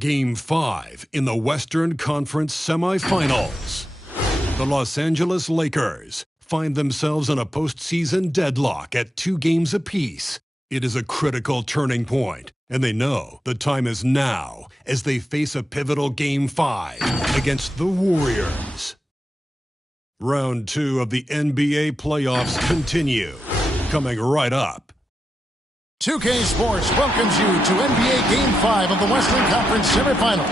Game 5 in the Western Conference semifinals. The Los Angeles Lakers find themselves in a postseason deadlock at 2 games apiece. It is a critical turning point, and they know the time is now as they face a pivotal Game 5 against the Warriors. Round 2 of the NBA playoffs continue, coming right up. 2K Sports welcomes you to NBA Game 5 of the Western Conference semifinals.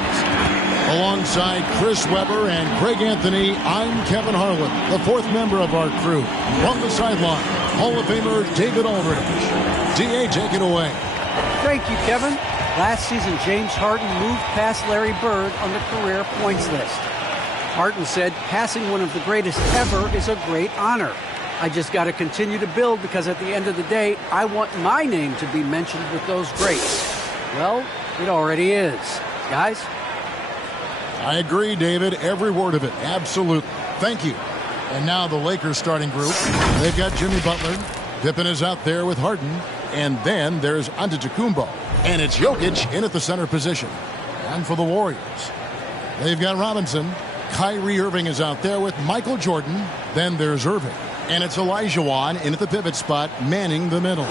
Alongside Chris Webber and Greg Anthony, I'm Kevin Harlan, the 4th member of our crew. On the sideline, Hall of Famer David Aldridge. DA, take it away. Thank you, Kevin. Last season, James Harden moved past Larry Bird on the career points list. Harden said, passing one of the greatest ever is a great honor. I just got to continue to build because at the end of the day, I want my name to be mentioned with those greats. Well, it already is. Guys? I agree, David. Every word of it. Absolutely. Thank you. And now the Lakers starting group. They've got Jimmy Butler. Pippen is out there with Harden. And then there's Antetokounmpo. And it's Jokic in at the center position. And for the Warriors, they've got Robinson. Kyrie Irving is out there with Michael Jordan. Then there's Irving. And it's Olajuwon in at the pivot spot, manning the middle.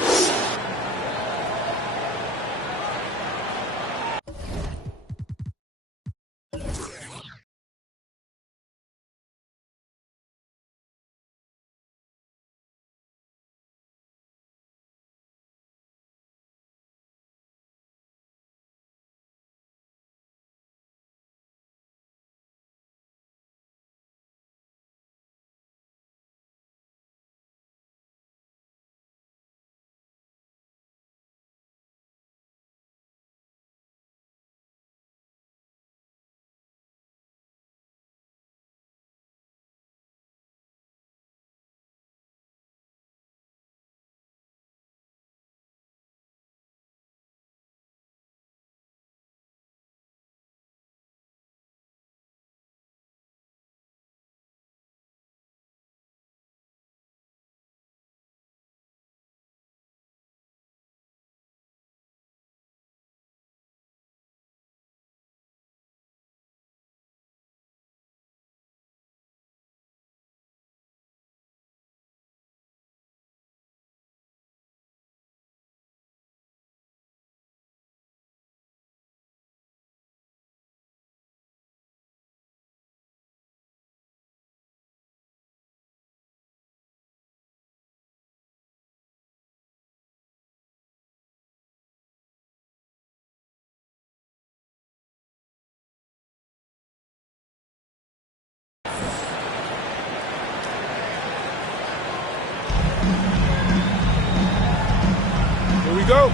Go.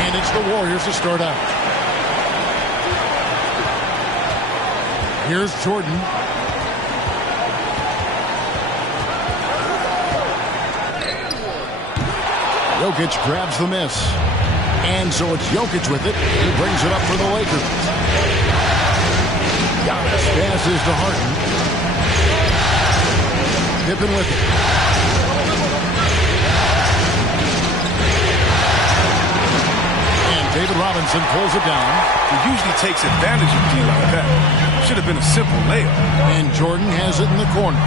And it's the Warriors to start out. Here's Jordan. Jokic grabs the miss. And so it's Jokic with it. He brings it up for the Lakers. Giannis passes to Harden. Pippen with it. David Robinson pulls it down. He usually takes advantage of a D like that. Should have been a simple layup. And Jordan has it in the corner.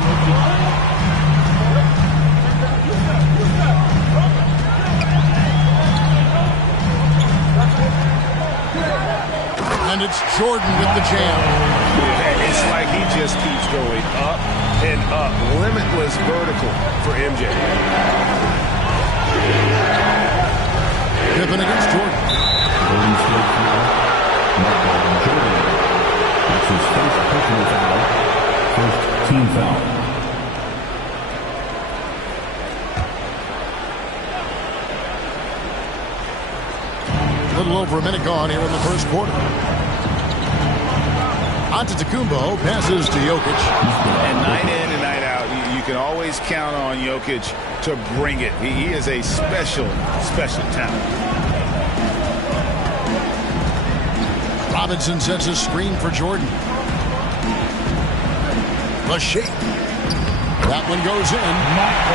And it's Jordan with the jam. Yeah, it's like he just keeps going up and up. Limitless vertical for MJ. Pippen against Jordan. Golden State foul. Marked by Jordan. That's his first personal foul. First team foul. A little over a minute gone here in the first quarter. Antetokounmpo passes to Jokic. And night in and night out, you can always count on Jokic to bring it. He is a special, special talent. Robinson sets a screen for Jordan. The shake. That one goes in.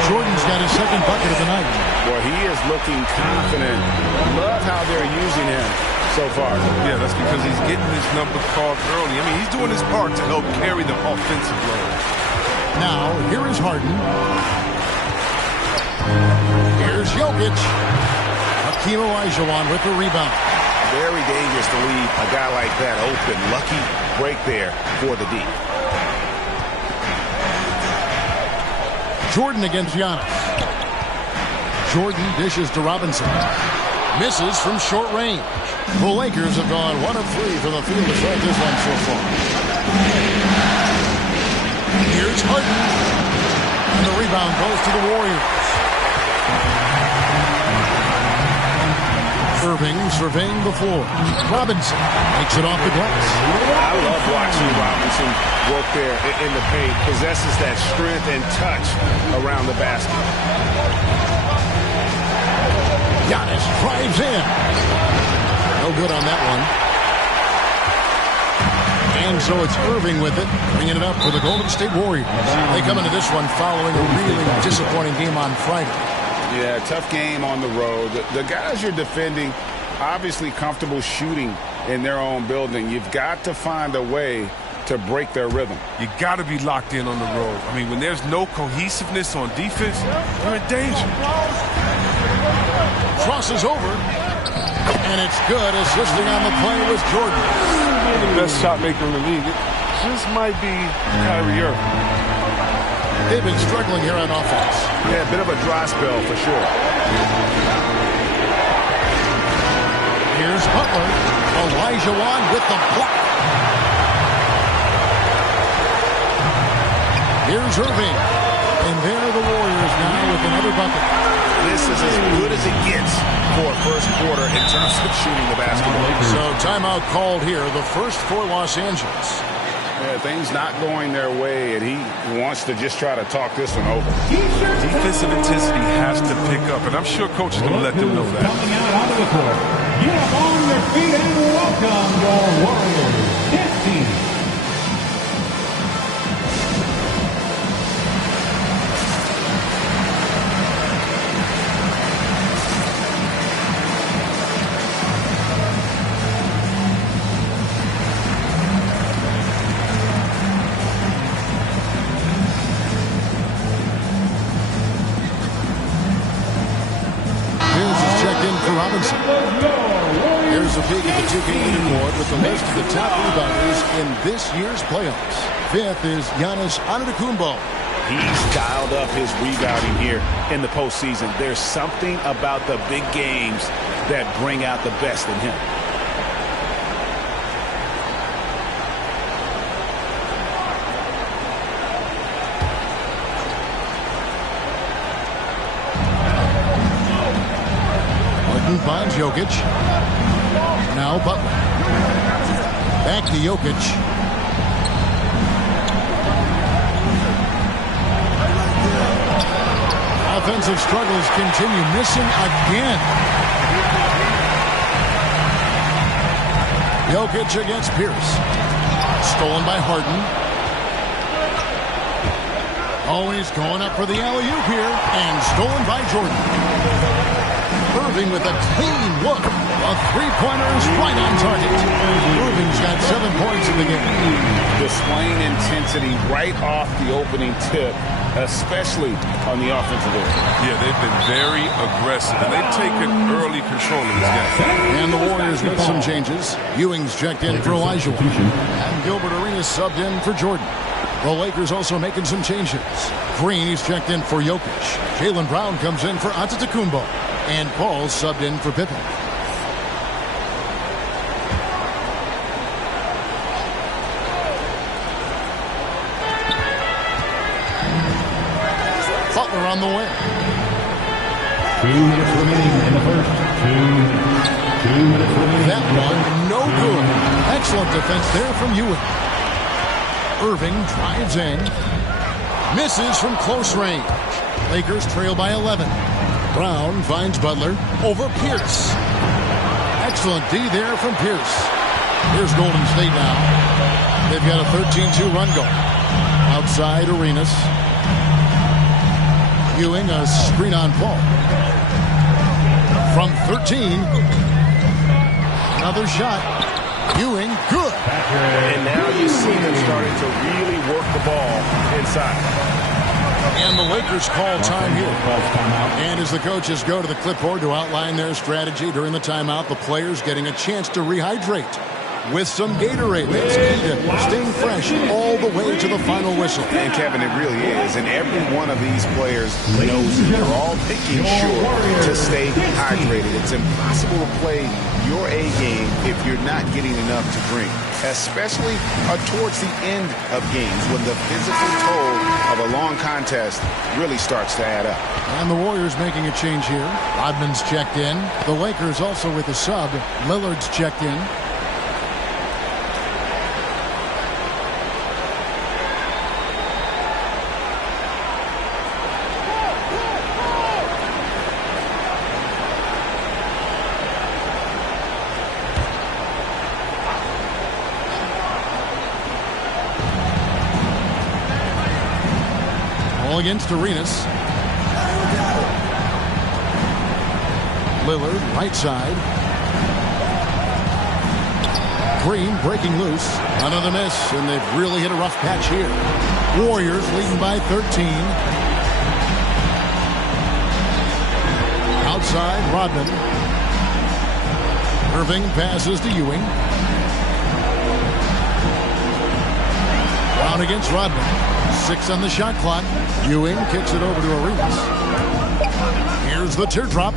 Jordan's got his second bucket of the night. Well, he is looking confident. Love how they're using him so far. Yeah, that's because he's getting his number called early. I mean, he's doing his part to help carry the offensive load. Now, here is Harden. Here's Jokic. Hakeem Olajuwon with the rebound. Very dangerous to leave a guy like that open. Lucky break there for the D. Jordan against Giannis. Jordan dishes to Robinson. Misses from short range. The Lakers have gone 1 of 3 from the field to start this one so far. Here's Harden. And the rebound goes to the Warriors. Irving surveying the floor. Robinson makes it off the glass. I love watching Robinson work there in the paint. Possesses that strength and touch around the basket. Giannis drives in. No good on that one. And so it's Irving with it, bringing it up for the Golden State Warriors. They come into this one following a really disappointing game on Friday. Yeah, tough game on the road. The guys you're defending, obviously comfortable shooting in their own building. You've got to find a way to break their rhythm. You got to be locked in on the road. I mean, when there's no cohesiveness on defense, you're in danger. Crosses over, and it's good. Assisting on the play was Jordan. The best shot maker in the league. It just might be Kyrie Irving. They've been struggling here on offense. Yeah, a bit of a dry spell for sure. Here's Butler. Olajuwon with the block. Here's Irving. And there are the Warriors now with another bucket. This is as good as it gets for first quarter in terms of shooting the basketball. So timeout called here, the first for Los Angeles. Yeah, things not going their way, and he wants to just try to talk this one over. Defensive intensity has to pick up, and I'm sure coach is going to let them know that. Coming out onto the court. Get up on your feet and welcome your Warriors. This team. Robinson. Here's a peek at the 2K leaderboard with the list of the top rebounders in this year's playoffs. Fifth is Giannis Antetokounmpo. He's dialed up his rebounding here in the postseason. There's something about the big games that bring out the best in him. Finds Jokic. Now Butler. Back to Jokic. Offensive struggles continue. Missing again. Jokic against Pierce. Stolen by Harden. Always going up for the alley-oop here. And stolen by Jordan. Irving with a clean look. A three-pointer is right on target. Irving's got 7 points in the game. Displaying intensity right off the opening tip, especially on the offensive end. Yeah, they've been very aggressive, and they've taken early control of this game. And the Warriors with some changes. Ewing's checked in for Olajuwon. And Gilbert Arenas subbed in for Jordan. The Lakers also making some changes. Green is checked in for Jokic. Jaylen Brown comes in for Antetokounmpo. And Paul subbed in for Pippen. Butler on the way. 2 minutes remaining in the first. 2 minutes remaining. That one, no good. Excellent defense there from Ewing. Irving drives in. Misses from close range. Lakers trail by 11. Brown finds Butler over Pierce. Excellent D there from Pierce. Here's Golden State now. They've got a 13-2 run going. Outside Arenas. Ewing, a screen on Paul. From 13. Another shot. Ewing, good. And now you see them starting to really work the ball inside. And the Lakers call time here. And as the coaches go to the clipboard to outline their strategy during the timeout, the players getting a chance to rehydrate with some Gatorade. That's key to staying fresh all the way to the final whistle. And Kevin, it really is. And every one of these players knows it. They're all making sure to stay hydrated. It's impossible to play your A game if you're not getting enough to drink, especially towards the end of games when the physical toll of a long contest really starts to add up. And the Warriors making a change here. Rodman's checked in. The Lakers also with a sub. Lillard's checked in. Against Arenas. Lillard, right side. Green breaking loose. Another miss, and they've really hit a rough patch here. Warriors leading by 13. Outside, Rodman. Irving passes to Ewing. Down against Rodman. 6 on the shot clock. Ewing kicks it over to Arenas. Here's the teardrop,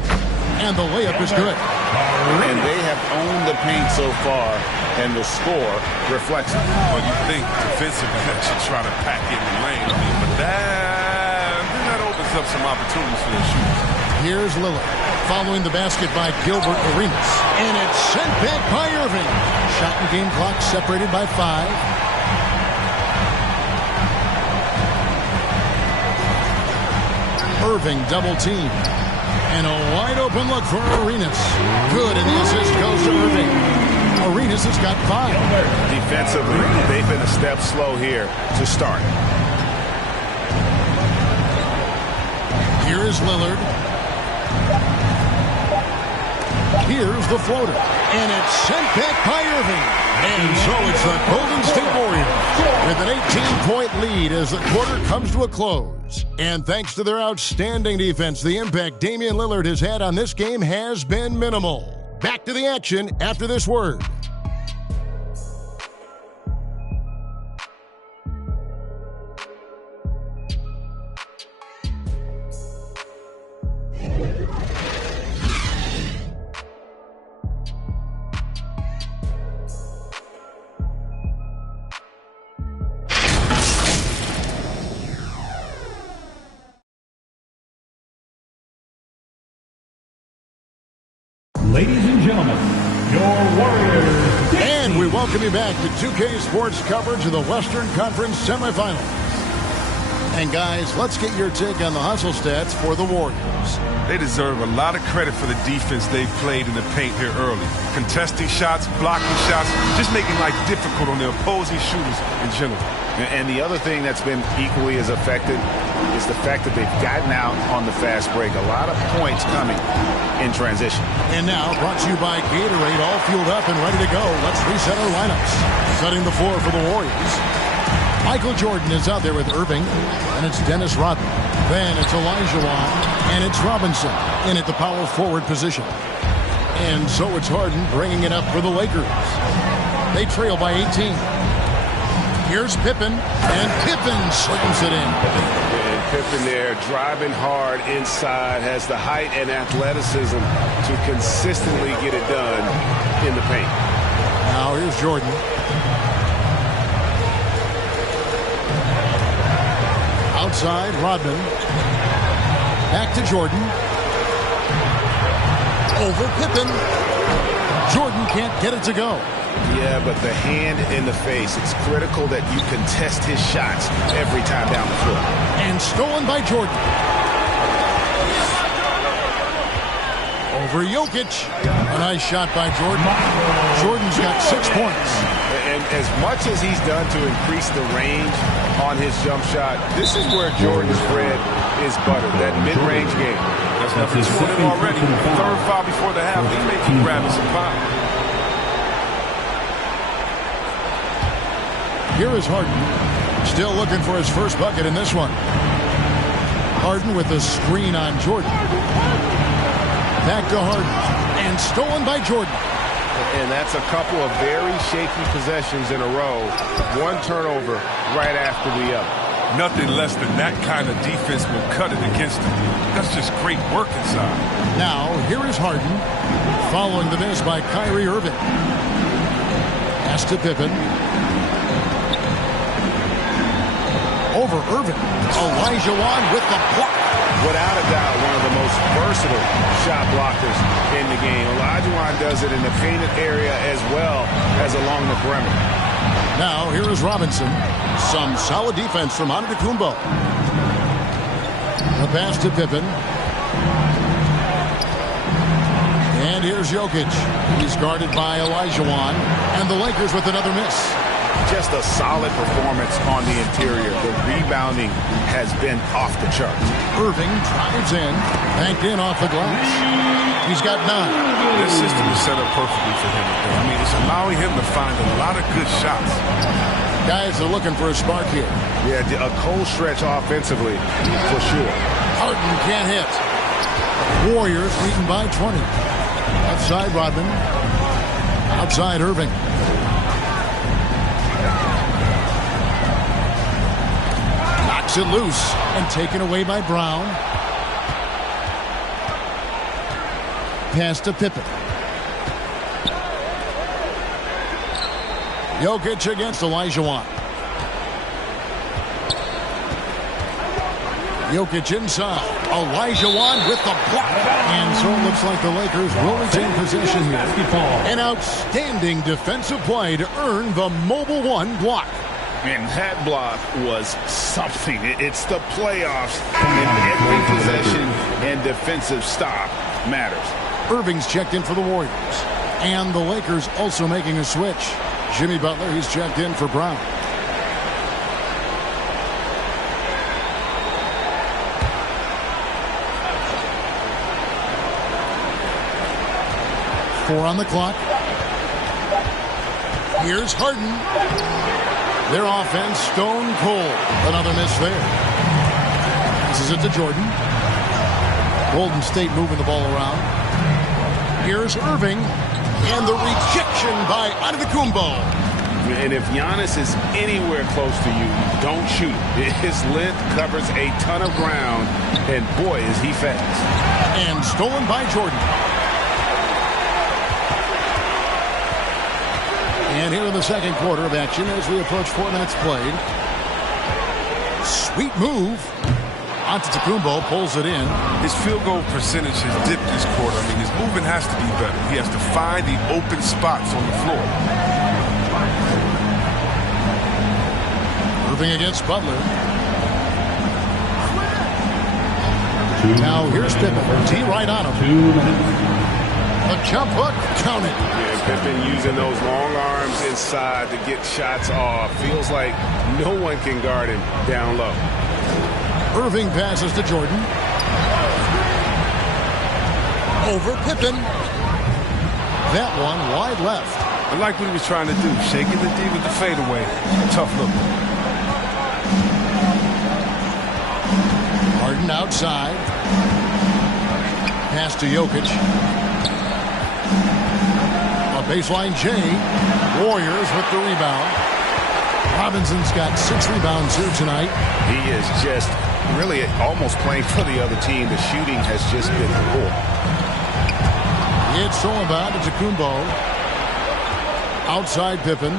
and the layup is good. And they have owned the paint so far, and the score reflects it. Well, you think defensively that you try to pack in the lane, but that opens up some opportunities for the shooters. Here's Lillard following the basket by Gilbert Arenas, and it's sent back by Irving. Shot and game clock separated by 5. Irving double team. And a wide open look for Arenas. Good, and the assist goes to Irving. Arenas has got 5. Defensively, they've been a step slow here to start. Here is Lillard. Here's the floater. And it's sent back by Irving. And so it's the Golden State Warriors with an 18-point lead as the quarter comes to a close. And thanks to their outstanding defense, the impact Damian Lillard has had on this game has been minimal. Back to the action after this word. Ladies and gentlemen, your Warriors. And we welcome you back to 2K Sports coverage of the Western Conference semifinals. And guys, let's get your take on the hustle stats for the Warriors. They deserve a lot of credit for the defense they've played in the paint here early. Contesting shots, blocking shots, just making life difficult on the opposing shooters in general. And the other thing that's been equally as effective is the fact that they've gotten out on the fast break. A lot of points coming in transition. And now, brought to you by Gatorade, all fueled up and ready to go. Let's reset our lineups. Setting the floor for the Warriors. Michael Jordan is out there with Irving, and it's Dennis Rodman. Then it's Elijah Wan, and it's Robinson in at the power forward position. And so it's Harden bringing it up for the Lakers. They trail by 18. Here's Pippen, and Pippen slams it in. And Pippen there driving hard inside, has the height and athleticism to consistently get it done in the paint. Now here's Jordan. Outside, Rodman. Back to Jordan. Over Pippen. Jordan can't get it to go. Yeah, but the hand in the face, it's critical that you contest his shots every time down the floor. And stolen by Jordan. Over Jokic. A nice shot by Jordan. Jordan's got 6 points. And as much as he's done to increase the range on his jump shot, this is where Jordan's bread is buttered. That mid-range game. That's number 2 on him already. Third foul before the half. He may be grabbing some pop. Here is Harden. Still looking for his first bucket in this one. Harden with the screen on Jordan. Back to Harden. And stolen by Jordan. And that's a couple of very shaky possessions in a row. One turnover right after the other. Nothing less than that kind of defense will cut it against him. That's just great work inside. Now, here is Harden. Following the miss by Kyrie Irving. Pass to Pippen. Over Irving. Olajuwon with the block. Without a doubt, one of the most versatile shot blockers in the game. Olajuwon does it in the painted area as well as along the perimeter. Now, here is Robinson. Some solid defense from Antetokounmpo. The pass to Pippen. And here's Jokic. He's guarded by Olajuwon. And the Lakers with another miss. Just a solid performance on the interior. The rebounding has been off the charts. Irving drives in. Banked in off the glass. He's got 9. This system is set up perfectly for him today. I mean, it's allowing him to find a lot of good shots. Guys are looking for a spark here. Yeah, a cold stretch offensively for sure. Harden can't hit. Warriors leading by 20. Outside Rodman. Outside Irving. Knocks it loose and taken away by Brown. Pass to Pippen. Jokic against Olajuwon. Jokic inside. Olajuwon with the block. And so it looks like the Lakers will retain possession here. An outstanding defensive play to earn the Mobile One block. And that block was something. It's the playoffs. And every possession and defensive stop matters. Irving's checked in for the Warriors. And the Lakers also making a switch. Jimmy Butler, he's checked in for Brown. Four on the clock. Here's Harden. Their offense stone cold. Another miss there. This is it to Jordan. Golden State moving the ball around. Here's Irving. And the rejection by Antetokounmpo. And if Giannis is anywhere close to you, don't shoot. His length covers a ton of ground, and boy, is he fast. And stolen by Jordan. And here in the second quarter of action as we approach 4 minutes played. Sweet move. Antetokounmpo pulls it in. His field goal percentage has dipped this quarter. I mean, his movement has to be better. He has to find the open spots on the floor. Moving against Butler. Now here's Pippen. T right on him. 2 minutes. A jump hook. Count it. Yeah, Pippen using those long arms inside to get shots off. Feels like no one can guard him down low. Irving passes to Jordan. Over Pippen. That one wide left. I like what he was trying to do. Shaking the D with the fadeaway. Tough look. Harden outside. Pass to Jokic. A baseline J. Warriors with the rebound. Robinson's got 6 rebounds here tonight. He is just really almost playing for the other team. The shooting has just been poor. It's all about Antetokounmpo. Outside Pippen.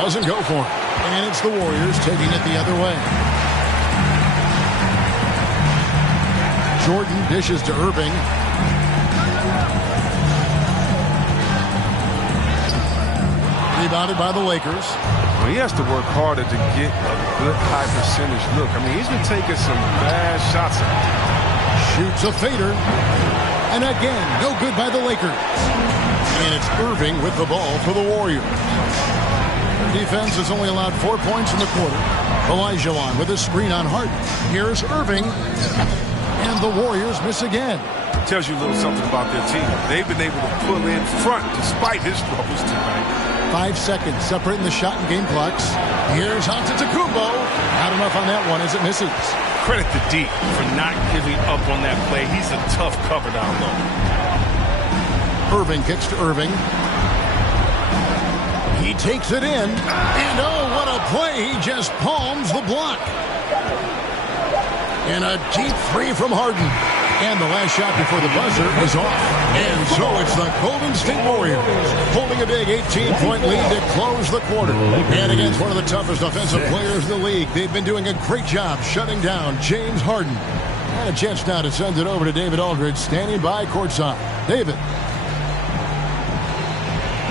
Doesn't go for it. And it's the Warriors taking it the other way. Jordan dishes to Irving. Rebounded by the Lakers. Well, he has to work harder to get a good high percentage look. I mean, he's been taking some bad shots. Shoots a fader. And again, no good by the Lakers. And it's Irving with the ball for the Warriors. Their defense has only allowed 4 points in the quarter. Olajuwon with a screen on Harden. Here's Irving. And the Warriors miss again. Tells you a little something about their team. They've been able to pull in front despite his struggles tonight. 5 seconds separating the shot and game clocks. Here's Antetokounmpo. Not enough on that one as it misses. Credit to D for not giving up on that play. He's a tough cover down low. Irving kicks to Irving. He takes it in. And oh, what a play. He just palms the block. And a deep three from Harden. And the last shot before the buzzer is off. And so it's the Golden State Warriors holding a big 18-point lead to close the quarter. And against one of the toughest offensive players in the league, they've been doing a great job shutting down James Harden. And a chance now to send it over to David Aldridge, standing by courtside. David.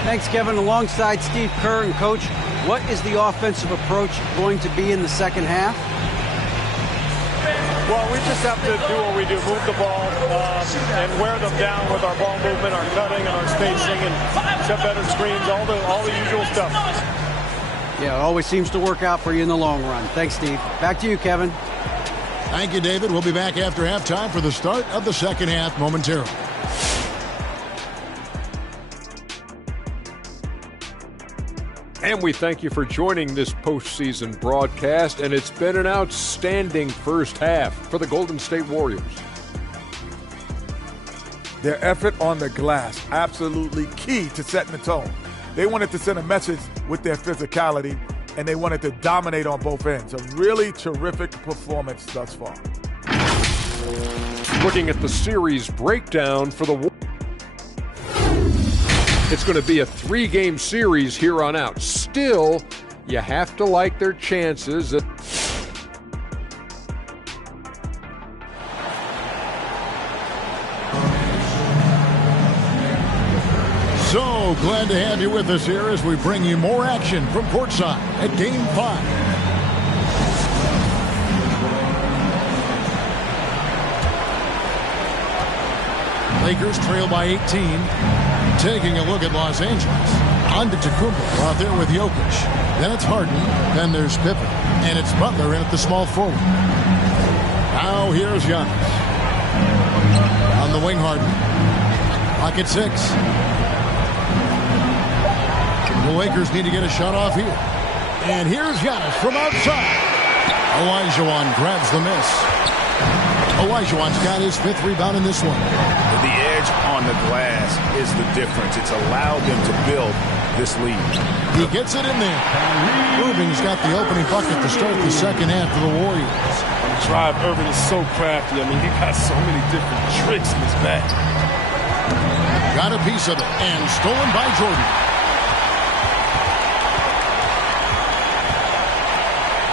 Thanks, Kevin. Alongside Steve Kerr and Coach, what is the offensive approach going to be in the second half? Well, we just have to do what we do, move the ball and wear them down with our ball movement, our cutting, and our spacing, and set better screens, all the usual stuff. Yeah, it always seems to work out for you in the long run. Thanks, Steve. Back to you, Kevin. Thank you, David. We'll be back after halftime for the start of the second half momentarily. And we thank you for joining this postseason broadcast, and it's been an outstanding first half for the Golden State Warriors. Their effort on the glass, absolutely key to setting the tone. They wanted to send a message with their physicality, and they wanted to dominate on both ends. A really terrific performance thus far. Looking at the series breakdown for the Warriors. It's going to be a 3-game series here on out. Still, you have to like their chances. So glad to have you with us here as we bring you more action from courtside at Game 5. Lakers trail by 18. Taking a look at Los Angeles. Antetokounmpo out there with Jokic. Then it's Harden. Then there's Pippen. And it's Butler in at the small forward. Now here's Giannis. On the wing, Harden. Clock at 6. The Lakers need to get a shot off here. And here's Giannis from outside. Olajuwon grabs the miss. Olajuwon's got his 5th rebound in this one. The edge on the glass is the difference. It's allowed them to build this lead. He gets it in there. Irving's got the opening bucket to start the second half for the Warriors. Drive, Irving is so crafty. I mean, he got so many different tricks in his bag. Got a piece of it and stolen by Jordan.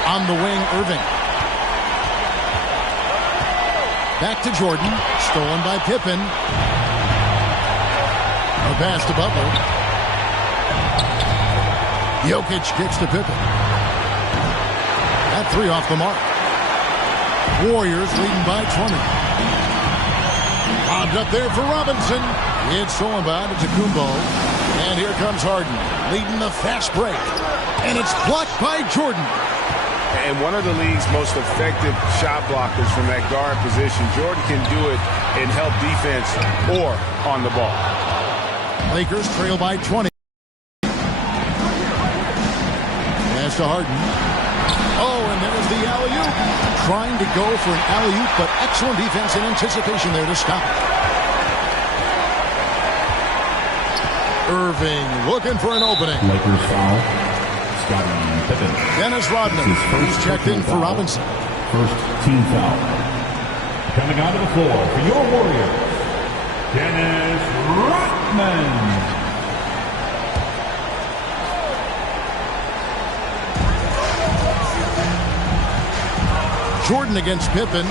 On the wing, Irving. Back to Jordan. Stolen by Pippen. A pass to Butler. Jokic kicks to Pippen. That 3 off the mark. Warriors leading by 20. Lobbed up there for Robinson. It's stolen by Antetokounmpo. And here comes Harden, leading the fast break. And it's blocked by Jordan. And one of the league's most effective shot blockers from that guard position. Jordan can do it and help defense or on the ball. Lakers trail by 20. Pass to Harden. Oh, and there's the alley-oop. Trying to go for an alley-oop, but excellent defense and anticipation there to stop. Irving looking for an opening. Lakers foul. Scottie Pippen. Dennis Rodman. He's checked in for Robinson. First team foul. Coming onto the floor for your Warriors, Dennis Rodman. Jordan against Pippen.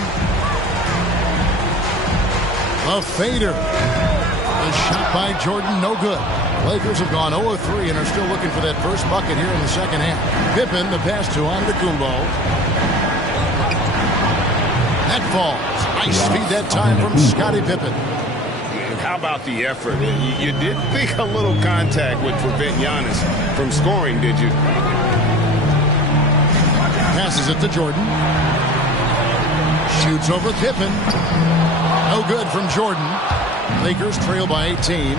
A fader. A shot by Jordan, no good. Lakers have gone 0-3 and are still looking for that first bucket here in the second half. Pippen, the pass to Antetokounmpo. That falls. Nice feed that time from Scottie Pippen. And how about the effort? You did think a little contact would prevent Giannis from scoring, did you? Passes it to Jordan. Shoots over Pippen. No good from Jordan. Lakers trail by 18.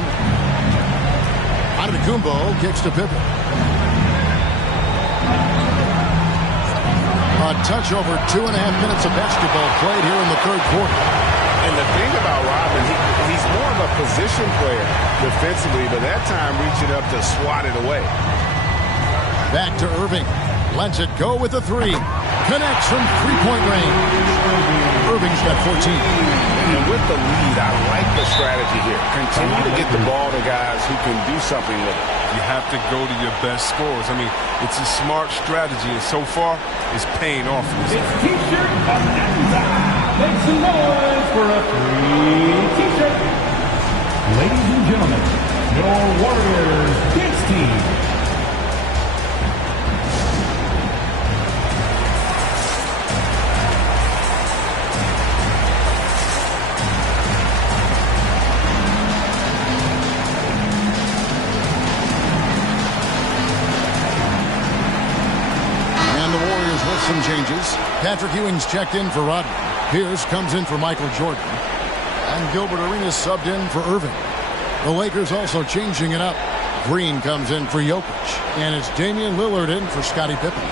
Antetokounmpo kicks to Pippen. A touch over 2.5 minutes of basketball played here in the third quarter. And the thing about Rodman, he's more of a position player defensively, but that time reaching up to swat it away. Back to Irving. Lets it go with the three. Connects from three-point range. Irving's got 14. And with the lead, I like the strategy here. Continue to get the ball to guys who can do something with it. You have to go to your best scorers. I mean, it's a smart strategy, and so far, it's paying off. It's T-shirt Bonanza. Make some noise for a free T-shirt. Ladies and gentlemen, your Warriors dance team. Some changes. Patrick Ewing's checked in for Rodman. Pierce comes in for Michael Jordan. And Gilbert Arenas subbed in for Irving. The Lakers also changing it up. Green comes in for Jokic. And it's Damian Lillard in for Scottie Pippen.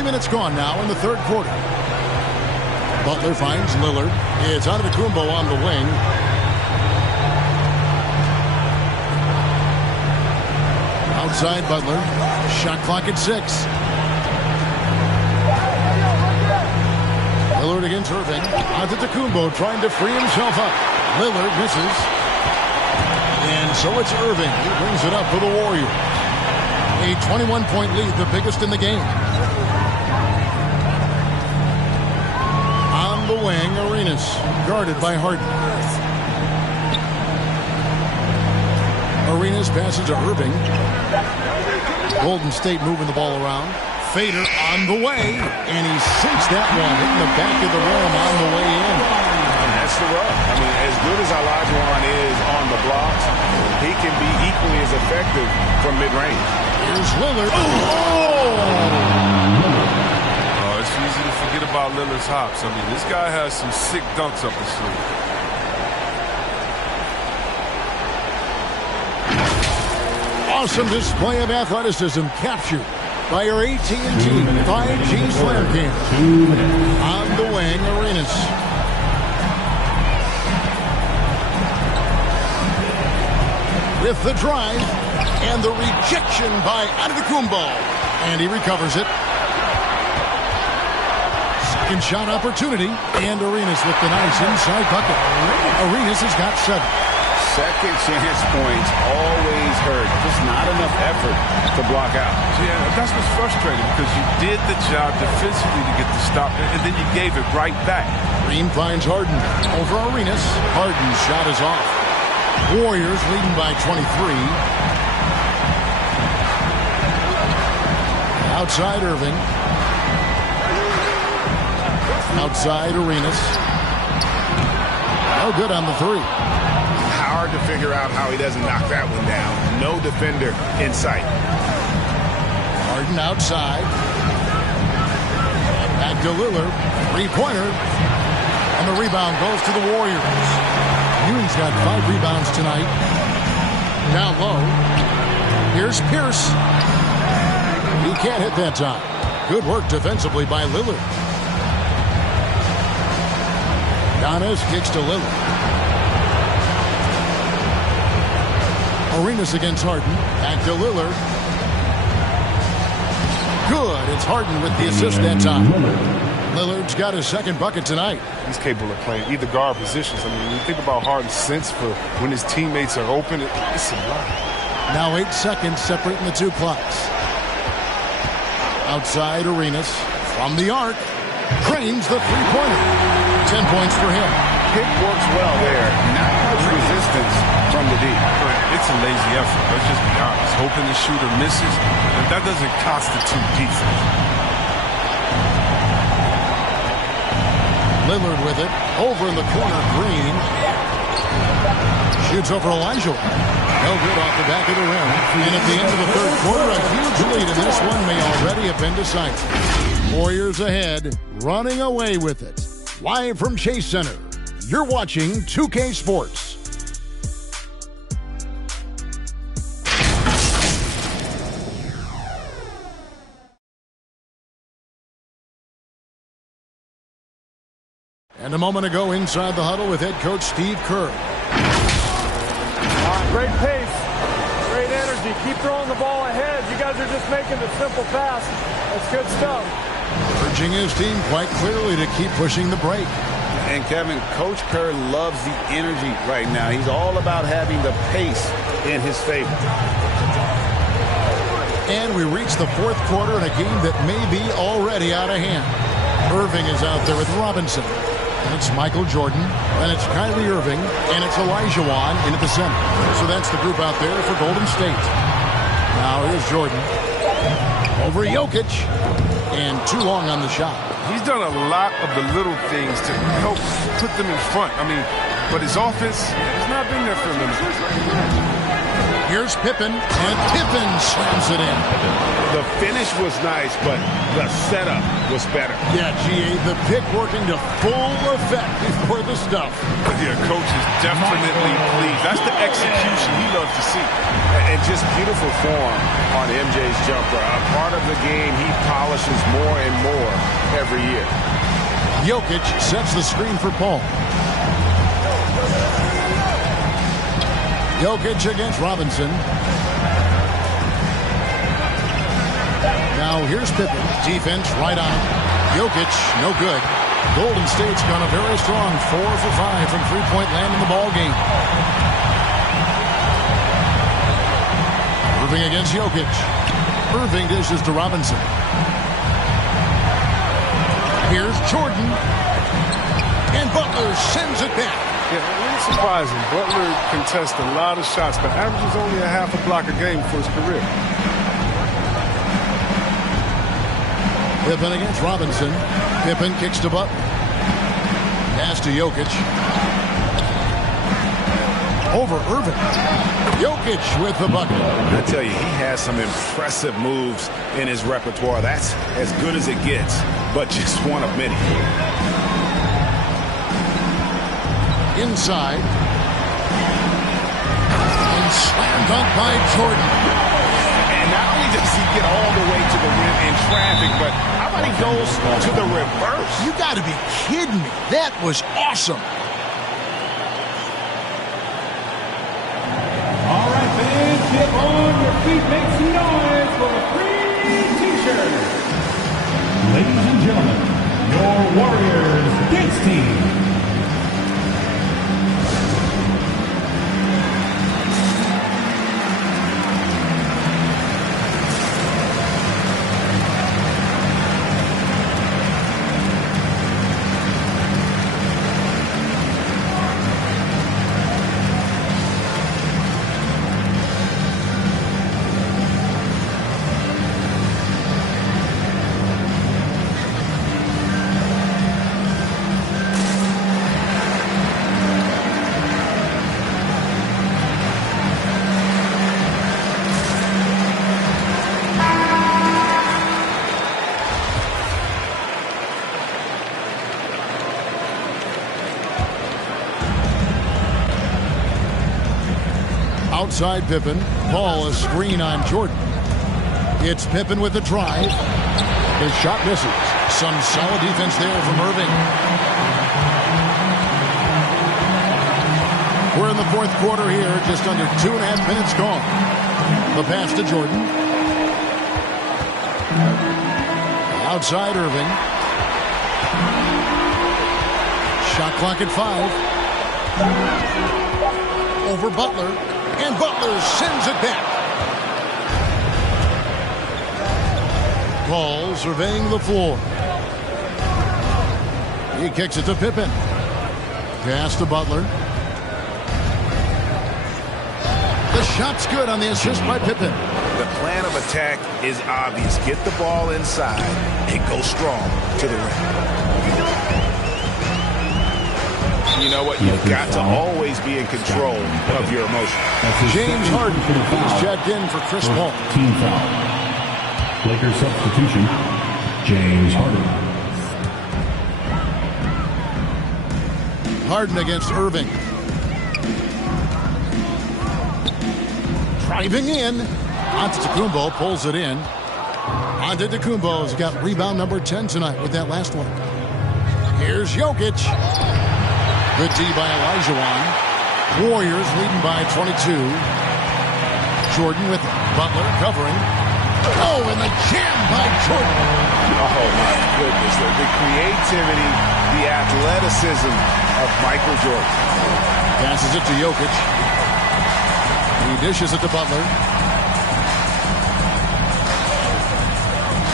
Minutes gone now in the third quarter. Butler finds Lillard. It's Antetokounmpo on the wing. Outside Butler. Shot clock at 6. Lillard against Irving. Antetokounmpo trying to free himself up. Lillard misses. And so it's Irving who brings it up for the Warriors. A 21-point lead, the biggest in the game. The wing, Arenas, guarded by Harden. Arenas passes to Irving. Golden State moving the ball around. Fader on the way, and he sinks that one, hitting the back of the rim on the way in. That's the rub. I mean, as good as Olajuwon is on the blocks, he can be equally as effective from mid-range. Here's Lillard. Oh! It's easy to forget about Lillard's hops. I mean, this guy has some sick dunks up his sleeve. Awesome display of athleticism captured by your AT&T 5G Slam Cam. On the wing, Arenas. With the drive and the rejection by Antetokounmpo. And he recovers it. Second shot opportunity, and Arenas with the nice inside bucket. Arenas has got 7. Second chance points always hurt. Just not enough effort to block out. Yeah, that's what's frustrating because you did the job defensively to get the stop, and then you gave it right back. Green finds Harden over Arenas. Harden's shot is off. Warriors leading by 23. Outside Irving. Outside Arenas. No good on the 3. Hard to figure out how he doesn't knock that one down. No defender in sight. Harden outside. Back to Lillard. 3-pointer. And the rebound goes to the Warriors. Ewing's got 5 rebounds tonight. Down low. Here's Pierce. He can't hit that time. Good work defensively by Lillard. Giannis kicks to Lillard. Arenas against Harden. Back to Lillard. Good. It's Harden with the assist that time. Lillard's got his second bucket tonight. He's capable of playing either guard positions. I mean, when you think about Harden's sense for when his teammates are open, it's a lot. Now 8 seconds separating the two clocks. Outside Arenas. From the arc. Drains the 3-pointer. 10 points for him. Pick works well there. Not much resistance distance from the deep. It's a lazy effort. Let's just be honest. Hoping the shooter misses, and that doesn't constitute defense. Lillard with it. Over in the corner, Green. Shoots over Elijah. No good off the back of the rim. And at the end of the third quarter, a huge lead in this one may already have been decided. Warriors ahead, running away with it. Live from Chase Center, you're watching 2K Sports. And a moment ago, inside the huddle with head coach Steve Kerr. Great pace, great energy. Keep throwing the ball ahead. You guys are just making the simple pass. That's good stuff. Urging his team quite clearly to keep pushing the break. And Kevin, Coach Kerr loves the energy right now. He's all about having the pace in his favor. And we reach the fourth quarter in a game that may be already out of hand. Irving is out there with Robinson. And it's Michael Jordan, and it's Kyrie Irving, and it's Elijah Wan in at the center. So that's the group out there for Golden State. Now here's Jordan. Over Jokic, and too long on the shot. He's done a lot of the little things to help put them in front. But his offense has not been there for a minute. Here's Pippen, and Pippen slams it in. The finish was nice, but the setup was better. Yeah, G.A., the pick working to full effect before the stuff. Yeah, coach is definitely pleased. That's the execution he loves to see. And just beautiful form on MJ's jumper. A part of the game he polishes more and more every year. Jokic sets the screen for Paul. Jokic against Robinson. Now here's Pippen. Defense right on him. Jokic, no good. Golden State's gone a very strong 4 for 5 from three-point land in the ball game. Irving against Jokic. Irving dishes to Robinson. Here's Jordan. And Butler sends it back. Yeah, it's surprising. Butler contests a lot of shots, but averages only a half a block a game for his career. Pippen against Robinson. Pippen kicks to Butler. Pass to Jokic. Over Irving. Jokic with the bucket. I tell you, he has some impressive moves in his repertoire. That's as good as it gets, but just one of many. Inside. And slam dunk by Jordan. And not only does he get all the way to the rim in traffic, but how about he goes to the reverse? You got to be kidding me. That was awesome. All right, fans, get on your feet, make some noise for a free T-shirt. Ladies and gentlemen, your Warriors dance team. Outside Pippen. Paul a screen on Jordan. It's Pippen with the drive. His shot misses. Some solid defense there from Irving. We're in the fourth quarter here. Just under 2.5 minutes gone. The pass to Jordan. Outside Irving. Shot clock at 5. Over Butler. And Butler sends it back. Paul surveying the floor. He kicks it to Pippen. Pass to Butler. The shot's good on the assist by Pippen. The plan of attack is obvious. Get the ball inside and go strong to the rim. You know what? You've got to always be in control of your emotions. James Harden is checked in for Chris Paul. Team foul. Lakers substitution, James Harden. Harden against Irving. Driving in. Antetokounmpo pulls it in. Antetokounmpo has got rebound number 10 tonight with that last one. Here's Jokic. Good D by Olajuwon. Warriors leading by 22. Jordan with it. Butler covering. Oh, and the jam by Jordan. Oh, my goodness. The creativity, the athleticism of Michael Jordan. Passes it to Jokic. He dishes it to Butler.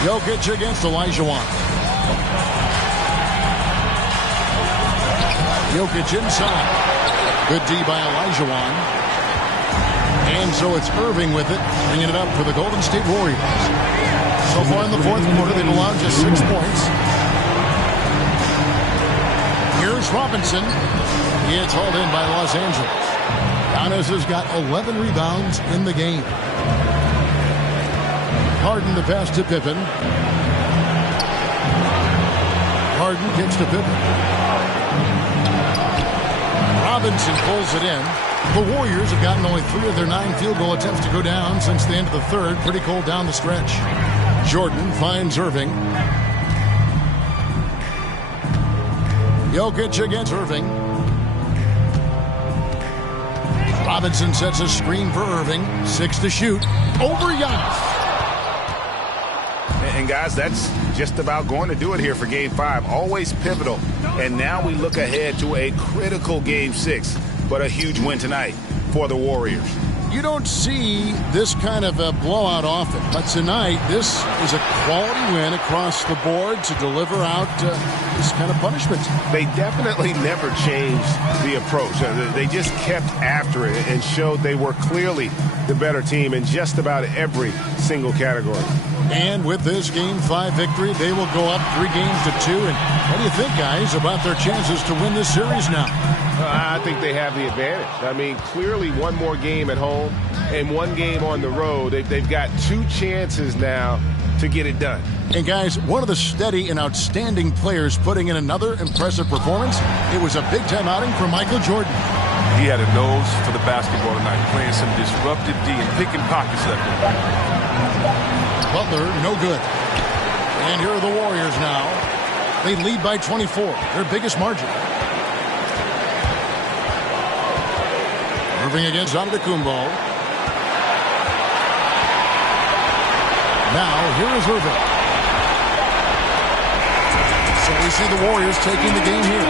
Jokic against Olajuwon. Jokic inside. Good D by Olajuwon. And so it's Irving with it, bringing it up for the Golden State Warriors. So far in the fourth quarter, they've allowed just 6 points. Here's Robinson. He gets hauled in by Los Angeles. Giannis has got 11 rebounds in the game. Harden the pass to Pippen. Harden gets to Pippen. Robinson pulls it in. The Warriors have gotten only 3 of their 9 field goal attempts to go down since the end of the third. Pretty cold down the stretch. Jordan finds Irving. Jokic against Irving. Robinson sets a screen for Irving. 6 to shoot. Over Giannis. And guys, that's just about going to do it here for Game 5. Always pivotal. And now we look ahead to a critical Game 6. But a huge win tonight for the Warriors. You don't see this kind of a blowout often. But tonight, this is a quality win across the board to deliver out this kind of punishment. They definitely never changed the approach. They just kept after it and showed they were clearly the better team in just about every single category. And with this Game 5 victory, they will go up 3 games to 2. And what do you think, guys, about their chances to win this series now? I think they have the advantage. I mean, clearly one more game at home and 1 game on the road. They've got 2 chances now to get it done. And, guys, one of the steady and outstanding players putting in another impressive performance. It was a big-time outing for Michael Jordan. He had a nose for the basketball tonight, playing some disruptive D and picking pockets left and right. Butler, no good. And here are the Warriors now. They lead by 24, their biggest margin. Irving against Antetokounmpo. Now, here is Irving. So we see the Warriors taking the game here.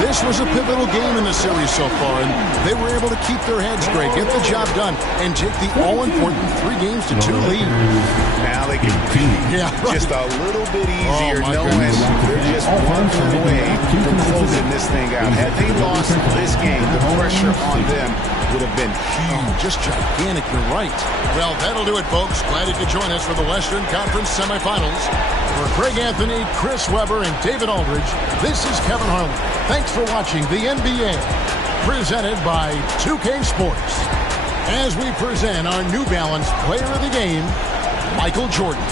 This was a pivotal game in the series so far, and they were able to keep their heads straight, get the job done, and take the all-important 3 games to 2 lead. Now they can just a little bit easier knowing they're just 1 win away from closing this thing out. Had they lost this game, the pressure on them would have been huge. Just gigantic, you're right. Well, that'll do it, folks. Glad you could join us for the Western Conference semifinals. For Craig Anthony, Chris Webber, and David Aldridge, this is Kevin Harlan. Thanks for watching the NBA, presented by 2K Sports. As we present our New Balance Player of the Game, Michael Jordan.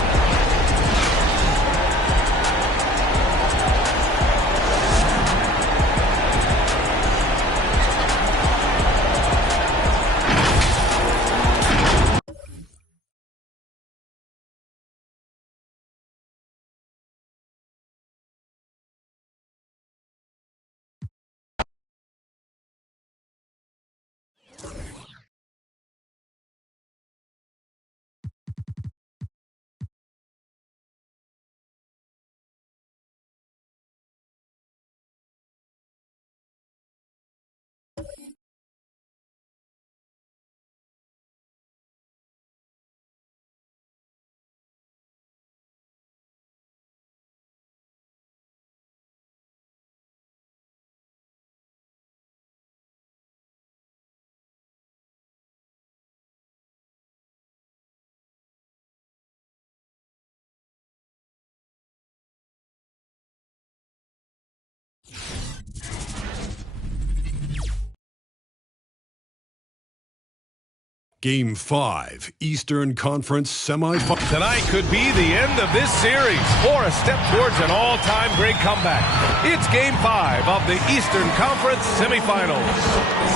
Game 5, Eastern Conference semifinal. Tonight could be the end of this series or a step towards an all-time great comeback. It's Game 5 of the Eastern Conference semifinals.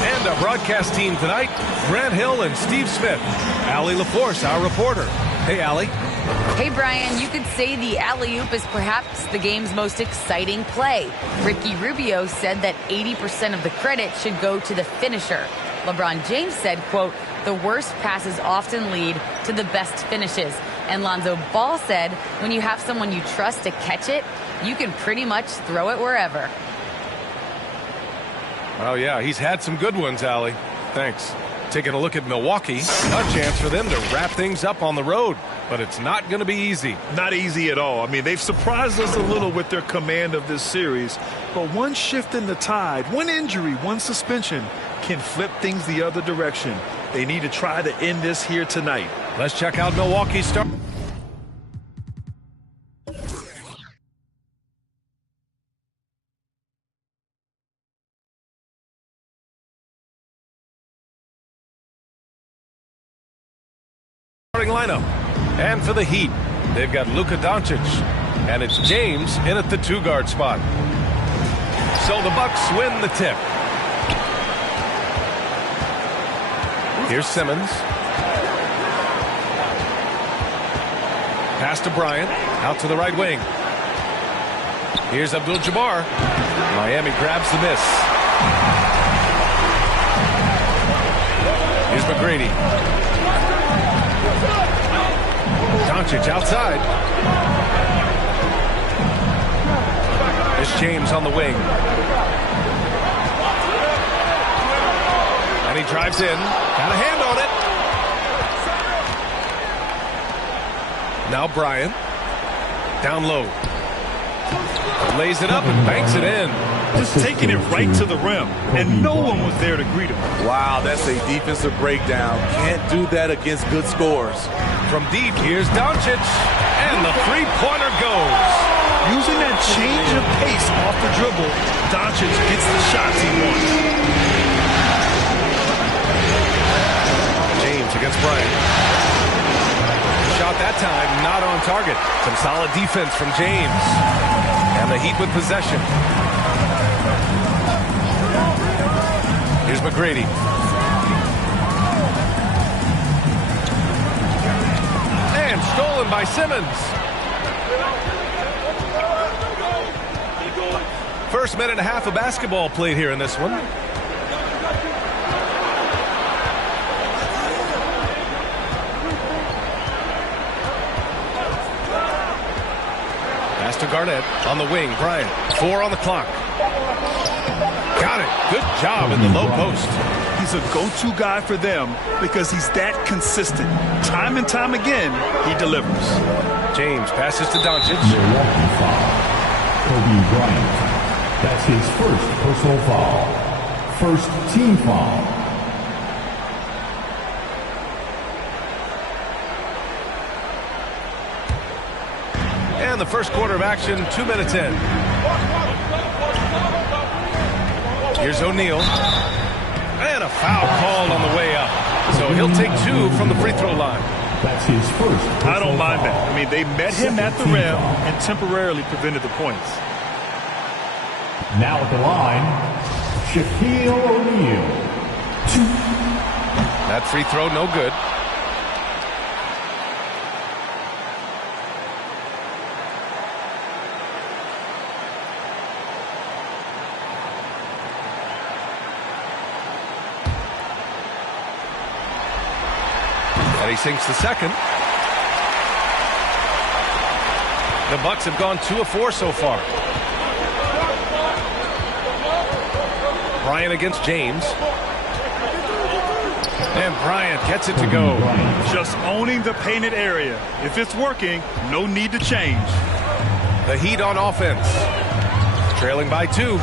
And our broadcast team tonight, Grant Hill and Steve Smith. Allie LaForce, our reporter. Hey, Allie. Hey, Brian, you could say the alley-oop is perhaps the game's most exciting play. Ricky Rubio said that 80% of the credit should go to the finisher. LeBron James said, quote, the worst passes often lead to the best finishes. And Lonzo Ball said, when you have someone you trust to catch it, you can pretty much throw it wherever. Oh, yeah, he's had some good ones, Allie. Thanks. Taking a look at Milwaukee, a chance for them to wrap things up on the road. But it's not going to be easy. Not easy at all. I mean, they've surprised us a little with their command of this series. But one shift in the tide, one injury, one suspension can flip things the other direction. They need to try to end this here tonight. Let's check out Milwaukee's start. Starting lineup. And for the Heat, they've got Luka Doncic. And it's James in at the two-guard spot. So the Bucks win the tip. Here's Simmons. Pass to Bryant. Out to the right wing. Here's Abdul-Jabbar. Miami grabs the miss. Here's McGrady. Doncic outside. There's James on the wing. And he drives in. Got a hand on it. Now Bryant. Down low. Lays it up and banks it in. Just taking it right to the rim, and no one was there to greet him. Wow, that's a defensive breakdown. Can't do that against good scores. From deep, here's Doncic, and the three-pointer goes. Using that change of pace off the dribble, Doncic gets the shots he wants. James against Bryant. Shot that time, not on target. Some solid defense from James. And the Heat with possession. Here's McGrady. And stolen by Simmons. First minute and a half of basketball played here in this one. Pass to Garnett on the wing. Bryant. 4 on the clock. Got it. Good job in the low post. He's a go-to guy for them because he's that consistent. Time and time again, he delivers. James passes to Doncic. Milwaukee foul. Kobe Bryant. That's his first personal foul. First team foul. And the first quarter of action, 2 minutes in. Here's O'Neal. And a foul called on the way up. So he'll take 2 from the free throw line. That's his first. I don't mind that. I mean, they met him at the rim and temporarily prevented the points. Now at the line, Shaquille O'Neal. 2. That free throw, no good. And he sinks the second. The Bucks have gone 2 of 4 so far. Bryant against James. And Bryant gets it to go. Just owning the painted area. If it's working, no need to change. The Heat on offense. Trailing by 2.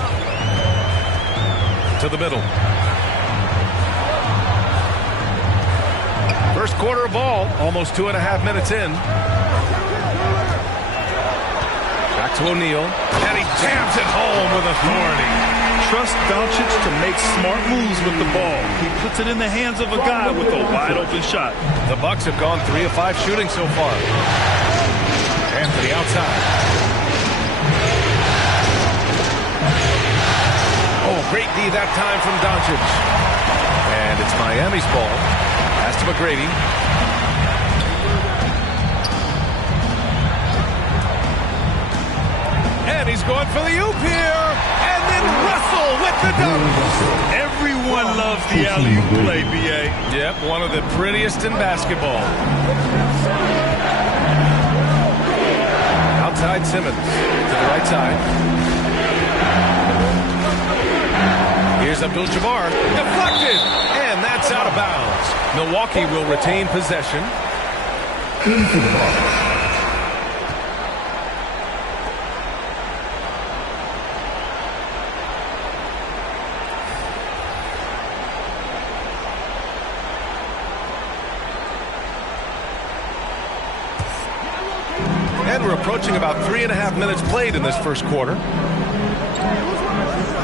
To the middle. First quarter of ball, almost 2.5 minutes in. Back to O'Neal, and he jams it home with authority. Trust Doncic to make smart moves with the ball. He puts it in the hands of a guy with a wide-open shot. The Bucks have gone 3 of 5 shooting so far. Anthony outside. Oh, great D that time from Doncic. And it's Miami's ball. Pass to McGrady. And he's going for the oop here. And then Russell with the dunk. Everyone loves the alley-oop play, B.A. Yep, one of the prettiest in basketball. Outside Simmons to the right side. Here's Abdul-Jabbar. Deflected. And that's out of bounds. Milwaukee will retain possession. And we're approaching about 3.5 minutes played in this first quarter.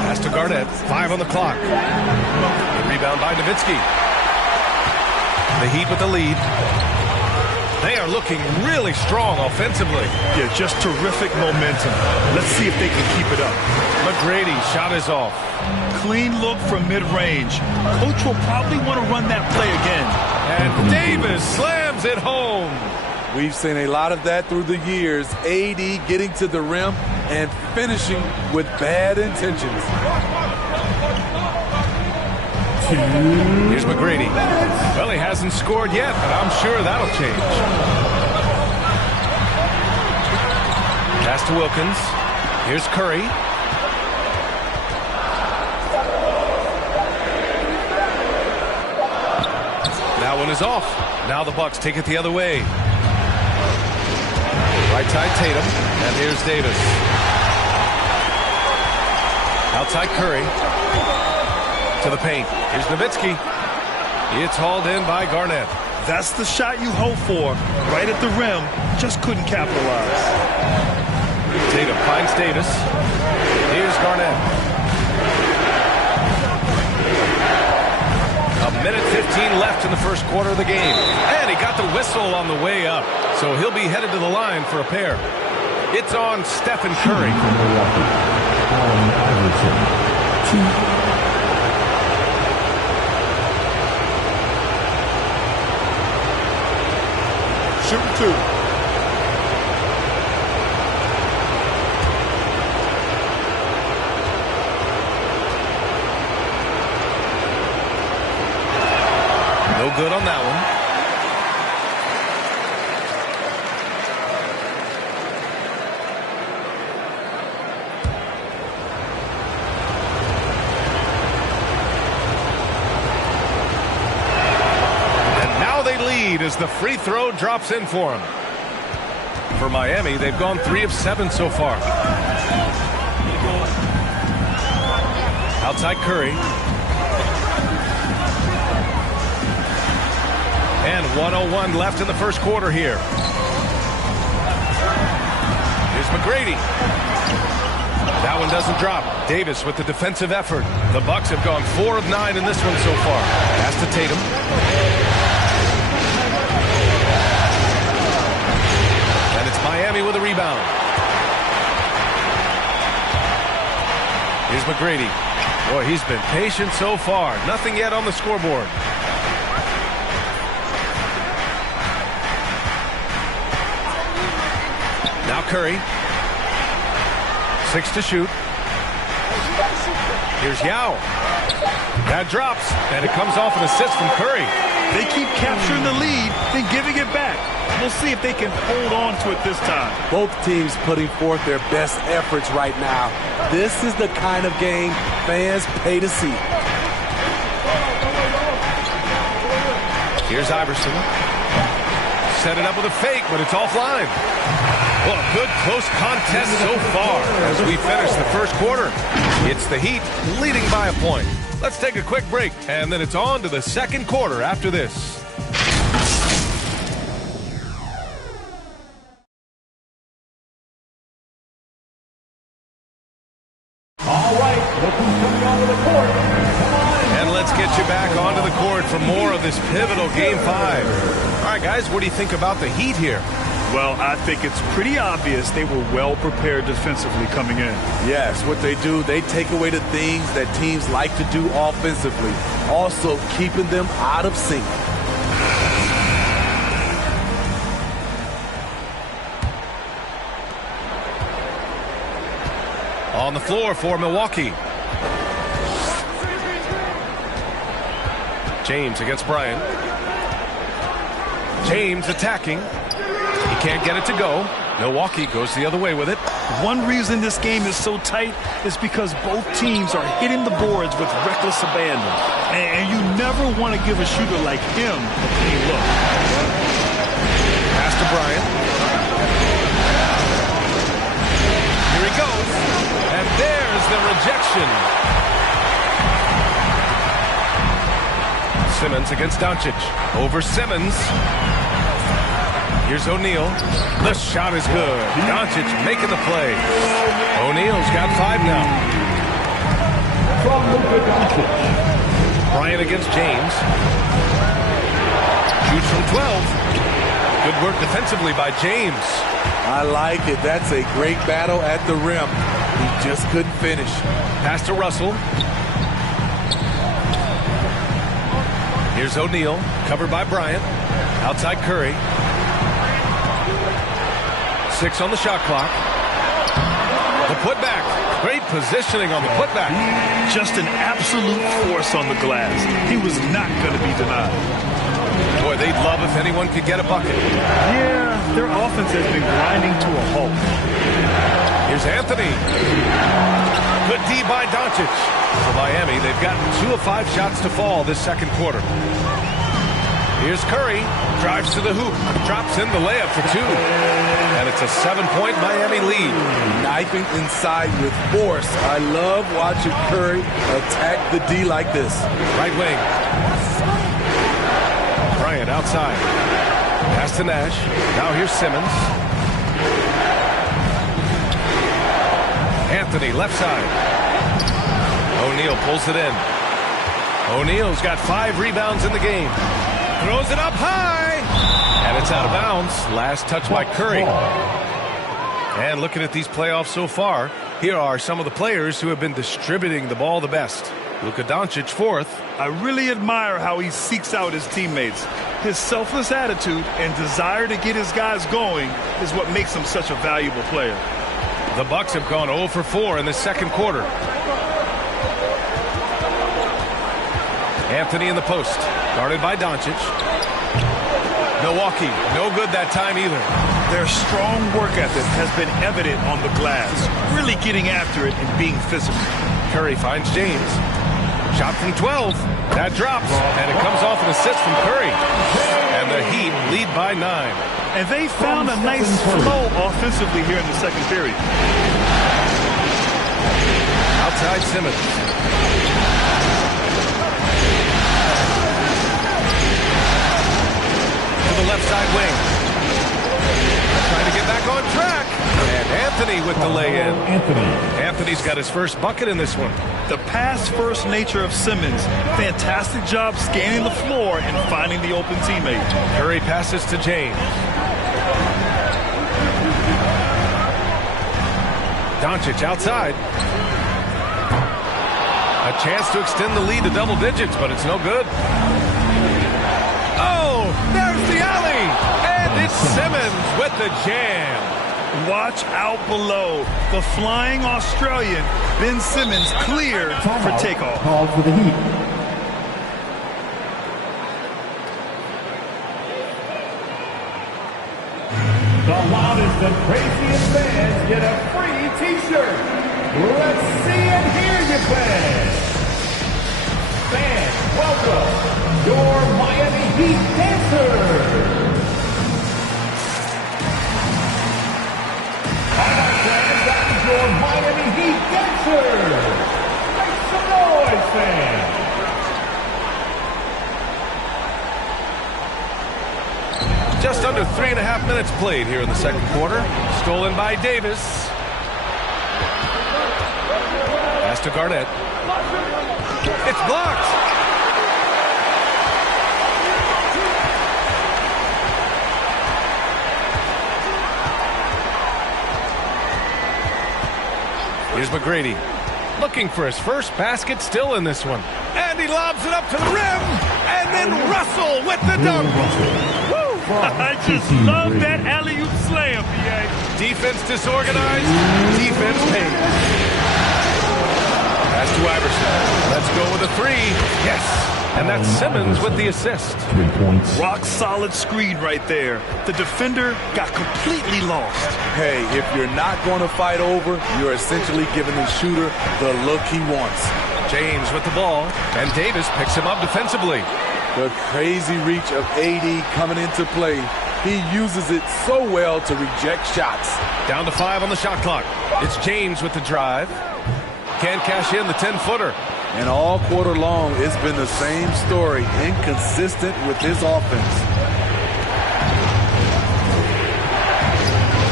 Pass to Garnett. 5 on the clock. The rebound by Nowitzki. The Heat with the lead. They are looking really strong offensively. Yeah, just terrific momentum. Let's see if they can keep it up. McGrady, shot is off. Clean look from mid-range. Coach will probably want to run that play again. And Davis slams it home. We've seen a lot of that through the years. AD getting to the rim and finishing with bad intentions. Here's McGrady. Well, he hasn't scored yet, but I'm sure that'll change. Pass to Wilkins. Here's Curry. That one is off. Now the Bucks take it the other way. Right side Tatum, and here's Davis. Outside Curry. To the paint. Here's Nowitzki. It's hauled in by Garnett. That's the shot you hope for. Right at the rim. Just couldn't capitalize. Tatum finds Davis. Here's Garnett. A minute 15 left in the first quarter of the game. And he got the whistle on the way up. So he'll be headed to the line for a pair. It's on Stephen Curry. Shooting 2. No good on that one. As the free throw drops in for him. For Miami, they've gone 3 of 7 so far. Outside Curry. And 1:01 left in the first quarter here. Here's McGrady. That one doesn't drop. Davis with the defensive effort. The Bucks have gone 4 of 9 in this one so far. Pass to Tatum. Miami with a rebound. Here's McGrady. Boy, he's been patient so far. Nothing yet on the scoreboard. Now Curry. 6 to shoot. Here's Yao. That drops, and it comes off an assist from Curry. They keep capturing the lead, then giving it back. We'll see if they can hold on to it this time. Both teams putting forth their best efforts right now. This is the kind of game fans pay to see. Here's Iverson. Set it up with a fake, but it's offline. Well, a good close contest so far as we finish the first quarter. It's the Heat leading by a point. Let's take a quick break, and then it's on to the second quarter after this. back onto the court for more of this pivotal Game 5. All right, guys, what do you think about the Heat here? Well, I think it's pretty obvious they were well prepared defensively coming in. Yes, what they do, they take away the things that teams like to do offensively, also keeping them out of sync. On the floor for Milwaukee. James against Bryant. James attacking. He can't get it to go. Milwaukee goes the other way with it. One reason this game is so tight is because both teams are hitting the boards with reckless abandon. And you never want to give a shooter like him a clean look. Pass to Bryant. Here he goes. And there's the rejection. Simmons against Doncic. Over Simmons. Here's O'Neal. The shot is good. Doncic making the play. O'Neal's got 5 now. Bryant against James. Shoots from 12. Good work defensively by James. I like it. That's a great battle at the rim. He just couldn't finish. Pass to Russell. Here's O'Neal, covered by Bryant. Outside Curry. 6 on the shot clock. The putback. Great positioning on the putback. Just an absolute force on the glass. He was not going to be denied. Boy, they'd love if anyone could get a bucket. Yeah, their offense has been grinding to a halt. Here's Anthony. Good D by Doncic. For Miami, they've gotten 2 of 5 shots to fall this second quarter. Here's Curry. Drives to the hoop. Drops in the layup for 2. And it's a 7-point Miami lead. Knifing inside with force. I love watching Curry attack the D like this. Right wing. Bryant outside. Pass to Nash. Now here's Simmons. Anthony left side. O'Neal pulls it in. O'Neal's got 5 rebounds in the game. Throws it up high. And it's out of bounds. Last touch by Curry. And looking at these playoffs so far, here are some of the players who have been distributing the ball the best. Luka Doncic, 4th. I really admire how he seeks out his teammates. His selfless attitude and desire to get his guys going is what makes him such a valuable player. The Bucks have gone 0 for 4 in the second quarter. Anthony in the post, guarded by Doncic. Milwaukee, no good that time either. Their strong work ethic has been evident on the glass, really getting after it and being physical. Curry finds James. Shot from 12. That drops, and it comes off an assist from Curry. And the Heat lead by 9. And they found a nice flow offensively here in the second period. Outside Simmons. The left side wing. Trying to get back on track. And Anthony with the lay-in. Anthony's got his first bucket in this one. The pass-first nature of Simmons. Fantastic job scanning the floor and finding the open teammate. Curry passes to James. Doncic outside. A chance to extend the lead to double digits, but it's no good. There's the alley, and it's Simmons with the jam. Watch out below. The flying Australian, Ben Simmons, cleared for takeoff. Called for the Heat. The loudest and craziest fans get a free T-shirt. Let's see and hear you, fans. Fans, welcome your Miami Heat dancers. All right, fans, that is your Miami Heat dancers. Make some noise, fans. Just under 3.5 minutes played here in the second quarter. Stolen by Davis. Pass to Garnett. It's blocked. Here's McGrady. Looking for his first basket, still in this one. And he lobs it up to the rim. And then Russell with the dunk. Woo! I just love that alley-oop slam, B.A. Defense disorganized, defense paid. Pass to Iverson. Let's go with a three. Yes! And that's Simmons with the assist. 3 points. Rock solid screen right there. The defender got completely lost. Hey, if you're not going to fight over, you're essentially giving the shooter the look he wants. James with the ball, and Davis picks him up defensively. The crazy reach of AD coming into play. He uses it so well to reject shots. Down to 5 on the shot clock. It's James with the drive. Can't cash in the 10-footer. And all quarter long, it's been the same story, inconsistent with his offense.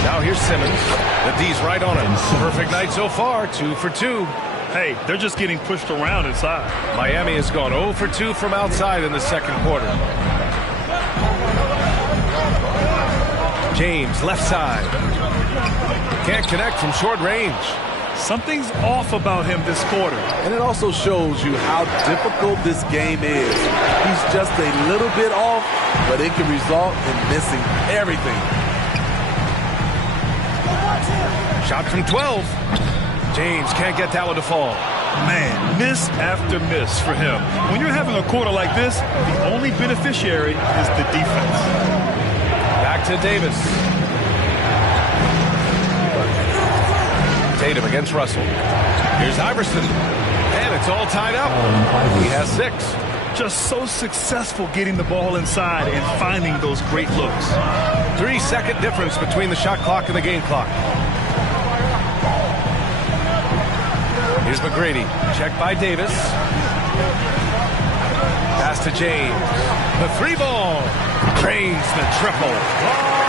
Now here's Simmons. The D's right on him. Perfect night so far, 2 for 2. Hey, they're just getting pushed around inside. Miami has gone 0 for 2 from outside in the second quarter. James, left side. Can't connect from short range. Something's off about him this quarter. And it also shows you how difficult this game is. He's just a little bit off, but it can result in missing everything. Shot from 12. James can't get that one to fall. Man, miss after miss for him. When you're having a quarter like this, the only beneficiary is the defense. Back to Davis. Tatum against Russell. Here's Iverson. And it's all tied up. He has 6. Just so successful getting the ball inside and finding those great looks. 3-second difference between the shot clock and the game clock. Here's McGrady. Check by Davis. Pass to James. The 3-ball. Drains the triple.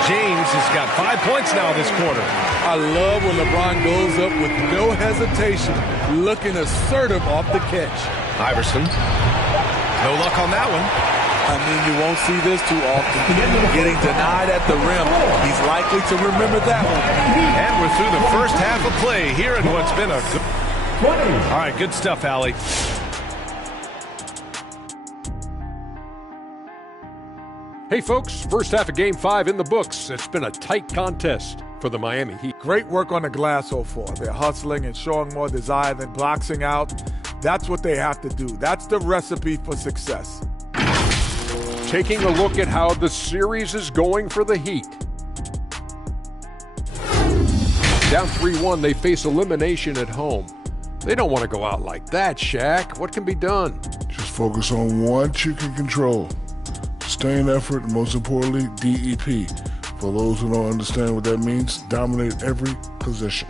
James has got 5 points now this quarter. I love when LeBron goes up with no hesitation, looking assertive off the catch. Iverson. No luck on that one. I mean, you won't see this too often. Getting denied at the rim. He's likely to remember that one. And we're through the first half of play here in what's been a good... All right, good stuff, Allie. Hey, folks, first half of Game 5 in the books. It's been a tight contest for the Miami Heat. Great work on the glass so far. They're hustling and showing more desire than boxing out. That's what they have to do. That's the recipe for success. Taking a look at how the series is going for the Heat. Down 3-1, they face elimination at home. They don't want to go out like that, Shaq. What can be done? Just focus on what you can control. Sustained effort, and most importantly, DEP. For those who don't understand what that means, dominate every position.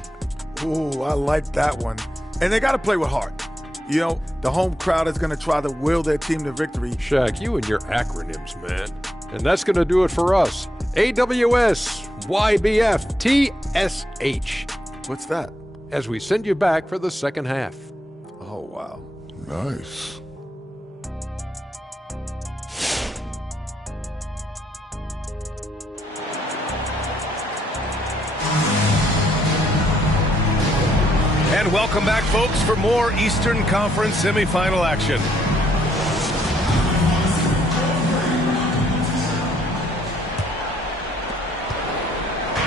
Ooh, I like that one. And they got to play with heart. You know, the home crowd is going to try to will their team to victory. Shaq, you and your acronyms, man. And that's going to do it for us. AWS, YBF, TSH. What's that? As we send you back for the second half. Oh, wow. Nice. And welcome back, folks, for more Eastern Conference semifinal action.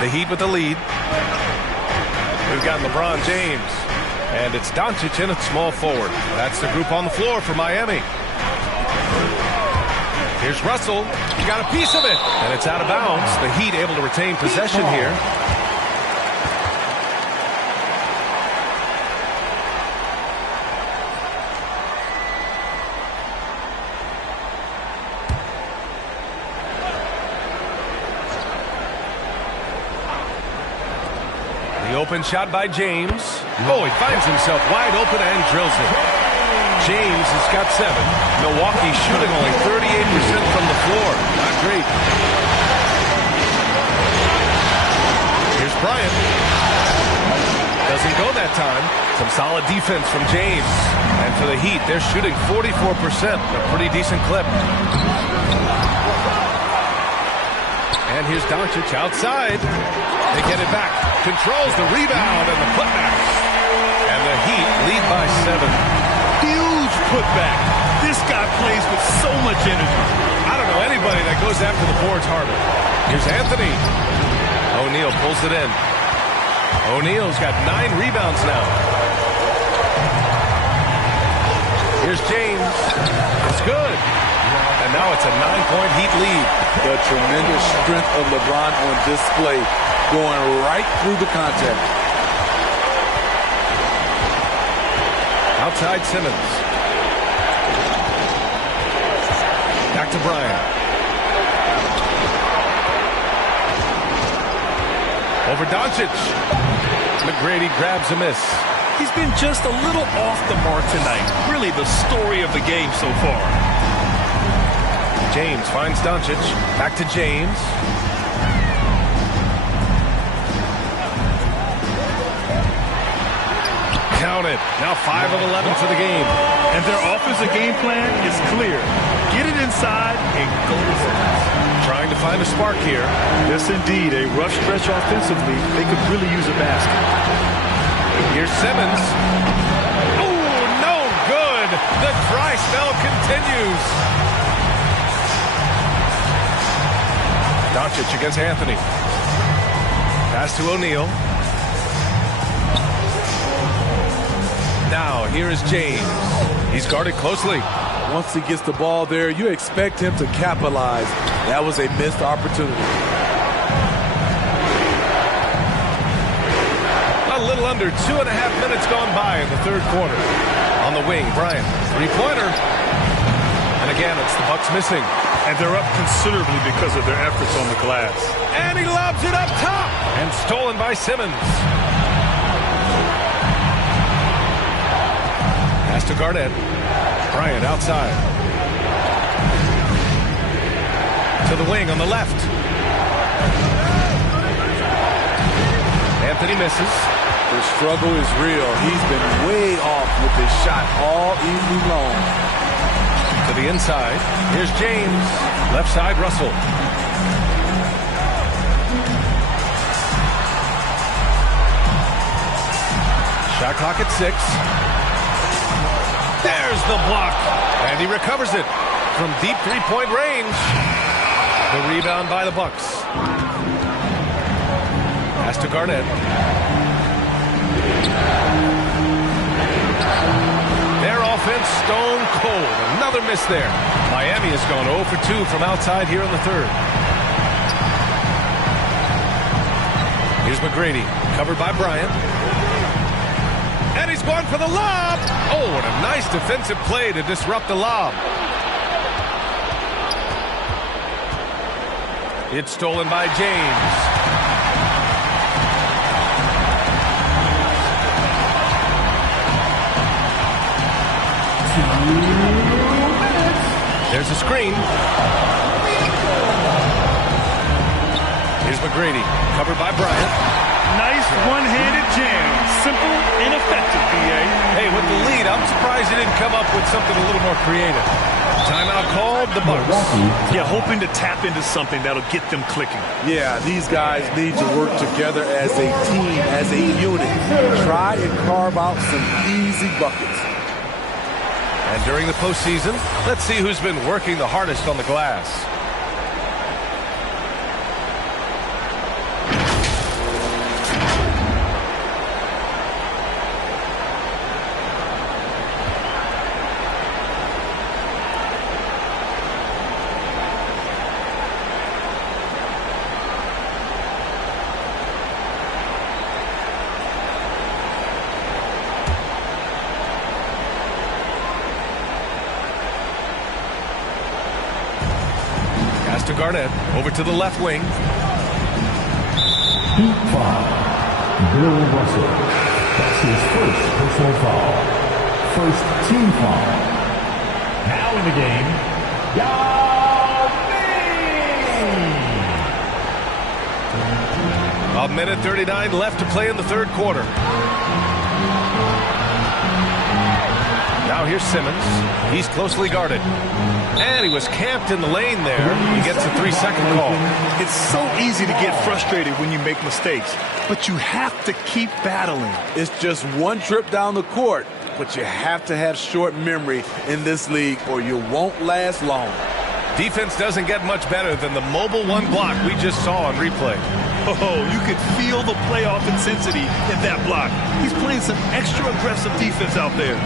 The Heat with the lead. We've got LeBron James. And it's Doncic in at small forward. That's the group on the floor for Miami. Here's Russell. He got a piece of it. And it's out of bounds. The Heat able to retain possession here. The open shot by James. Oh, he finds himself wide open and drills it. James has got 7. Milwaukee shooting only 38% from the floor. Not great. Here's Bryant. Doesn't go that time. Some solid defense from James. And for the Heat, they're shooting 44%. A pretty decent clip. And here's Doncic outside. They get it back. Controls the rebound and the putback. lead by 7. Huge putback. This guy plays with so much energy. I don't know anybody that goes after the boards harder. Here's Anthony. O'Neal pulls it in. O'Neal's got 9 rebounds now. Here's James. It's good. And now it's a 9-point Heat lead. The tremendous strength of LeBron on display, going right through the contact. Outside Simmons. Back to Bryant. Over Doncic. McGrady grabs a miss. He's been just a little off the mark tonight. Really the story of the game so far. James finds Doncic. Back to James. Count it. Now 5 of 11 for the game. And their offensive game plan is clear. Get it inside and go to work. Trying to find a spark here. Yes, indeed. A rough stretch offensively. They could really use a basket. Here's Simmons. Oh, no good. The dry spell continues. Doncic against Anthony. Pass to O'Neal. Now, here is James. He's guarded closely. Once he gets the ball there, you expect him to capitalize. That was a missed opportunity. A little under 2.5 minutes gone by in the third quarter. On the wing, Bryant. Three-pointer. And again, it's the Bucks missing. And they're up considerably because of their efforts on the glass. And he lobs it up top. And stolen by Simmons. Pass to Garnett. Bryant outside. To the wing on the left. Anthony misses. The struggle is real. He's been way off with his shot all evening long. To the inside. Here's James. Left side, Russell. Shot clock at 6. There's the block. And he recovers it from deep three-point range. The rebound by the Bucks. Pass to Garnett. Their offense stone cold. Another miss there. Miami has gone 0 for 2 from outside here in the third. Here's McGrady. Covered by Bryant. And he's going for the lob. Oh, what a nice defensive play to disrupt the lob. It's stolen by James. There's a screen. Here's McGrady, covered by Bryant. Nice one-handed jam. Simple and effective, B.A. Hey, with the lead, I'm surprised he didn't come up with something a little more creative. Timeout called, the Bucks. Yeah, hoping to tap into something that'll get them clicking. Yeah, these guys need to work together as a team, as a unit. Try and carve out some easy buckets. And during the postseason, let's see who's been working the hardest on the glass. To Garnett, over to the left wing. Heat foul. Bill Russell. That's his first personal foul. First team foul. Now in the game, Yao Ming. A minute 39 left to play in the third quarter. Now Now here's Simmons. He's closely guarded. And he was camped in the lane there. He gets a 3-second call. It's so easy to get frustrated when you make mistakes, but you have to keep battling. It's just one trip down the court, but you have to have short memory in this league or you won't last long. Defense doesn't get much better than the mobile one block we just saw on replay. Oh, you could feel the playoff intensity in that block. He's playing some extra aggressive defense out there.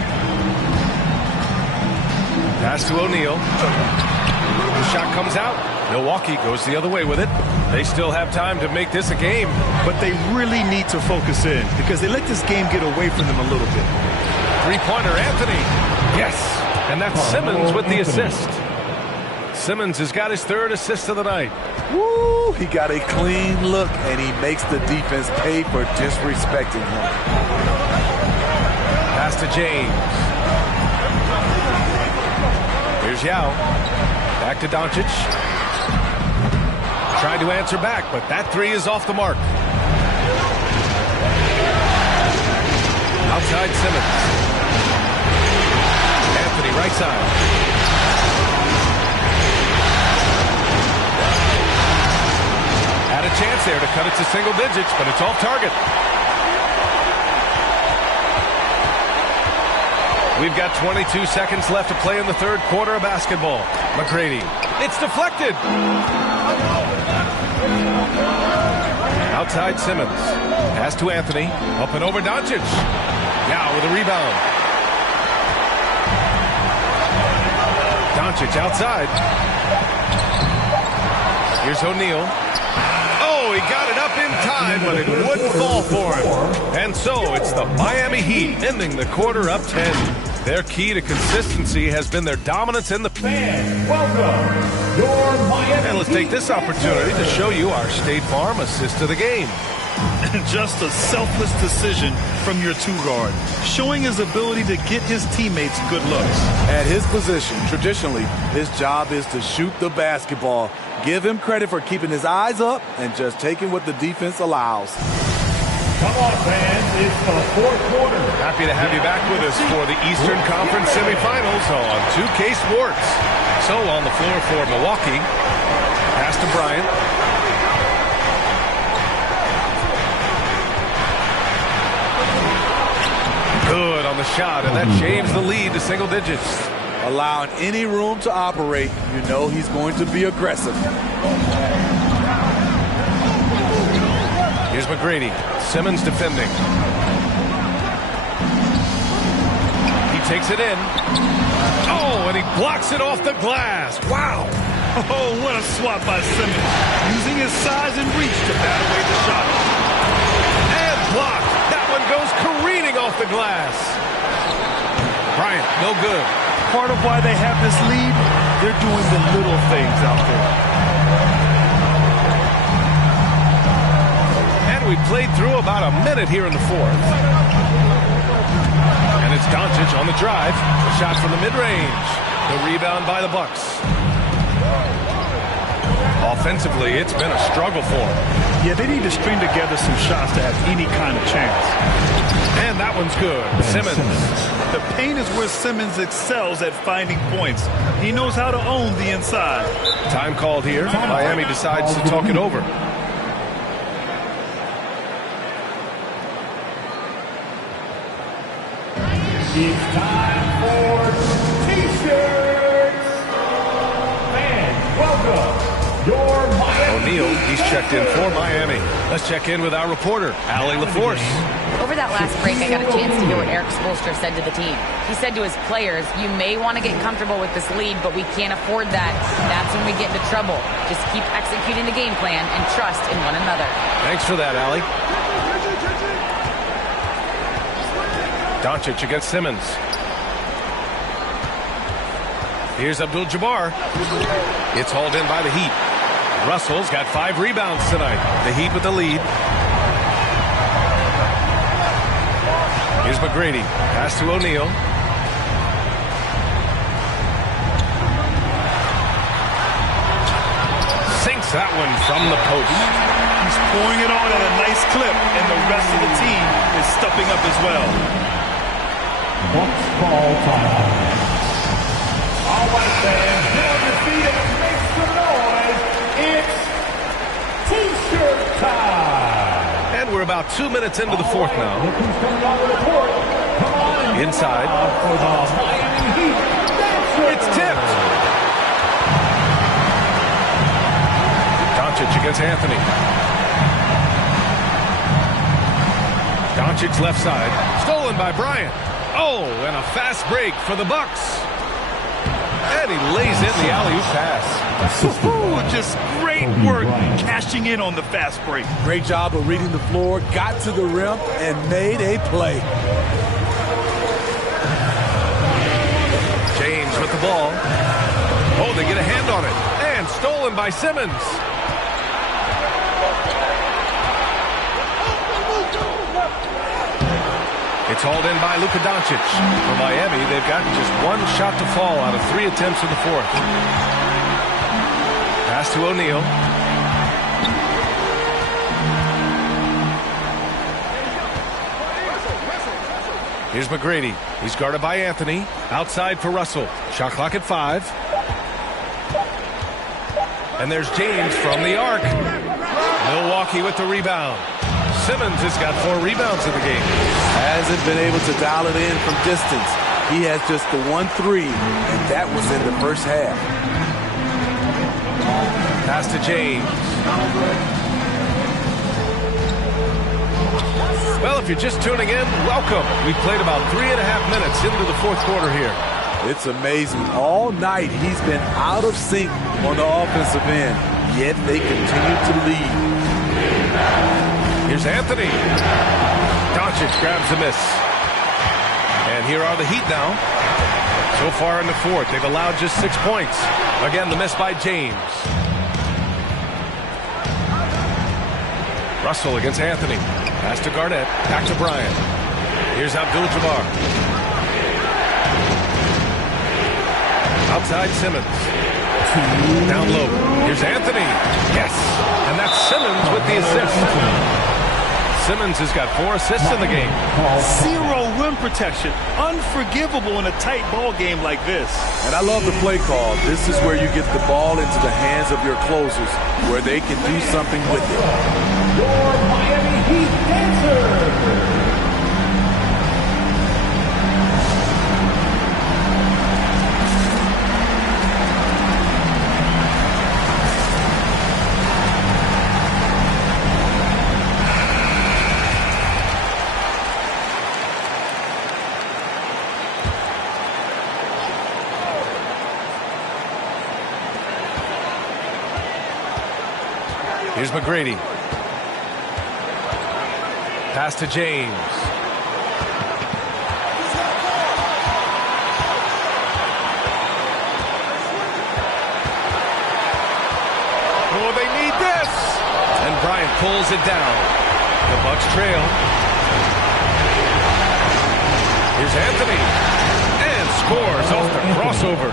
Pass to O'Neal. The shot comes out. Milwaukee goes the other way with it. They still have time to make this a game. But they really need to focus in because they let this game get away from them a little bit. Three-pointer, Anthony. Yes. And that's Simmons with the assist. Simmons has got his 3rd assist of the night. Woo! He got a clean look, and he makes the defense pay for disrespecting him. Pass to James. Here's Yao. Back to Doncic. Tried to answer back, but that 3 is off the mark. Outside Simmons. Anthony right side. Had a chance there to cut it to single digits, but it's off target. We've got 22 seconds left to play in the 3rd quarter of basketball. McGrady. It's deflected. Outside Simmons. Pass to Anthony. Up and over Doncic. Now with a rebound. Doncic outside. Here's O'Neal. He got it up in time, but it wouldn't fall for him. And so it's the Miami Heat ending the quarter up 10. Their key to consistency has been their dominance in the fans. Welcome, your Miami. And let's take this opportunity to show you our State Farm assist of the game. Just a selfless decision from your 2-guard, showing his ability to get his teammates good looks. At his position, traditionally, his job is to shoot the basketball. Give him credit for keeping his eyes up and just taking what the defense allows. Come on, fans. It's the 4th quarter. Happy to have you back with us for the Eastern Conference semifinals on 2K Sports. So on the floor for Milwaukee. Pass to Bryant. Good on the shot, and that shaves the lead to single digits. Allowing any room to operate, you know he's going to be aggressive. Here's McGrady. Simmons defending. He takes it in. Oh, and he blocks it off the glass. Wow. Oh, what a swat by Simmons. Using his size and reach to bat away the shot. And blocked. That one goes careening off the glass. Bryant, no good. Part of why they have this lead, they're doing the little things out there. And we played through about a minute here in the 4th. And it's Doncic on the drive. A shot from the mid-range. The rebound by the Bucks. Offensively, it's been a struggle for them. Yeah, they need to string together some shots to have any kind of chance. And that one's good. Simmons. The paint is where Simmons excels at finding points. He knows how to own the inside. Time called here. Miami decides to talk it over. It's time for T-shirts. Fans, welcome, your Miami. O'Neal, he's checked in for Miami. Let's check in with our reporter, Allie LaForce. Over that last break, I got a chance to hear what Eric Spoelstra said to the team. He said to his players, you may want to get comfortable with this lead, but we can't afford that. That's when we get into trouble. Just keep executing the game plan and trust in one another. Thanks for that, Allie. Doncic against Simmons. Here's Abdul-Jabbar. It's hauled in by the Heat. Russell's got 5 rebounds tonight. The Heat with the lead. Here's McGrady. Pass to O'Neal. Sinks that one from the post. He's pouring it on at a nice clip, and the rest of the team is stepping up as well. Bucks call time. All right, fans, get on your feet and make some noise. It's T-shirt time. And we're about 2 minutes into the fourth now. Look who's coming on the report. Come on. Inside. For the Miami Heat. It's tipped. Doncic against Anthony. Doncic left side. Stolen by Bryant. Oh, and a fast break for the Bucks. And he lays in the alley-oop pass. Ooh, just great work cashing in on the fast break. Great job of reading the floor, got to the rim, and made a play. James with the ball. Oh, they get a hand on it. And stolen by Simmons. It's hauled in by Luka Doncic. For Miami, they've got just one shot to fall out of 3 attempts in the fourth. Pass to O'Neal. Here's McGrady. He's guarded by Anthony. Outside for Russell. Shot clock at 5. And there's James from the arc. Milwaukee with the rebound. Simmons has got 4 rebounds in the game. Hasn't been able to dial it in from distance. He has just the 1-3, and that was in the first half. Pass to James. Well, if you're just tuning in, welcome. We've played about 3.5 minutes into the fourth quarter here. It's amazing. All night he's been out of sync on the offensive end, yet they continue to lead. Here's Anthony. Doncic grabs the miss. And here are the Heat now. So far in the fourth, they've allowed just 6 points. Again, the miss by James. Russell against Anthony. Pass to Garnett. Back to Bryant. Here's Abdul-Jabbar. Outside Simmons. Down low. Here's Anthony. Yes. And that's Simmons with the assist. Simmons has got 4 assists in the game. 0 rim protection. Unforgivable in a tight ball game like this. And I love the play call. This is where you get the ball into the hands of your closers, where they can do something with it. Your Miami Heat dancer. Here's McGrady. Pass to James. Oh, they need this. And Bryant pulls it down. The Bucks trail. Here's Anthony. And scores off the crossover.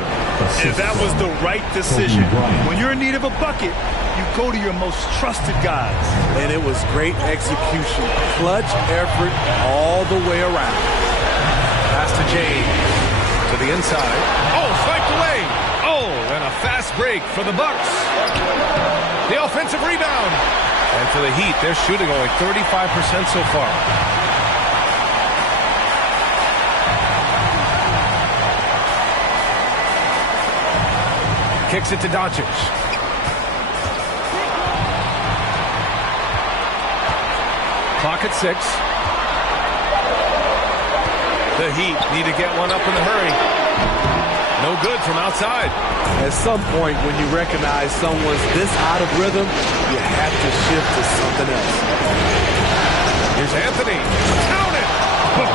And that was the right decision. When you're in need of a bucket, you go to your most trusted guys. And it was great execution. Clutch effort all the way around. Pass to James. To the inside. Oh, swiped away. Oh, and a fast break for the Bucks. The offensive rebound. And for the Heat, they're shooting only 35% so far. Kicks it to Doncic. Clock at 6. The Heat need to get one up in a hurry. No good from outside. At some point, when you recognize someone's this out of rhythm, you have to shift to something else. Here's Anthony. Count it!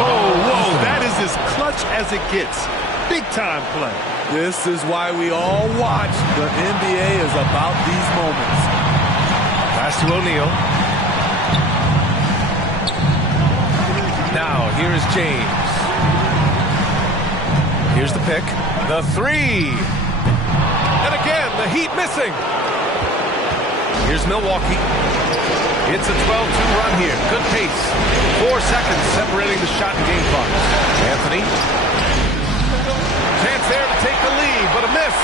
Oh, whoa, that is as clutch as it gets. Big time play. This is why we all watch. The NBA is about these moments. Pass to O'Neal. Now, here is James. Here's the pick. The 3. And again, the Heat missing. Here's Milwaukee. It's a 12-2 run here. Good pace. 4 seconds separating the shot and game clock. Anthony. Chance there to take the lead, but a miss.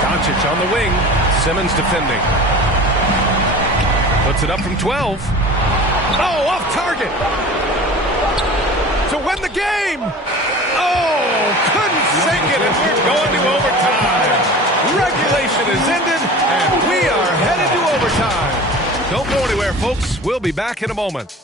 Doncic on the wing. Simmons defending. Puts it up from 12. Oh, off target. To win the game. Oh, couldn't sink it, and we're going to overtime. Regulation is ended, and we are headed to overtime. Don't go anywhere, folks. We'll be back in a moment.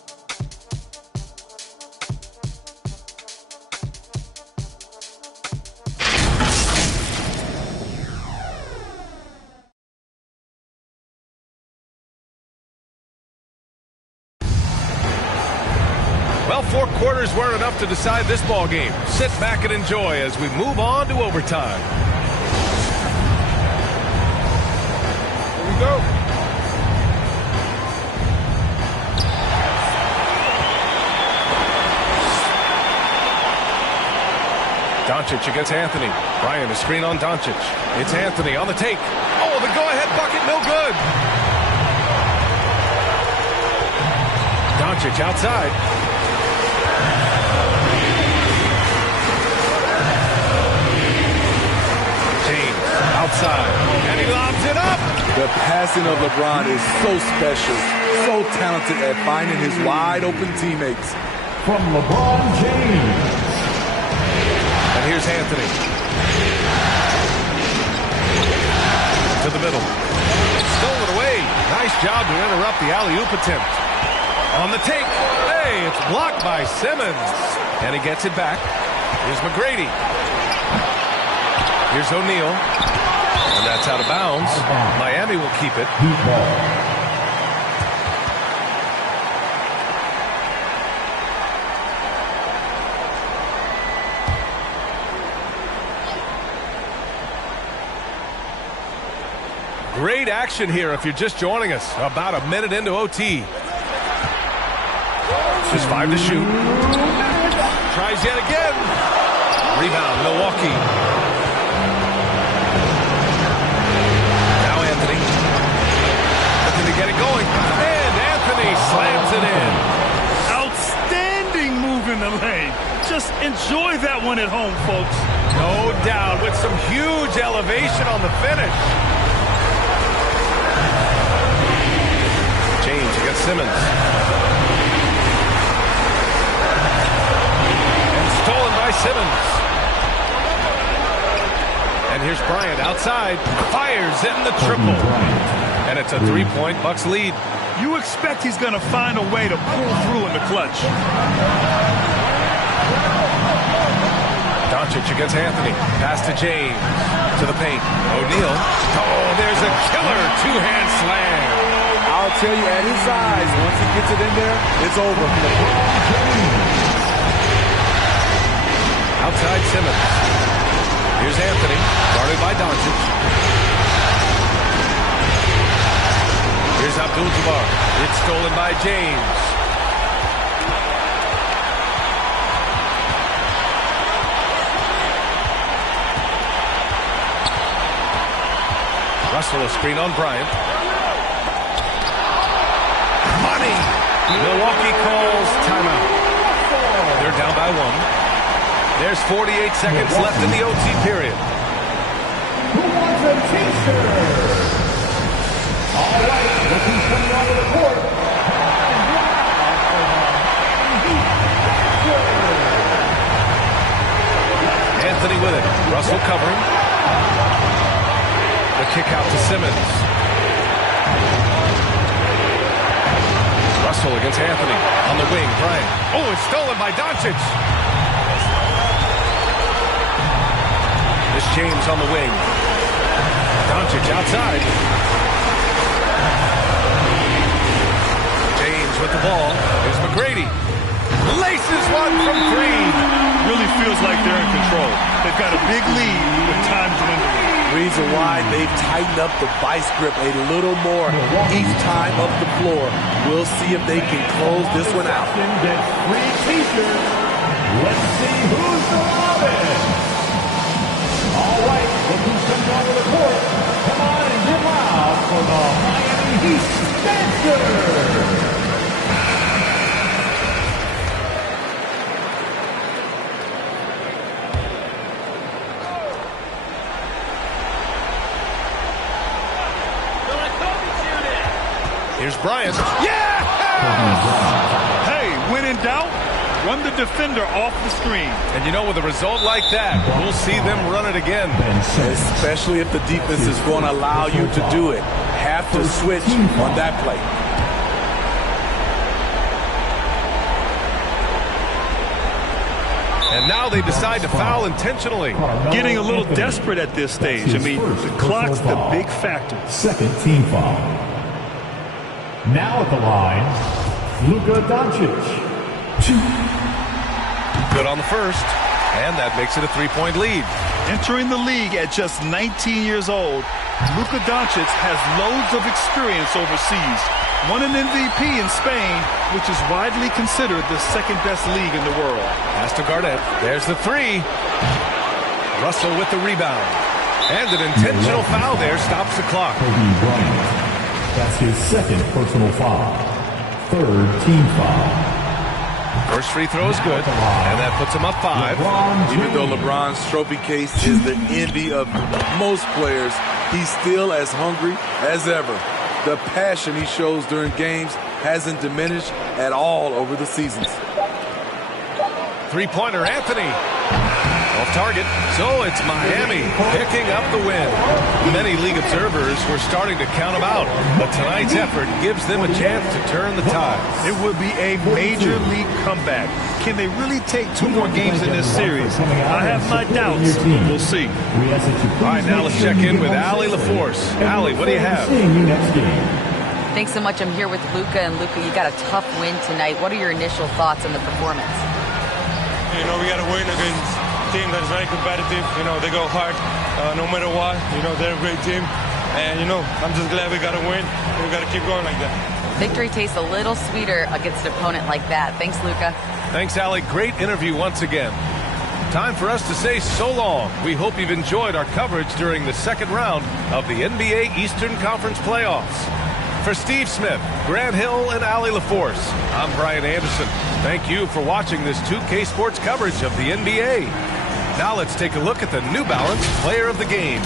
Well, 4 quarters weren't enough to decide this ball game. Sit back and enjoy as we move on to overtime. Here we go. Doncic against Anthony. Bryant, a screen on Doncic. It's Anthony on the take. Oh, the go-ahead bucket, no good. Doncic outside. Outside, and he lobs it up. The passing of LeBron is so special, so talented at finding his wide open teammates. From LeBron James. And here's Anthony. To the middle. Stolen away. Nice job to interrupt the alley-oop attempt. On the take. Hey, it's blocked by Simmons. And he gets it back. Here's McGrady. Here's O'Neal. And that's out of bounds. Miami will keep it. Great action here if you're just joining us. About a minute into OT. Just 5 to shoot. Tries yet again. Rebound, Milwaukee. Get it going, and Anthony slams it in. Outstanding move in the lane. Just enjoy that one at home, folks. No doubt, with some huge elevation on the finish. James against Simmons. And stolen by Simmons. And here's Bryant outside. Fires in the triple. And it's a 3-point Bucks lead. You expect he's going to find a way to pull through in the clutch. Doncic against Anthony. Pass to James. To the paint. O'Neal. Oh, there's a killer 2-hand slam. I'll tell you, at his size, once he gets it in there, it's over. Outside Simmons. Here's Anthony. Guarded by Doncic. Here's Abdul-Jabbar. It's stolen by James. Russell, a screen on Bryant. Money! Milwaukee calls timeout. They're down by 1. There's 48 seconds left in the OT period. Who wants a t-shirt? All right, looking coming onto the court. Anthony with it. Russell covering. The kick out to Simmons. Russell against Anthony. On the wing, Bryant. Oh, it's stolen by Doncic. This James on the wing. Doncic outside. James with the ball. Here's McGrady. Laces one from 3. Really feels like they're in control. They've got a big lead with time dwindling. Reason why they've tightened up the vice grip a little more each time up the floor. We'll see if they can close this one out. Free t-shirt. Let's see who's the Robin. All right, look who's coming onto the court. Come on and get loud for the Miami Heat Dancers. Here's Bryant. Yeah! Hey, when in doubt, run the defender off the screen. And you know, with a result like that, we'll see them run it again. Especially if the defense is going to allow you to do it. Have to switch on that play. And now they decide to foul intentionally. Getting a little desperate at this stage. I mean, the clock's the big factor. Second team foul. Now at the line, Luka Doncic. Good on the first, and that makes it a three-point lead. Entering the league at just 19 years old, Luka Doncic has loads of experience overseas. Won an MVP in Spain, which is widely considered the second-best league in the world. Pass to Garnett. There's the three. Russell with the rebound. And an intentional foul there stops the clock. That's his second personal foul. Third team foul. First free throw is good, and that puts him up 5. Even though LeBron's trophy case is the envy of most players, he's still as hungry as ever. The passion he shows during games hasn't diminished at all over the seasons. Three-pointer, Anthony. Off target, so it's Miami picking up the win. Many league observers were starting to count them out, but tonight's effort gives them a chance to turn the tide. It would be a major league comeback. Can they really take 2 more games in this series? I have my doubts. We'll see. All right, now let's check in with Allie LaForce. Allie, what do you have? Thanks so much. I'm here with Luka, and Luka, you got a tough win tonight. What are your initial thoughts on the performance? You know, we got to win against team that is very competitive. You know, they go hard no matter what. You know, they're a great team. And, you know, I'm just glad we got to win. We got to keep going like that. Victory tastes a little sweeter against an opponent like that. Thanks, Luka. Thanks, Allie. Great interview once again. Time for us to say so long. We hope you've enjoyed our coverage during the second round of the NBA Eastern Conference playoffs. For Steve Smith, Grant Hill, and Allie LaForce, I'm Brian Anderson. Thank you for watching this 2K Sports coverage of the NBA. Now let's take a look at the New Balance Player of the Game.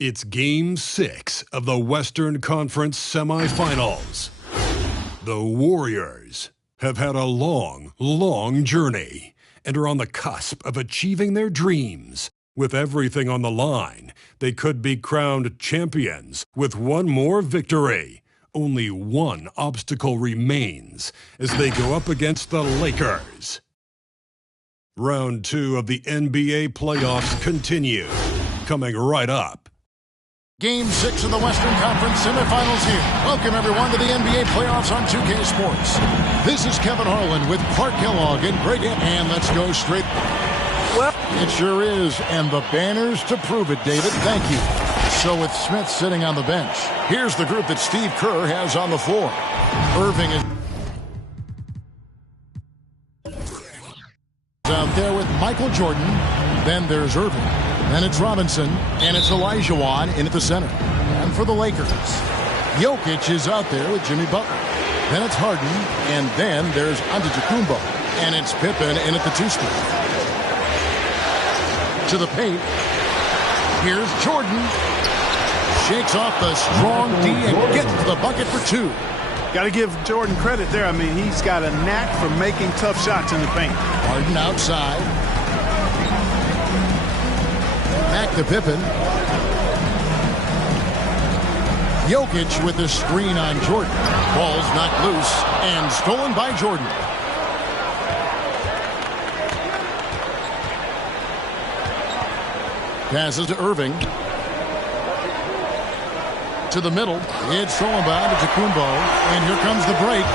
It's Game 6 of the Western Conference semifinals. The Warriors have had a long, long journey and are on the cusp of achieving their dreams. With everything on the line, they could be crowned champions with one more victory. Only one obstacle remains as they go up against the Lakers. Round 2 of the NBA playoffs continue. Coming right up. Game 6 of the Western Conference semifinals here. Welcome, everyone, to the NBA playoffs on 2K Sports. This is Kevin Harlan with Clark Kellogg and Greg. And let's go straight. Well, it sure is. And the banners to prove it, David. Thank you. So with Smith sitting on the bench, here's the group that Steve Kerr has on the floor. Irving is out there with Michael Jordan. Then there's Irving. Then it's Robinson. And it's Olajuwon in at the center. And for the Lakers, Jokic is out there with Jimmy Butler. Then it's Harden. And then there's Antetokounmpo. And it's Pippen in at the 2 spot. To the paint. Here's Jordan. Shakes off the strong D and gets to the bucket for 2. Got to give Jordan credit there. I mean, he's got a knack for making tough shots in the paint. Harden outside. Back to Pippen. Jokic with the screen on Jordan. Ball's knocked loose and stolen by Jordan. Passes to Irving. To the middle. It's stolen by Antetokounmpo. And here comes the break.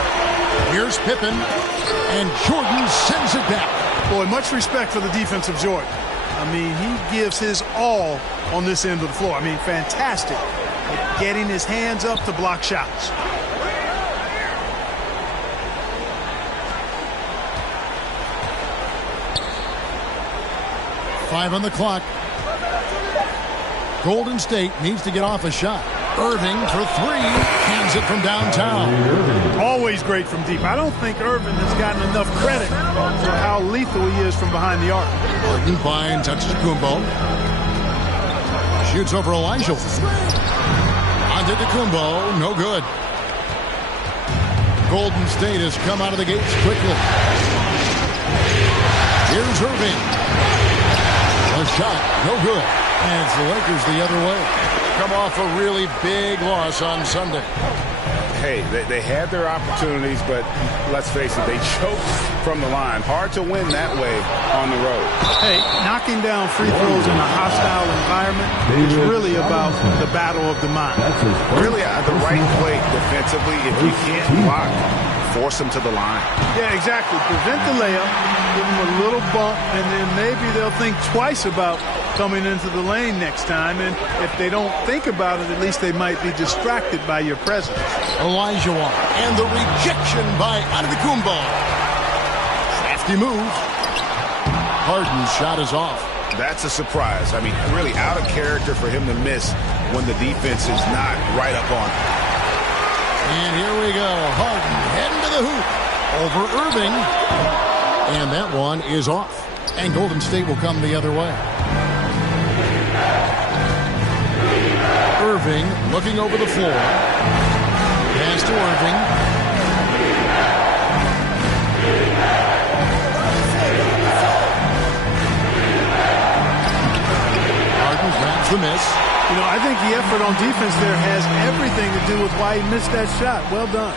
Here's Pippen. And Jordan sends it back. Boy, much respect for the defense of Jordan. I mean, he gives his all on this end of the floor. I mean, fantastic at getting his hands up to block shots. Five on the clock. Golden State needs to get off a shot. Irving for 3. Hands it from downtown. Always great from deep. I don't think Irving has gotten enough credit for how lethal he is from behind the arc. Harden finds Antetokounmpo. Shoots over Elijah. Antetokounmpo, no good. Golden State has come out of the gates quickly. Here's Irving. A shot, no good. And it's the Lakers the other way. Come off a really big loss on Sunday. Hey, they had their opportunities, but let's face it, they choked from the line. Hard to win that way on the road. Hey, knocking down free throws in a hostile environment is really about the battle of the mind. Really the right play defensively. If you can't block, force them to the line. Yeah, exactly. Prevent the layup, give them a little bump, and then maybe they'll think twice about coming into the lane next time. And if they don't think about it, at least they might be distracted by your presence. Olajuwon and the rejection by Antetokounmpo. Crafty move. Harden's shot is off. That's a surprise. I mean, really out of character for him to miss when the defense is not right up on him. And here we go. Harden heading to the hoop. Over Irving. And that one is off. And Golden State will come the other way. Irving looking over the floor. Pass to Irving. Harden grabs the miss. You know, I think the effort on defense there has everything to do with why he missed that shot. Well done.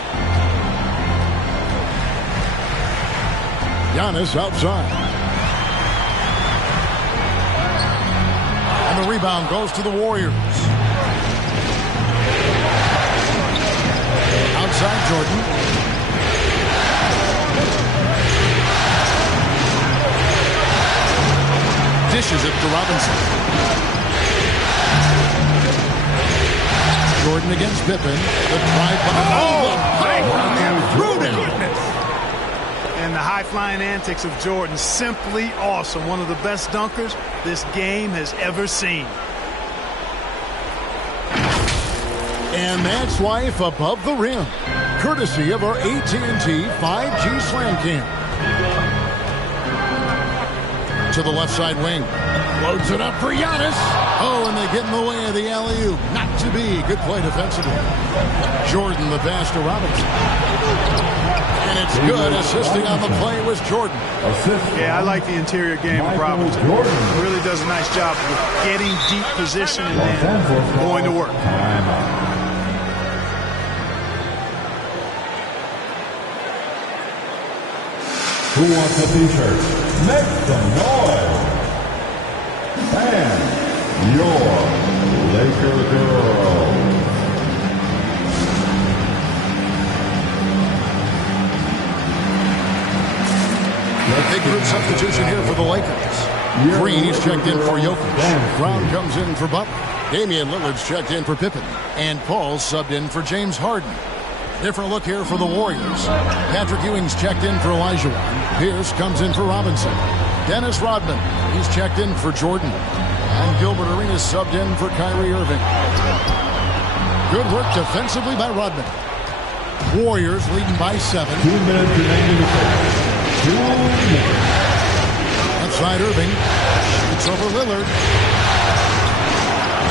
Giannis outside. And the rebound goes to the Warriors. Outside Jordan. Dishes it to Robinson. Jordan against Pippen. The drive. And the high-flying antics of Jordan, simply awesome. One of the best dunkers this game has ever seen. And that's life above the rim, courtesy of our AT&T 5G Slam Cam. To the left side wing. Loads it up for Giannis. Oh, and they get in the way of the alley-oop. Not to be. Good play defensively. Jordan the pass to Robinson. And it's good. Assisting on the play was Jordan. Yeah, I like the interior game of Robinson. He really does a nice job of getting deep position and then going to work. Who wants a t-shirt? Make some noise. And your Laker girl. Big group substitution here for the Lakers. Green is checked in for Jokic. Brown comes in for Butler. Damian Lillard's checked in for Pippen. And Paul's subbed in for James Harden. Different look here for the Warriors. Patrick Ewing's checked in for Olajuwon. Pierce comes in for Robinson. Dennis Rodman, he's checked in for Jordan. And Gilbert Arenas subbed in for Kyrie Irving. Good work defensively by Rodman. Warriors leading by 7. 2 minutes remaining to play. 2 minutes. Outside Irving. It's over Lillard.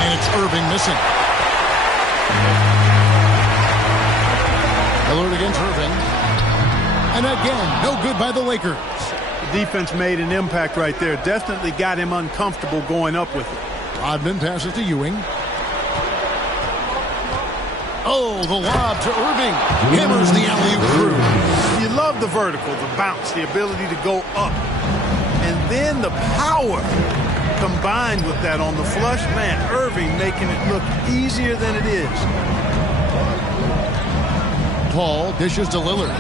And it's Irving missing. Lillard against Irving. And again, no good by the Lakers. The defense made an impact right there. Definitely got him uncomfortable going up with it. Rodman passes to Ewing. Oh, the lob to Irving. Hammers the alley-oop through. You love the vertical, the bounce, the ability to go up. And then the power combined with that on the flush. Man, Irving making it look easier than it is. Paul dishes to Lillard.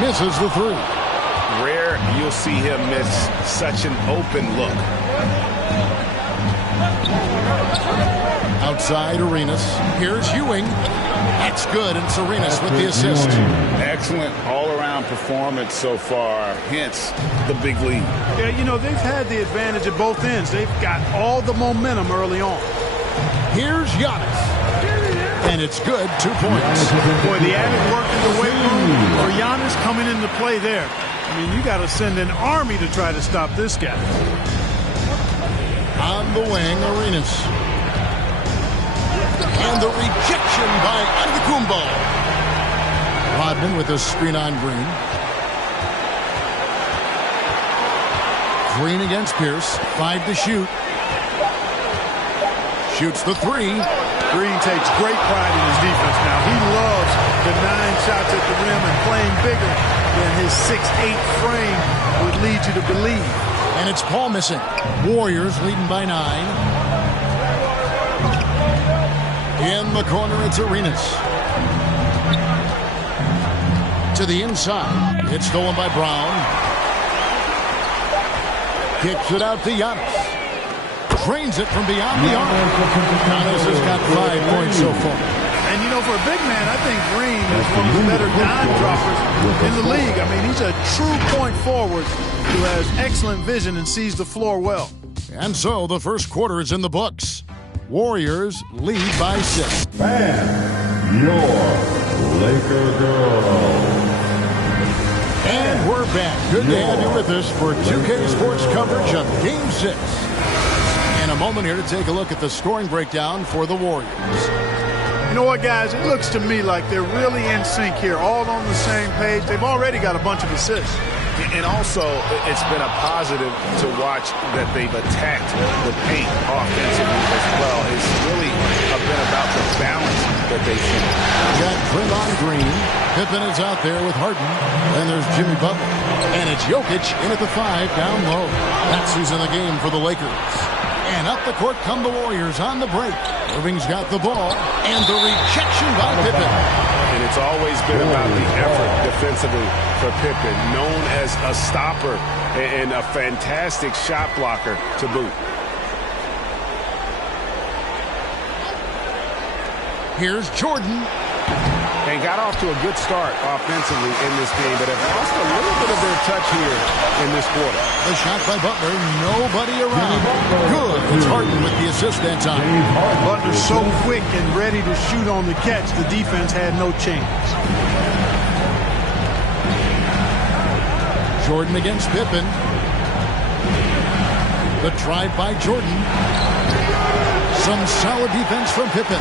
Misses the 3. Rare you'll see him miss such an open look. Outside Arenas. Here's Ewing. That's good, and it's Arenas with the assist. Excellent all-around performance so far, hence the big lead. Yeah, you know, they've had the advantage at both ends. They've got all the momentum early on. Here's Giannis. And it's good, 2 points. Boy, the added work in the weight room for Giannis coming into play there. I mean, you got to send an army to try to stop this guy. On the wing, Arenas. And the rejection by Antetokounmpo. Rodman with a screen on Green. Green against Pierce. 5 to shoot. Shoots the 3. Green takes great pride in his defense now. He loves the 9 shots at the rim and playing bigger than his 6'8" frame would lead you to believe. And it's Paul missing. Warriors leading by 9. In the corner, it's Arenas. To the inside. It's stolen by Brown. Kicks it out to Giannis. Drains it from beyond the arc. Giannis has got 5 points so far. And, you know, for a big man, I think Green is one of the better dime droppers in the league. I mean, he's a true point forward who has excellent vision and sees the floor well. And so the first quarter is in the books. Warriors lead by 6. And your Laker girl. And we're back. Good to have you with us for 2K Sports coverage of Game 6. In a moment here to take a look at the scoring breakdown for the Warriors. You know what, guys? It looks to me like they're really in sync here, all on the same page. They've already got a bunch of assists. And also, it's been a positive to watch that they've attacked the paint offensively as well. It's really been about the balance that they've seen. Got Draymond Green. Pippen is out there with Harden. Then there's Jimmy Butler. And it's Jokic in at the 5 down low. That's who's in the game for the Lakers. And up the court come the Warriors on the break. Irving's got the ball. And the rejection by Pippen. And it's always been about the effort defensively for Pippen, known as a stopper and a fantastic shot blocker to boot. Here's Jordan. And got off to a good start offensively in this game, but have lost a little bit of their touch here in this quarter. The shot by Butler, nobody around. Good. It's Harden with the assist that time. Butler's so quick and ready to shoot on the catch, the defense had no chance. Jordan against Pippen. The drive by Jordan. Some solid defense from Pippen.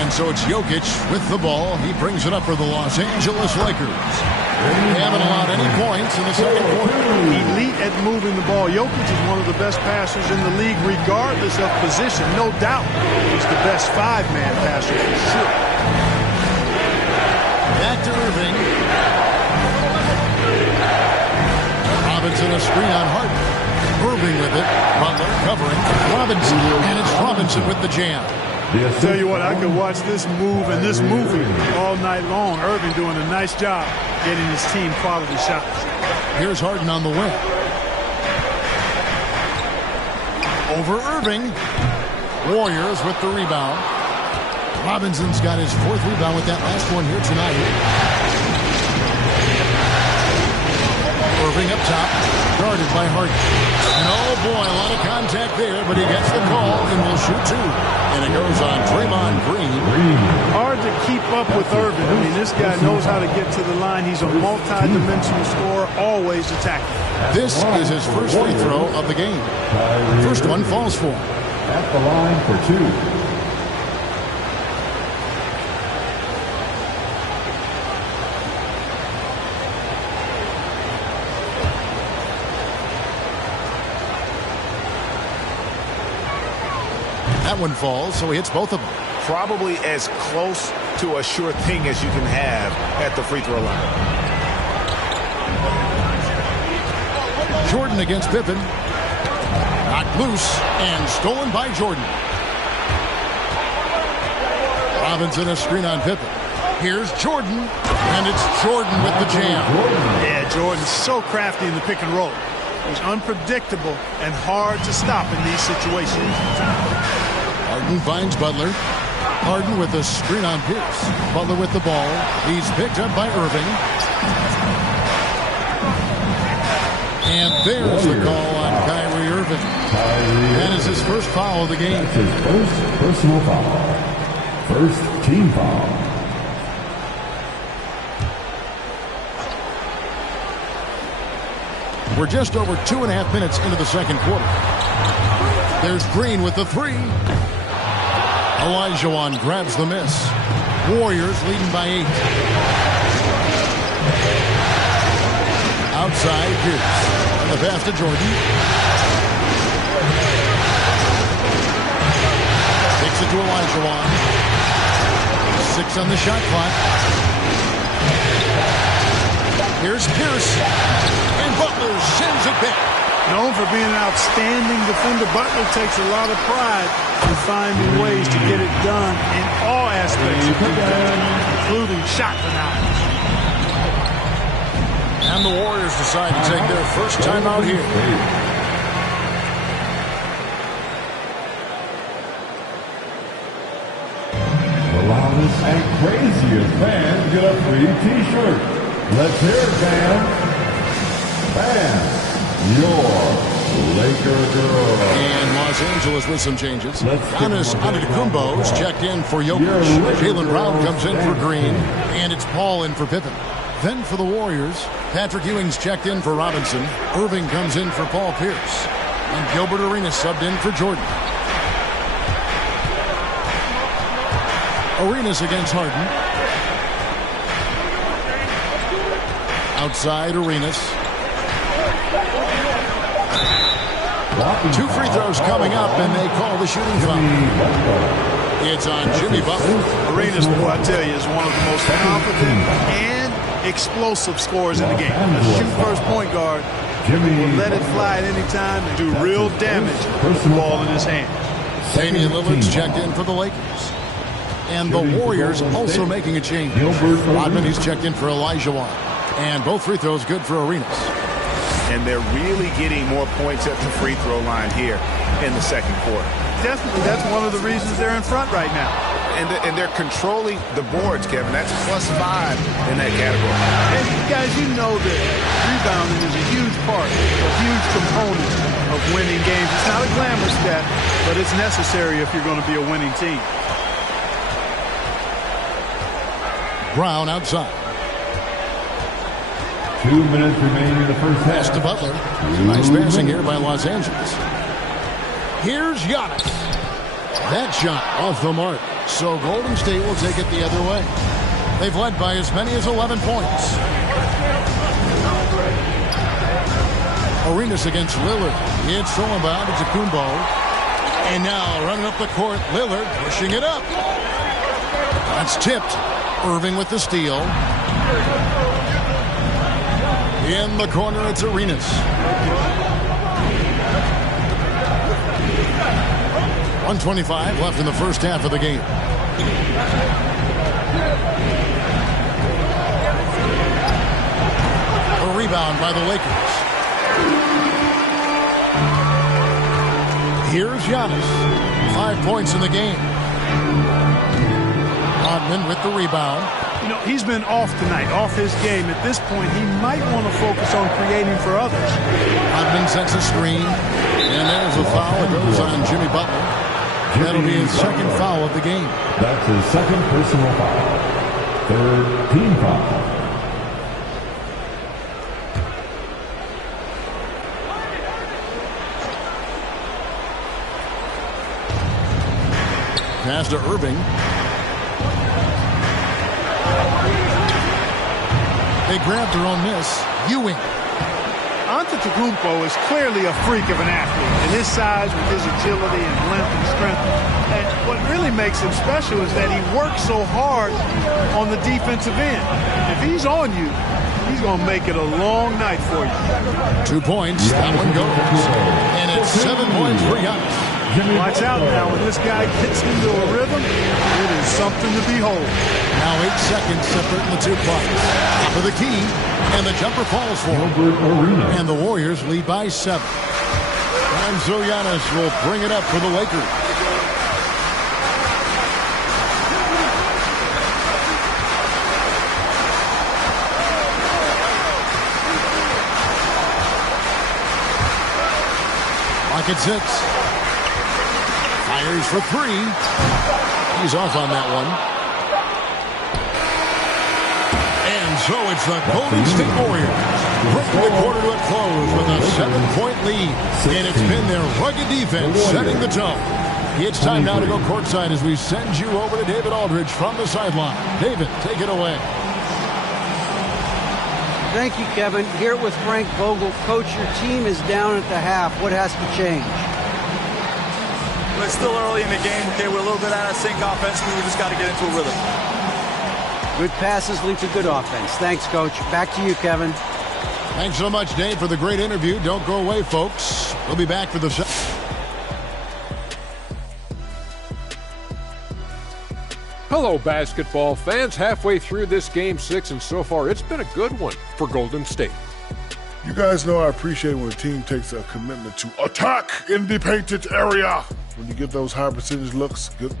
And so it's Jokic with the ball. He brings it up for the Los Angeles Lakers. They haven't allowed any points in the second quarter. Elite at moving the ball. Jokic is one of the best passers in the league, regardless of position. No doubt he's the best 5-man passer for sure. Back to Irving. Robinson a screen on Harden. Irving with it. Butler covering. Robinson. And it's Robinson with the jam. Tell you what, I could watch this move and this movie all night long. Irving doing a nice job getting his team quality shots. Here's Harden on the wing. Over Irving. Warriors with the rebound. Robinson's got his 4th rebound with that last one here tonight. Irving up top, guarded by Harden. And oh boy, a lot of contact there, but he gets the call and will shoot 2. And it goes on Draymond Green. Hard to keep up with Irving. I mean, this guy knows how to get to the line. He's a multi-dimensional scorer, always attacking. This is his first free throw of the game. First one falls for him. At the line for 2. That one falls, so he hits both of them. Probably as close to a sure thing as you can have at the free throw line. Jordan against Pippen. Knocked loose and stolen by Jordan. Robinson a screen on Pippen. Here's Jordan, and it's Jordan with the jam. Yeah, Jordan's so crafty in the pick and roll. He's unpredictable and hard to stop in these situations. Harden finds Butler. Harden with a screen on Pierce. Butler with the ball. He's picked up by Irving. And there's the call on Kyrie Irving. That is his first foul of the game. That's his first personal foul. First team foul. We're just over 2.5 minutes into the second quarter. There's Green with the 3. Olajuwon grabs the miss. Warriors leading by 8. Outside, Pierce. And the pass to Jordan. Takes it to Olajuwon. 6 on the shot clock. Here's Pierce. And Butler sends it back. Known for being an outstanding defender, Butler takes a lot of pride in finding ways to get it done in all aspects of defense, including shot denials. And the Warriors decide to take their first time out here. The loudest and craziest fans get a free T-shirt. Let's hear it, fans. Fans, your Laker girl. And Los Angeles with some changes. Giannis Antetokounmpo's checked in for Jokic. Jaylen Brown comes in for Green. And it's Paul in for Pippen. Then for the Warriors, Patrick Ewing's checked in for Robinson. Irving comes in for Paul Pierce. And Gilbert Arenas subbed in for Jordan. Arenas against Harden. Outside Arenas. 2 free throws coming up, and they call the shooting foul. It's on Jimmy Butler. Arenas, boy, I tell you, is one of the most confident and explosive scorers in the game. A shoot-first point guard will let it fly at any time and do real damage with the ball in his hand. Damian Lillard's checked in for the Lakers. And the Warriors also making a change. Rodman, he's checked in for Olajuwon. And both free throws good for Arenas. And they're really getting more points at the free throw line here in the second quarter. Definitely, that's one of the reasons they're in front right now. And they're controlling the boards, Kevin. That's +5 in that category. And guys, you know that rebounding is a huge part, a huge component of winning games. It's not a glamour stat, but it's necessary if you're going to be a winning team. Brown outside. 2 minutes remaining in the first half. Pass to Butler. Nice passing here by Los Angeles. Here's Giannis. That shot off the mark. So Golden State will take it the other way. They've led by as many as 11 points. Arenas against Lillard. It's thrown by Antetokounmpo. And now running up the court, Lillard pushing it up. That's tipped. Irving with the steal. In the corner, it's Arenas. 1:25 left in the first half of the game. A rebound by the Lakers. Here's Giannis. 5 points in the game. Rodman with the rebound. You know, he's been off tonight, off his game. At this point, he might want to focus on creating for others. Rodman sets a screen, and there's a foul. It goes on Jimmy Butler. That'll be his second foul of the game. That's his second personal foul. Third team foul. Pass to Irving. They grabbed their own miss. Ewing. Antetokounmpo is clearly a freak of an athlete, and his size with his agility and length and strength. And what really makes him special is that he works so hard on the defensive end. If he's on you, he's going to make it a long night for you. 2 points. That one goes. And it's 7 points for Giannis. Watch out now. When this guy gets into a rhythm, it is something to behold. Now 8 seconds separating the two clocks. Top of the key, and the jumper falls for him. And the Warriors lead by 7. And so Giannis will bring it up for the Lakers. Clock at 6. Fires for 3. He's off on that one. And so it's the Golden State Warriors bringing the quarter to a close with a 7-point lead. And it's been their rugged defense setting the tone. It's time now to go courtside as we send you over to David Aldridge from the sideline. David, take it away. Thank you, Kevin. Here with Frank Vogel. Coach, your team is down at the half. What has to change? Well, it's still early in the game. Okay, we're a little bit out of sync offensively. We just got to get into a rhythm. Good passes lead to good offense. Thanks, Coach. Back to you, Kevin. Thanks so much, Dave, for the great interview. Don't go away, folks. We'll be back for the... Hello, basketball fans. Halfway through this Game 6, and so far it's been a good one for Golden State. You guys know I appreciate when a team takes a commitment to attack in the painted area. When you get those high percentage looks, good.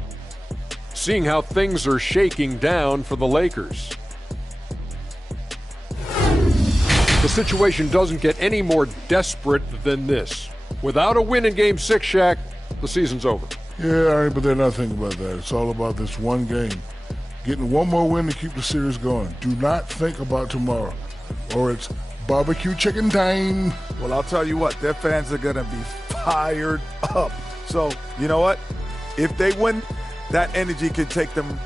Seeing how things are shaking down for the Lakers. The situation doesn't get any more desperate than this. Without a win in Game 6, Shaq, the season's over. Yeah, all right, but they're not thinking about that. It's all about this one game. Getting one more win to keep the series going. Do not think about tomorrow, or it's barbecue chicken time. Well, I'll tell you what, their fans are going to be fired up. So, you know what? If they win, that energy could take them.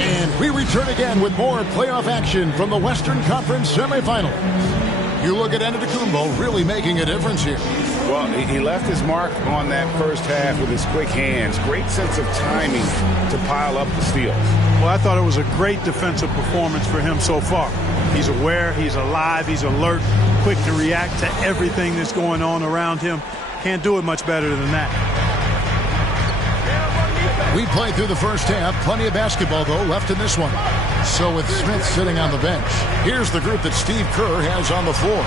And we return again with more playoff action from the Western Conference semifinals. You look at Antetokounmpo really making a difference here. Well, he left his mark on that first half with his quick hands. Great sense of timing to pile up the steals. Well, I thought it was a great defensive performance for him so far. He's aware, he's alive, he's alert, quick to react to everything that's going on around him. Can't do it much better than that. We played through the first half. Plenty of basketball, though, left in this one. So with Smith sitting on the bench, here's the group that Steve Kerr has on the floor.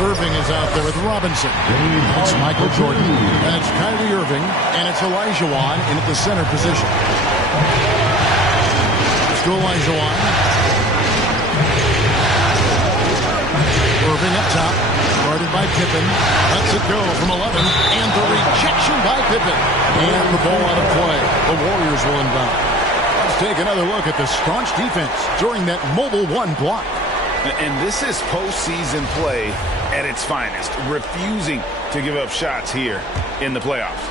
Irving is out there with Robinson. It's Michael Jordan, and it's Kyrie Irving, and it's Olajuwon in at the center position. It's to Olajuwon. Irving up top, guarded by Pippen. Lets it go from 11, and the rejection by Pippen. And the ball out of play. The Warriors will inbound. Let's take another look at the staunch defense during that Mobile One block. And this is postseason play at its finest, refusing to give up shots here in the playoffs.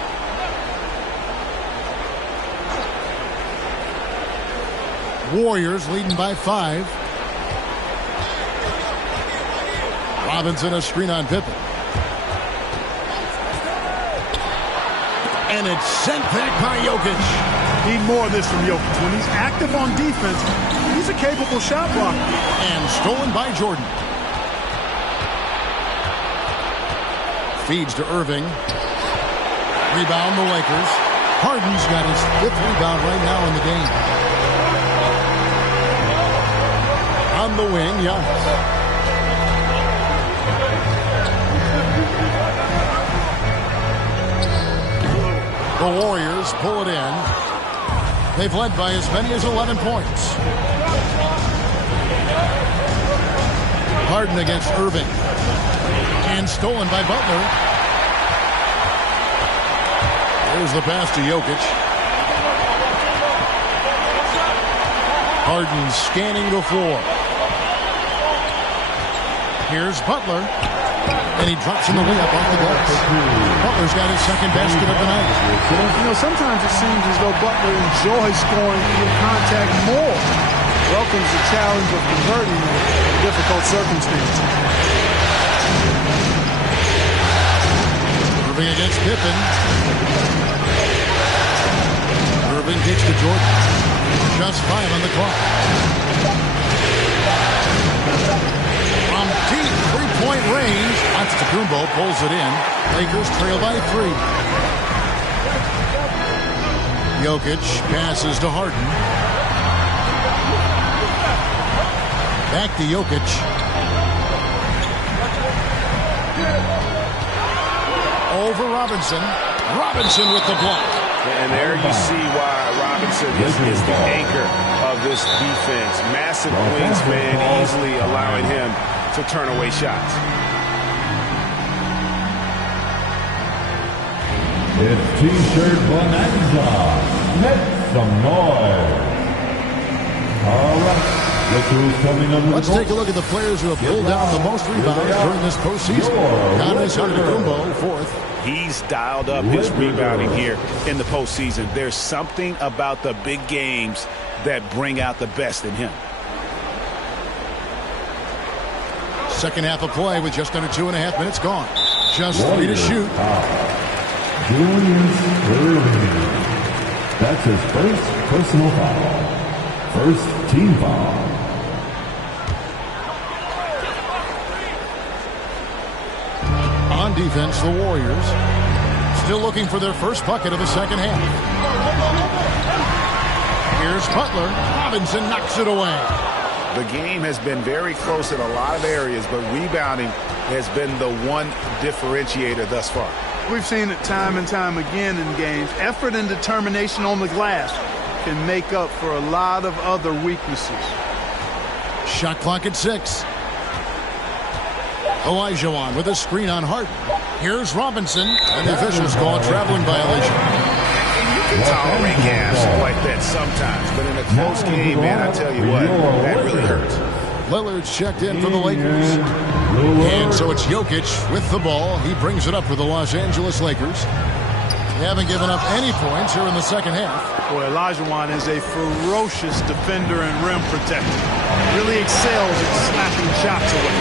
Warriors leading by 5. Robinson a screen on Pippen. And it's sent back by Jokic. Need more of this from Jokic. When he's active on defense, he's a capable shot blocker. And stolen by Jordan. Feeds to Irving. Rebound the Lakers. Harden's got his 5th rebound right now in the game. On the wing, Giannis. The Warriors pull it in. They've led by as many as 11 points. Harden against Irving. And stolen by Butler. There's the pass to Jokic. Harden scanning the floor. Here's Butler. And he drops in the layup off the glass. Butler's got his 2nd basket of the night. You know, sometimes it seems as though Butler enjoys scoring in contact more. Welcomes the challenge of converting in difficult circumstances. Irving against Pippen. Irving kicks to Jordan. Just 5 on the clock. From deep 3-point range, Antetokounmpo pulls it in. Lakers trail by 3. Jokic passes to Harden. Back to Jokic. Over Robinson. Robinson with the block. And there you see why Robinson is the anchor of this defense. Massive wingspan, easily allowing him to turn away shots. It's T-shirt Bonanza. Make some noise. All right. Let's take a look at the players who have pulled down the most rebounds during this postseason. Giannis Antetokounmpo, 4th. He's dialed up his rebounding here in the postseason. There's something about the big games that bring out the best in him. Second half of play with just under 2.5 minutes gone. Just 3 to shoot. Julius Irving. That's his first personal foul. First team foul. On defense, the Warriors still looking for their first bucket of the second half. Here's Butler. Robinson knocks it away. The game has been very close in a lot of areas, but rebounding has been the one differentiator thus far. We've seen it time and time again in games. Effort and determination on the glass can make up for a lot of other weaknesses. Shot clock at 6. Olajuwon with a screen on Harden. Here's Robinson, and the officials call a traveling violation. You can tolerate games like that sometimes, but in a close game, man, I tell you what, that really hurts. Lillard's checked in for the Lakers. And so it's Jokic with the ball. He brings it up for the Los Angeles Lakers. They haven't given up any points here in the second half. Boy, Olajuwon is a ferocious defender and rim protector. Really excels at slapping shots away.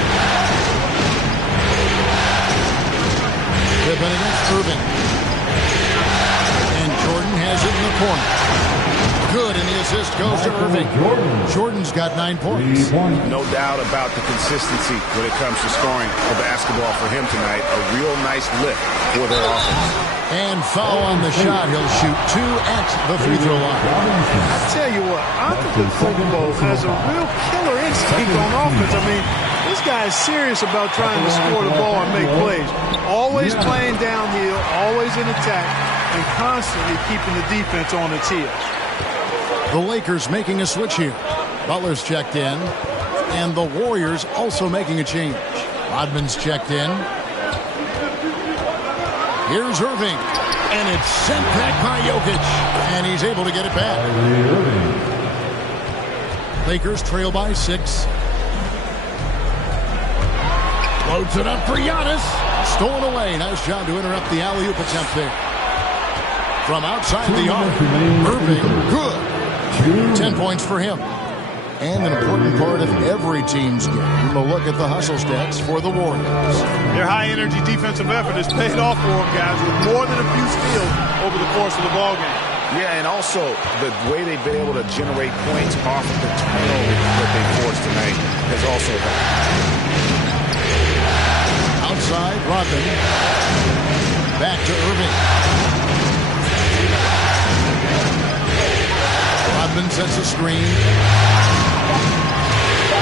Pippen against Irving. And Jordan has it in the corner. Good, and the assist goes to Irving. Jordan's got 9 points. No doubt about the consistency when it comes to scoring the basketball for him tonight. A real nice lift for their offense. And foul on the shot. He'll shoot 2 at the free throw line. I tell you what, Antetokounmpo has a real killer instinct on offense. I mean, this guy is serious about trying to score the ball and make plays. Always playing downhill, always in attack, and constantly keeping the defense on its heels. The Lakers making a switch here. Butler's checked in, and the Warriors also making a change. Rodman's checked in. Here's Irving, and it's sent back by Jokic, and he's able to get it back. Lakers trail by 6. Loads it up for Giannis. Stolen away. Nice job to interrupt the alley-oop attempt there. From outside the arc, Irving, good. 10 points for him. And an important part of every team's game, a look at the hustle stats for the Warriors. Their high-energy defensive effort has paid off for them, guys, with more than a few steals over the course of the ballgame. Yeah, and also the way they've been able to generate points off of the turnovers that they forced tonight has also helped. Outside, Rodman. Back to Irving. Rodman sets a screen.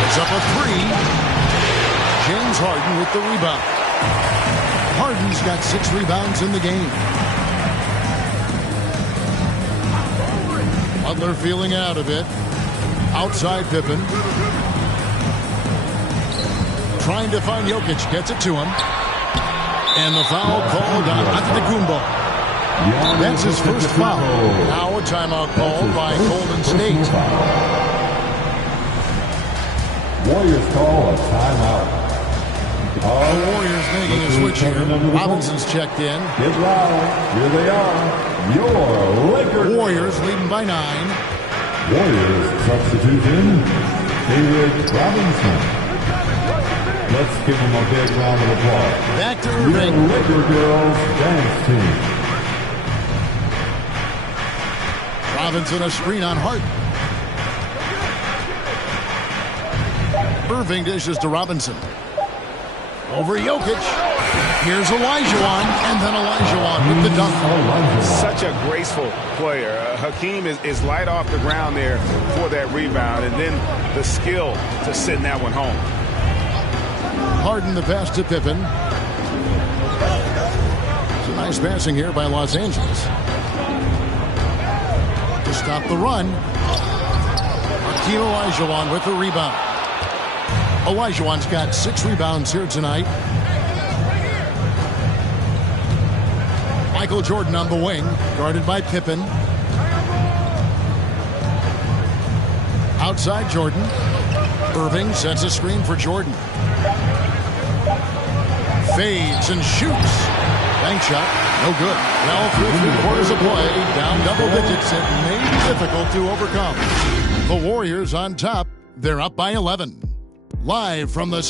It's up a three. James Harden with the rebound. Harden's got 6 rebounds in the game. Butler feeling out of it. Outside Pippen. Trying to find Jokic. Gets it to him. And the foul called on Antetokounmpo. That's his first foul. Now a timeout called by Golden State. Warriors call a timeout. The Warriors making a switch here. Robinson's checked in. Get loud. Here they are. Your Lakers. Warriors leading by 9. Warriors substitution. David Robinson. Let's give him a big round of applause. Back to Irving. Your Laker girls dance team. Robinson a screen on Harden. Irving dishes to Robinson. Over Jokic. Here's Olajuwon, and then Olajuwon with the dunk. Such a graceful player. Hakeem is light off the ground there for that rebound, and then the skill to send that one home. Harden the pass to Pippen. It's a nice passing here by Los Angeles. To stop the run. Hakeem Olajuwon with the rebound. Olajuwon's got 6 rebounds here tonight. Michael Jordan on the wing, guarded by Pippen. Outside Jordan. Irving sets a screen for Jordan. Fades and shoots. Bank shot, no good. Well, through 3/4 of play, down double digits, it may be difficult to overcome. The Warriors on top, they're up by 11. Live from the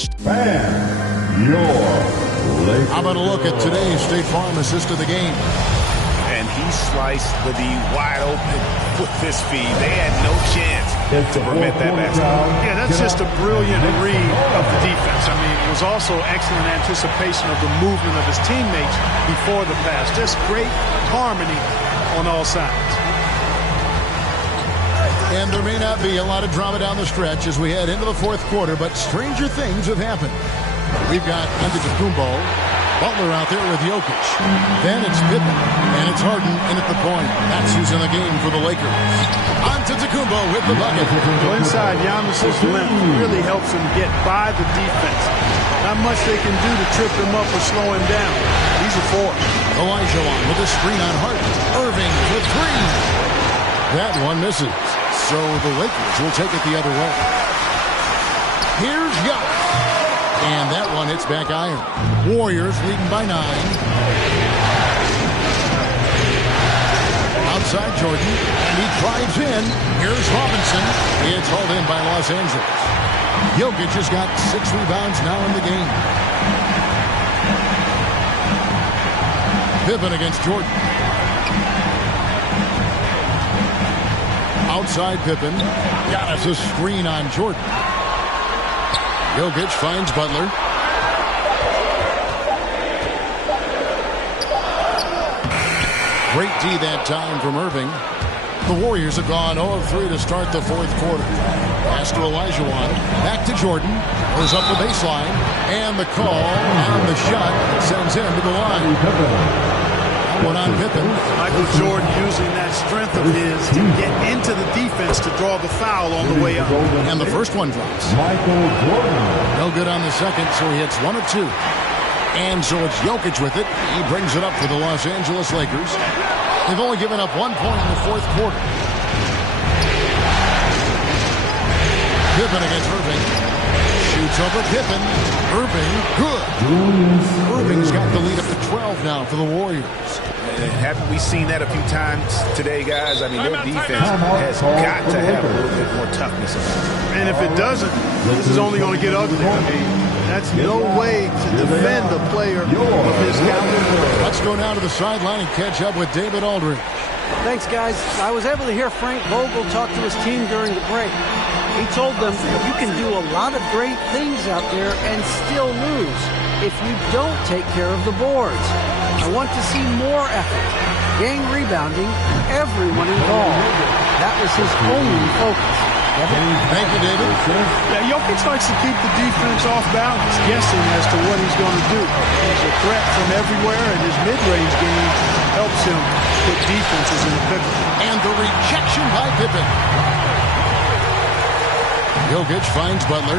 How about a look at today's State Farm assist of the game? And he sliced the D wide open with this feed. They had no chance to prevent that basket. Yeah, that's just a brilliant read of the defense. I mean, it was also excellent anticipation of the movement of his teammates before the pass. Just great harmony on all sides. And there may not be a lot of drama down the stretch as we head into the 4th quarter, but stranger things have happened. We've got Antetokounmpo, Butler out there with Jokic. Then it's Pippen, and it's Harden in at the point. That's who's in the game for the Lakers. Antetokounmpo with the bucket. Well, inside, Giannis's length really helps him get by the defense. Not much they can do to trip him up or slow him down. He's a force. Olajuwon with a screen on Harden. Irving for 3. That one misses. So the Lakers will take it the other way. Here's Giannis. And that one hits back iron. Warriors leading by 9. Outside Jordan. And he drives in. Here's Robinson. It's hauled in by Los Angeles. Jokic has got 6 rebounds now in the game. Pippen against Jordan. Outside Pippen. Giannis a screen on Jordan. Jokic finds Butler. Great D that time from Irving. The Warriors have gone 0 of 3 to start the 4th quarter. Pass to Olajuwon. Back to Jordan. Goes up the baseline. And the call on the shot sends him to the line. One on Pippen. Michael Jordan using that strength of his to get into the defense to draw the foul on the way up. And the first one drops. Michael Jordan. No good on the second, so he hits 1 of 2. And so it's Jokic with it. He brings it up for the Los Angeles Lakers. They've only given up 1 point in the 4th quarter. Pippen against Irving. Shoots over Pippen. Irving, good. Irving's got the lead up to 12 now for the Warriors. Haven't we seen that a few times today, guys? I mean, their defense has got to have a little bit more toughness about it. And if it doesn't, this is only going to get ugly. I mean, that's no way to defend a player of his caliber. Let's go now to the sideline and catch up with David Aldridge. Thanks, guys. I was able to hear Frank Vogel talk to his team during the break. He told them you can do a lot of great things out there and still lose if you don't take care of the boards. I want to see more effort, gang rebounding, everyone involved. That was his only focus. Thank you, David. Yeah, Jokic likes to keep the defense off balance, guessing as to what he's going to do. He's a threat from everywhere, and his mid-range game helps him put defenses in the pickle. And the rejection by Pippen. Jokic finds Butler.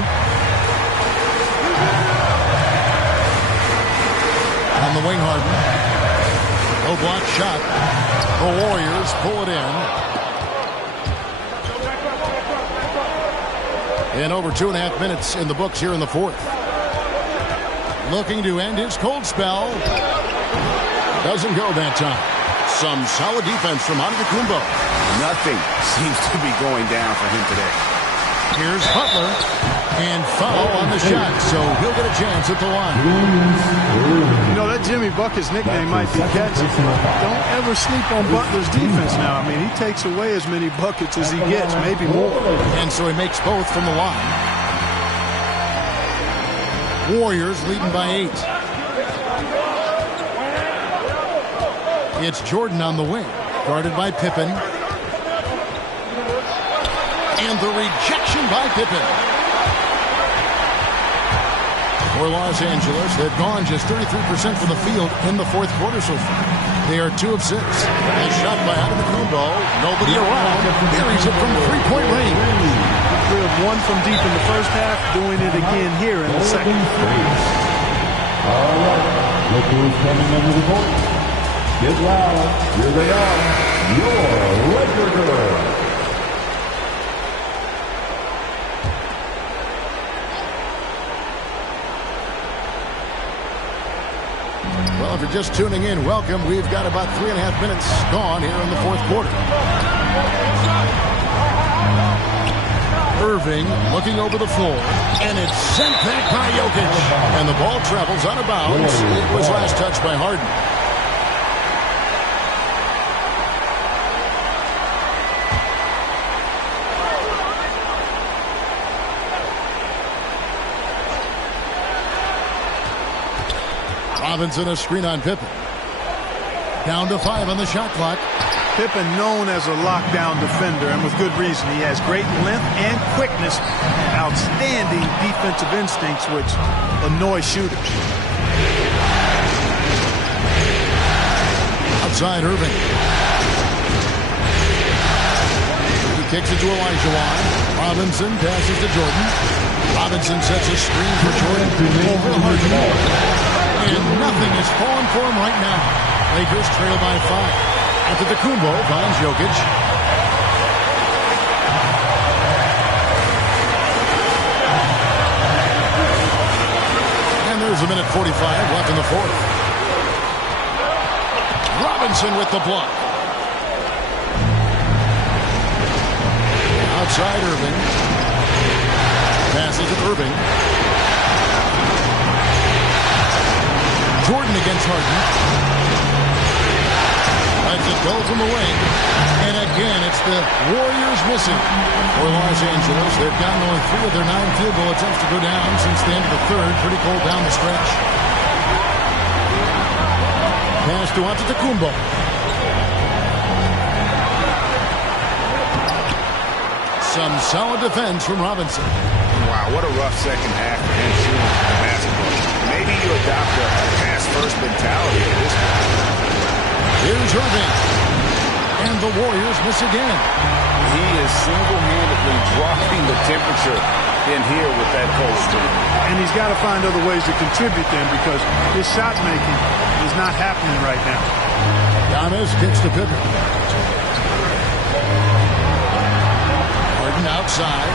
On the wing, Harden. No block shot. The Warriors pull it in. And over 2.5 minutes in the books here in the fourth. Looking to end his cold spell. Doesn't go that time. Some solid defense from Antetokounmpo. Nothing seems to be going down for him today. Here's Butler. And foul on the shot, so he'll get a chance at the line. You know, that Jimmy Bucket's nickname might be catchy. Don't ever sleep on Butler's defense now. I mean, he takes away as many buckets as he gets, maybe more. And so he makes both from the line. Warriors leading by 8. It's Jordan on the wing, guarded by Pippen. And the rejection by Pippen. For Los Angeles, they've gone just 33% from the field in the fourth quarter so far. They are 2 of 6. A shot by Antetokounmpo. Nobody around. Buries it from 3-point range. We have 1 from deep in the first half, doing it again here in the second. All right, look who's coming under the court. Get loud. Here they are, your Laker girls. Well, if you're just tuning in, welcome. We've got about 3.5 minutes gone here in the fourth quarter. Irving looking over the floor, and it's sent back by Jokic. And the ball travels out of bounds. It was last touched by Harden. Robinson, a screen on Pippen. Down to 5 on the shot clock. Pippen known as a lockdown defender, and with good reason. He has great length and quickness, and outstanding defensive instincts, which annoy shooters. Outside Irving. He kicks it to Olajuwon. Robinson passes to Jordan. Robinson sets a screen for Jordan over the Harden. And nothing is falling for him right now. Lakers trail by 5. Antetokounmpo finds Jokic. And there's a minute 45 left in the fourth. Robinson with the block. Outside Irving. Passes to Irving. Jordan against Harden. Lets it go from the wing. And again, it's the Warriors missing. For Los Angeles, they've gotten only 3 of their 9 field goal attempts to go down since the end of the third. Pretty cold down the stretch. Pass to Antetokounmpo. Some solid defense from Robinson. Wow, what a rough second half for him shooting the basketball. Maybe you adopt a pass-first mentality at this point. Here's Irving. And the Warriors miss again. He is single-handedly dropping the temperature in here with that cold streak. And he's got to find other ways to contribute then, because his shot making is not happening right now. Giannis kicks to Pippen. Harden outside.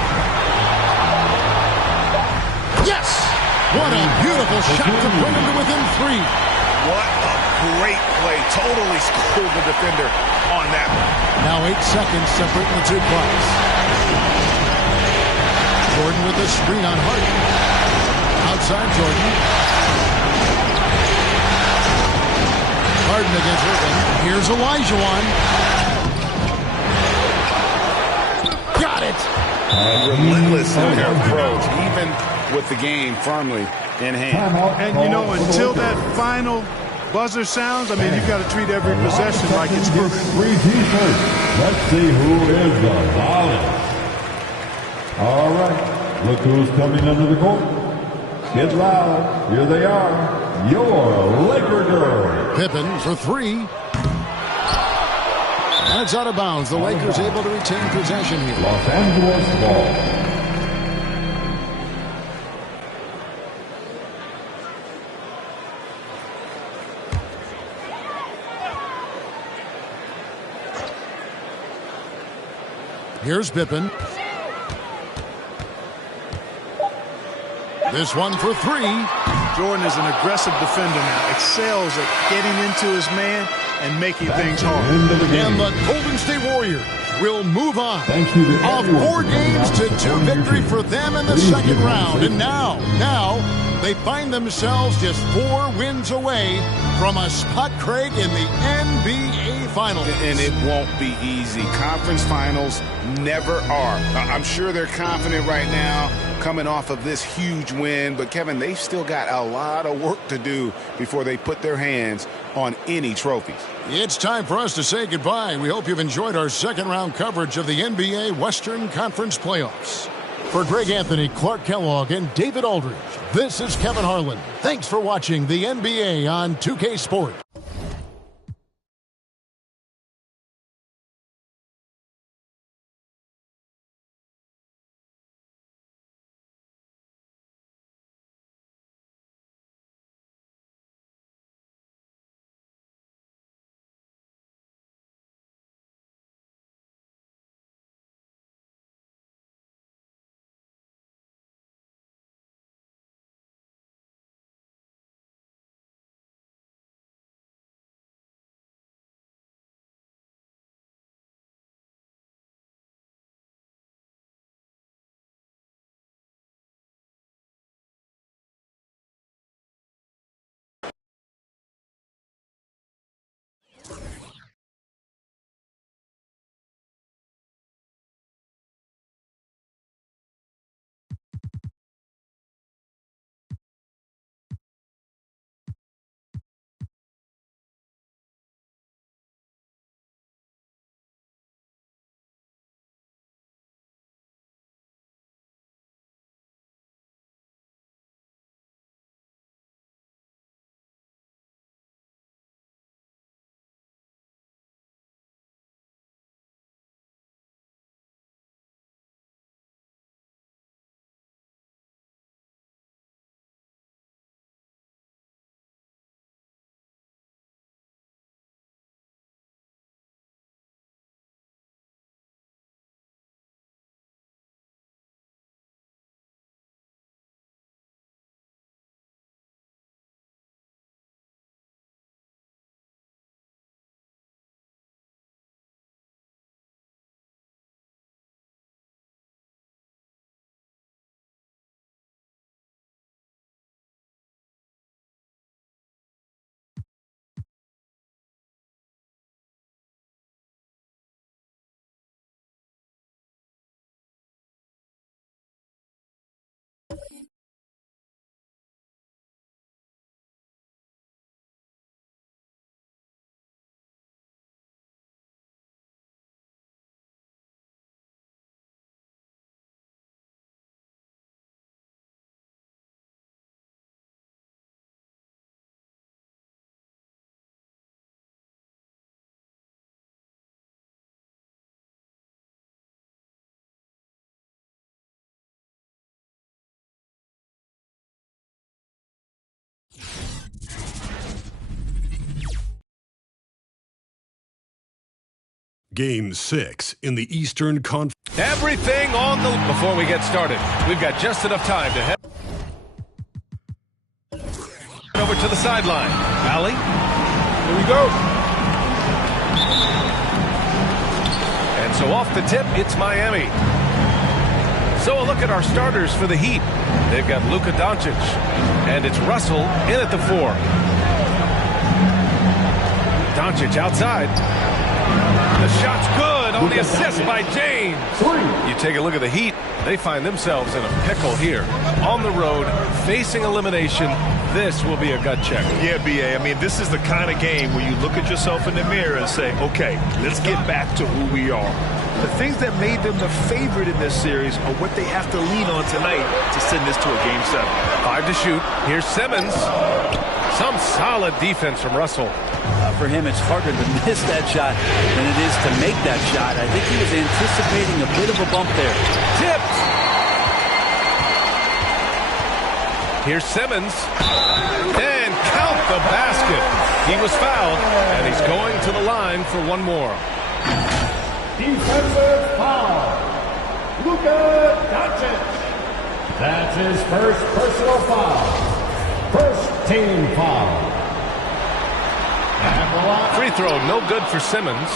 What a beautiful shot to bring him to within 3. What a great play. Totally schooled the defender on that one. Now 8 seconds separating the two clocks. Jordan with the screen on Harden. Outside Jordan. Harden against Irving. Here's Olajuwon. Got it. Relentless in their approach, even with the game firmly in hand. And, you know, until that final buzzer sounds, I mean, you've got to treat every possession like it's perfect. Free T-shirt. Let's see who is the loudest. All right. Look who's coming under the court. Get loud. Here they are. Your Laker girl. Pippen for 3. That's out of bounds. The Lakers able to retain possession here. Los Angeles ball. Here's Pippen. This one for 3. Jordan is an aggressive defender now. Excels at getting into his man and making things hard. And the Golden State Warriors will move on. Off 4 games to 2 victory for them in the second round. And now they find themselves just 4 wins away from a spot, Craig, in the NBA Finals. And it won't be easy. Conference Finals never are. I'm sure they're confident right now coming off of this huge win. But, Kevin, they've still got a lot of work to do before they put their hands on any trophies. It's time for us to say goodbye. We hope you've enjoyed our second round coverage of the NBA Western Conference Playoffs. For Greg Anthony, Clark Kellogg, and David Aldridge, this is Kevin Harlan. Thanks for watching the NBA on 2K Sport. Game 6 in the Eastern Conference. Everything on the... Before we get started, we've got just enough time to head... over to the sideline. Allie. Here we go. And so off the tip, it's Miami. So a look at our starters for the Heat. They've got Luka Doncic, and it's Russell in at the 4. Doncic outside. The shot's good on the assist by James. You take a look at the Heat. They find themselves in a pickle here. On the road, facing elimination. This will be a gut check. Yeah, B.A. I mean, this is the kind of game where you look at yourself in the mirror and say, okay, let's get back to who we are. The things that made them the favorite in this series are what they have to lean on tonight to send this to a Game 7. 5 to shoot. Here's Simmons. Some solid defense from Russell. For him, it's harder to miss that shot than it is to make that shot. I think he was anticipating a bit of a bump there. Tipped. Here's Simmons. And count the basket. He was fouled, and he's going to the line for one more. Defensive foul. Luka Doncic. That's his first personal foul. First team foul. Free throw, no good for Simmons.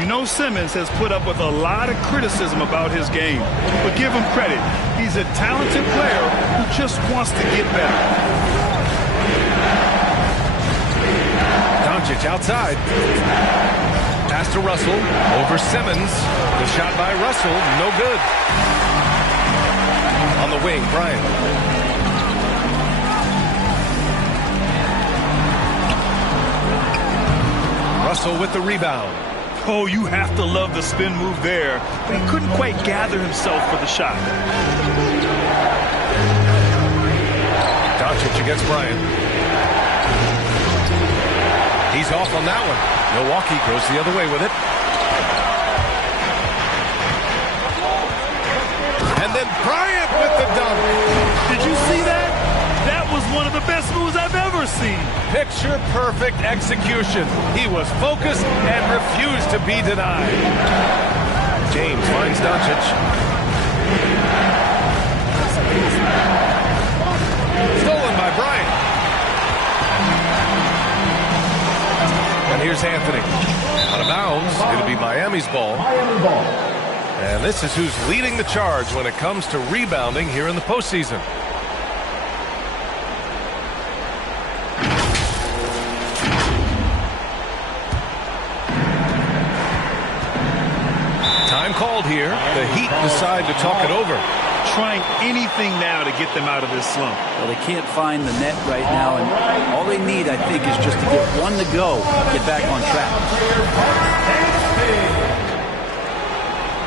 You know Simmons has put up with a lot of criticism about his game. But give him credit. He's a talented player who just wants to get better. Doncic outside. Pass to Russell. Over Simmons. The shot by Russell, no good. On the wing, Bryant. Russell with the rebound. Oh, you have to love the spin move there. But he couldn't quite gather himself for the shot. Doncic against Bryant. He's off on that one. Milwaukee goes the other way with it. And then Bryant with the dunk. Did you see that? That was one of the best moves I've ever seen. Picture perfect execution. He was focused and refused to be denied. James finds Doncic. Stolen by Bryant. And here's Anthony. Out of bounds. It'll be Miami's ball. Miami ball. And this is who's leading the charge when it comes to rebounding here in the postseason. Called here. The Heat decide to talk it over. Trying anything now to get them out of this slump. Well, they can't find the net right now, and all they need, I think, is just to get one to go, get back on track.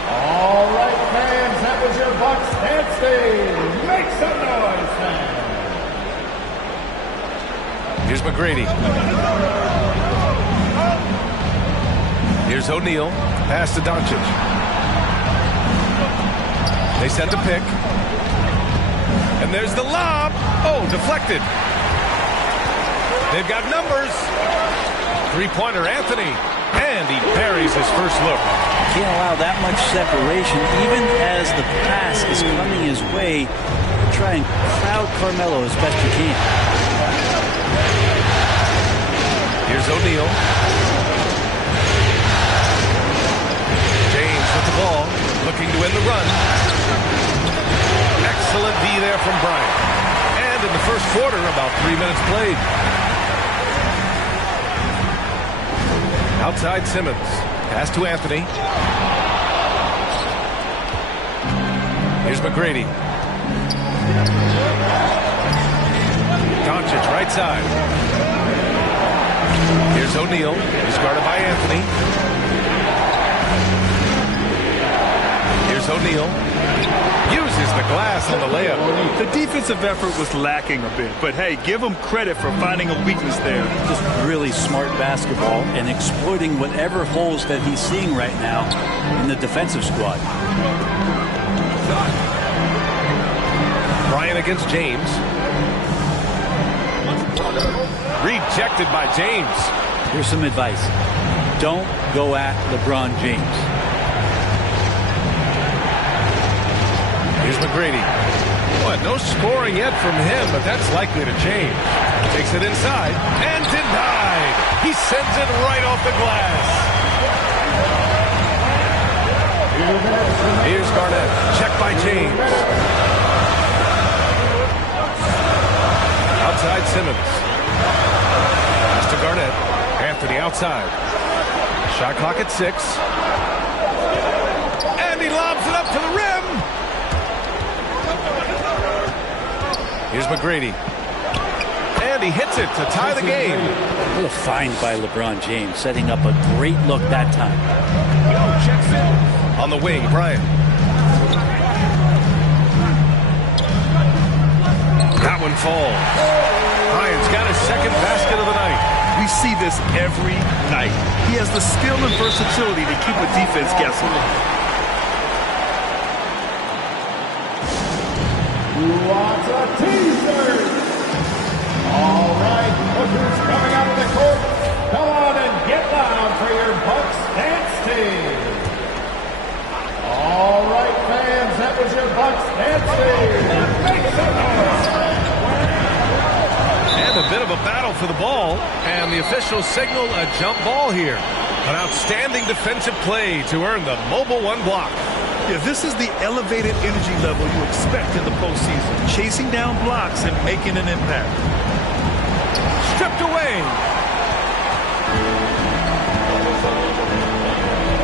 All right, fans, that was your Bucks dancing. Make some noise, fans. Here's McGrady. Here's O'Neal. Pass to Doncic. They set the pick. And there's the lob. Oh, deflected. They've got numbers. Three-pointer Anthony. And he buries his first look. Can't allow that much separation. Even as the pass is coming his way, try and crowd Carmelo as best you can. Here's O'Neal. James with the ball. Looking to end the run. Excellent D there from Bryant. And in the first quarter, about 3 minutes played. Outside Simmons. Pass to Anthony. Here's McGrady. Doncic right side. Here's O'Neal. He's guarded by Anthony. Here's O'Neal. Uses the glass on the layup. The defensive effort was lacking a bit, but hey, give him credit for finding a weakness there. Just really smart basketball and exploiting whatever holes that he's seeing right now in the defensive squad. Bryant against James. Rejected by James. Here's some advice. Don't go at LeBron James. Here's McGrady. What? No scoring yet from him, but that's likely to change. Takes it inside and denied. He sends it right off the glass. Here's Garnett. Check by James. Outside Simmons. Pass to Garnett. Anthony outside. Shot clock at 6. And he lobs it up to the rim. Here's McGrady. And he hits it to tie the game. What a find by LeBron James, setting up a great look that time. Checks in. On the wing, Bryant. That one falls. Bryant's got his second basket of the night. We see this every night. He has the skill and versatility to keep a defense guessing. Lots of T-shirts. All right, lookers coming out of the court. Come on and get loud for your Bucks dance team. All right, fans, that was your Bucks dance team. Make some noise. And a bit of a battle for the ball, and the officials signal a jump ball here. An outstanding defensive play to earn the Mobile One block. Yeah, this is the elevated energy level you expect in the postseason. Chasing down blocks and making an impact. Stripped away.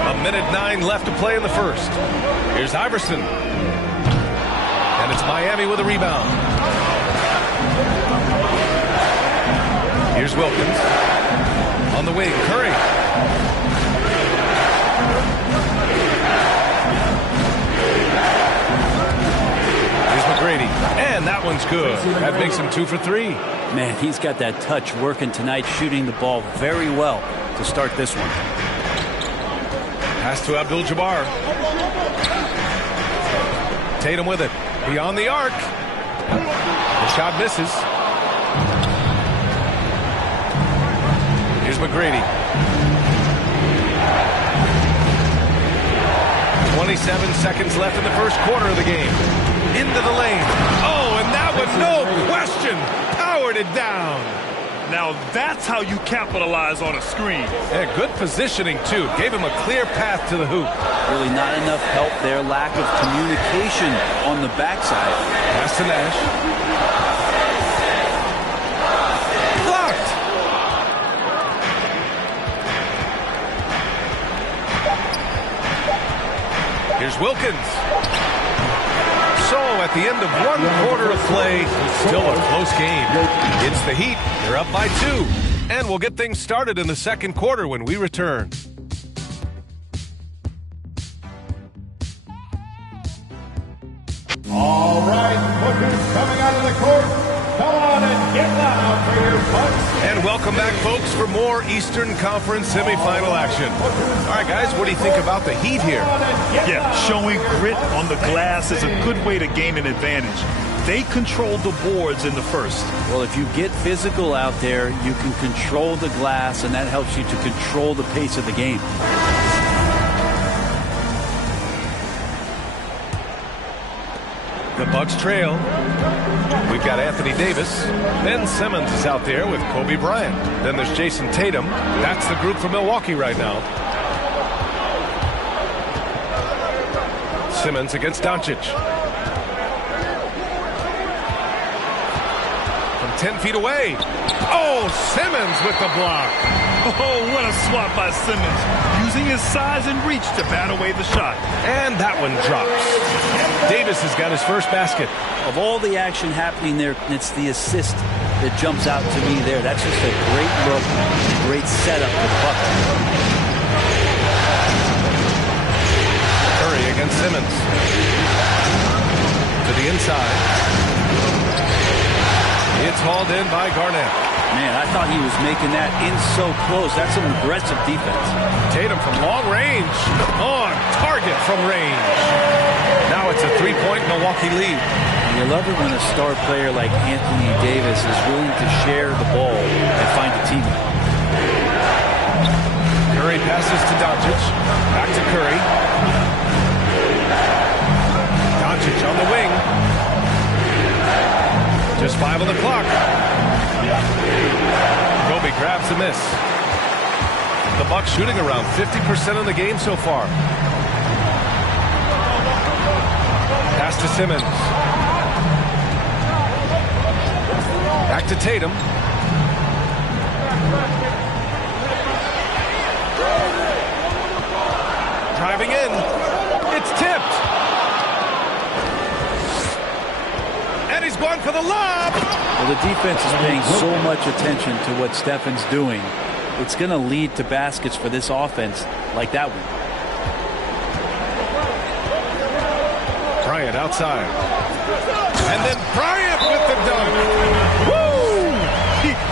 A minute 9 left to play in the first. Here's Iverson. And it's Miami with a rebound. Here's Wilkins. On the wing, Curry. Here's McGrady. And that one's good. That makes him 2 for 3. Man, he's got that touch working tonight, shooting the ball very well to start this one. Pass to Abdul-Jabbar. Tatum with it. Beyond the arc. The shot misses. Here's McGrady. 27 seconds left in the first quarter of the game. Into the lane. Oh, and that one, no question, powered it down. Now that's how you capitalize on a screen. Yeah, good positioning, too. Gave him a clear path to the hoop. Really not enough help there. Lack of communication on the backside. Pass to Nash. Blocked. Here's Wilkins. So at the end of 1 quarter of play, still a close game. It's the Heat. They're up by 2. And we'll get things started in the second quarter when we return. All right, lookers coming out of the court. Come on and get loud for your Bucks. And welcome back, folks, for more Eastern Conference semifinal action. All right, guys, what do you think about the Heat here? Yeah, showing grit on the glass is a good way to gain an advantage. They controlled the boards in the first. Well, if you get physical out there, you can control the glass, and that helps you to control the pace of the game. The Bucks trail. We've got Anthony Davis. Ben Simmons is out there with Kobe Bryant. Then there's Jason Tatum. That's the group for Milwaukee right now. Simmons against Doncic. From 10 feet away. Oh, Simmons with the block. Oh, what a swat by Simmons. Using his size and reach to bat away the shot. And that one drops. Davis has got his first basket. Of all the action happening there, it's the assist that jumps out to me there. That's just a great look, great setup for Bucks. Curry against Simmons. To the inside. It's hauled in by Garnett. Man, I thought he was making that in so close. That's some aggressive defense. Tatum from long range. On target from range. Now it's a 3-point Milwaukee lead. You love it when a star player like Anthony Davis is willing to share the ball and find a teammate. Curry passes to Doncic. Back to Curry. Doncic on the wing. Just 5 on the clock. grabs the miss. The Bucks shooting around 50% in the game so far. Pass to Simmons. Back to Tatum. Driving in. It's tipped. And he's going for the lob. Well, the defense is paying so much attention to what Stephen's doing. It's going to lead to baskets for this offense like that one. Bryant outside. And then Bryant with the dunk. Woo!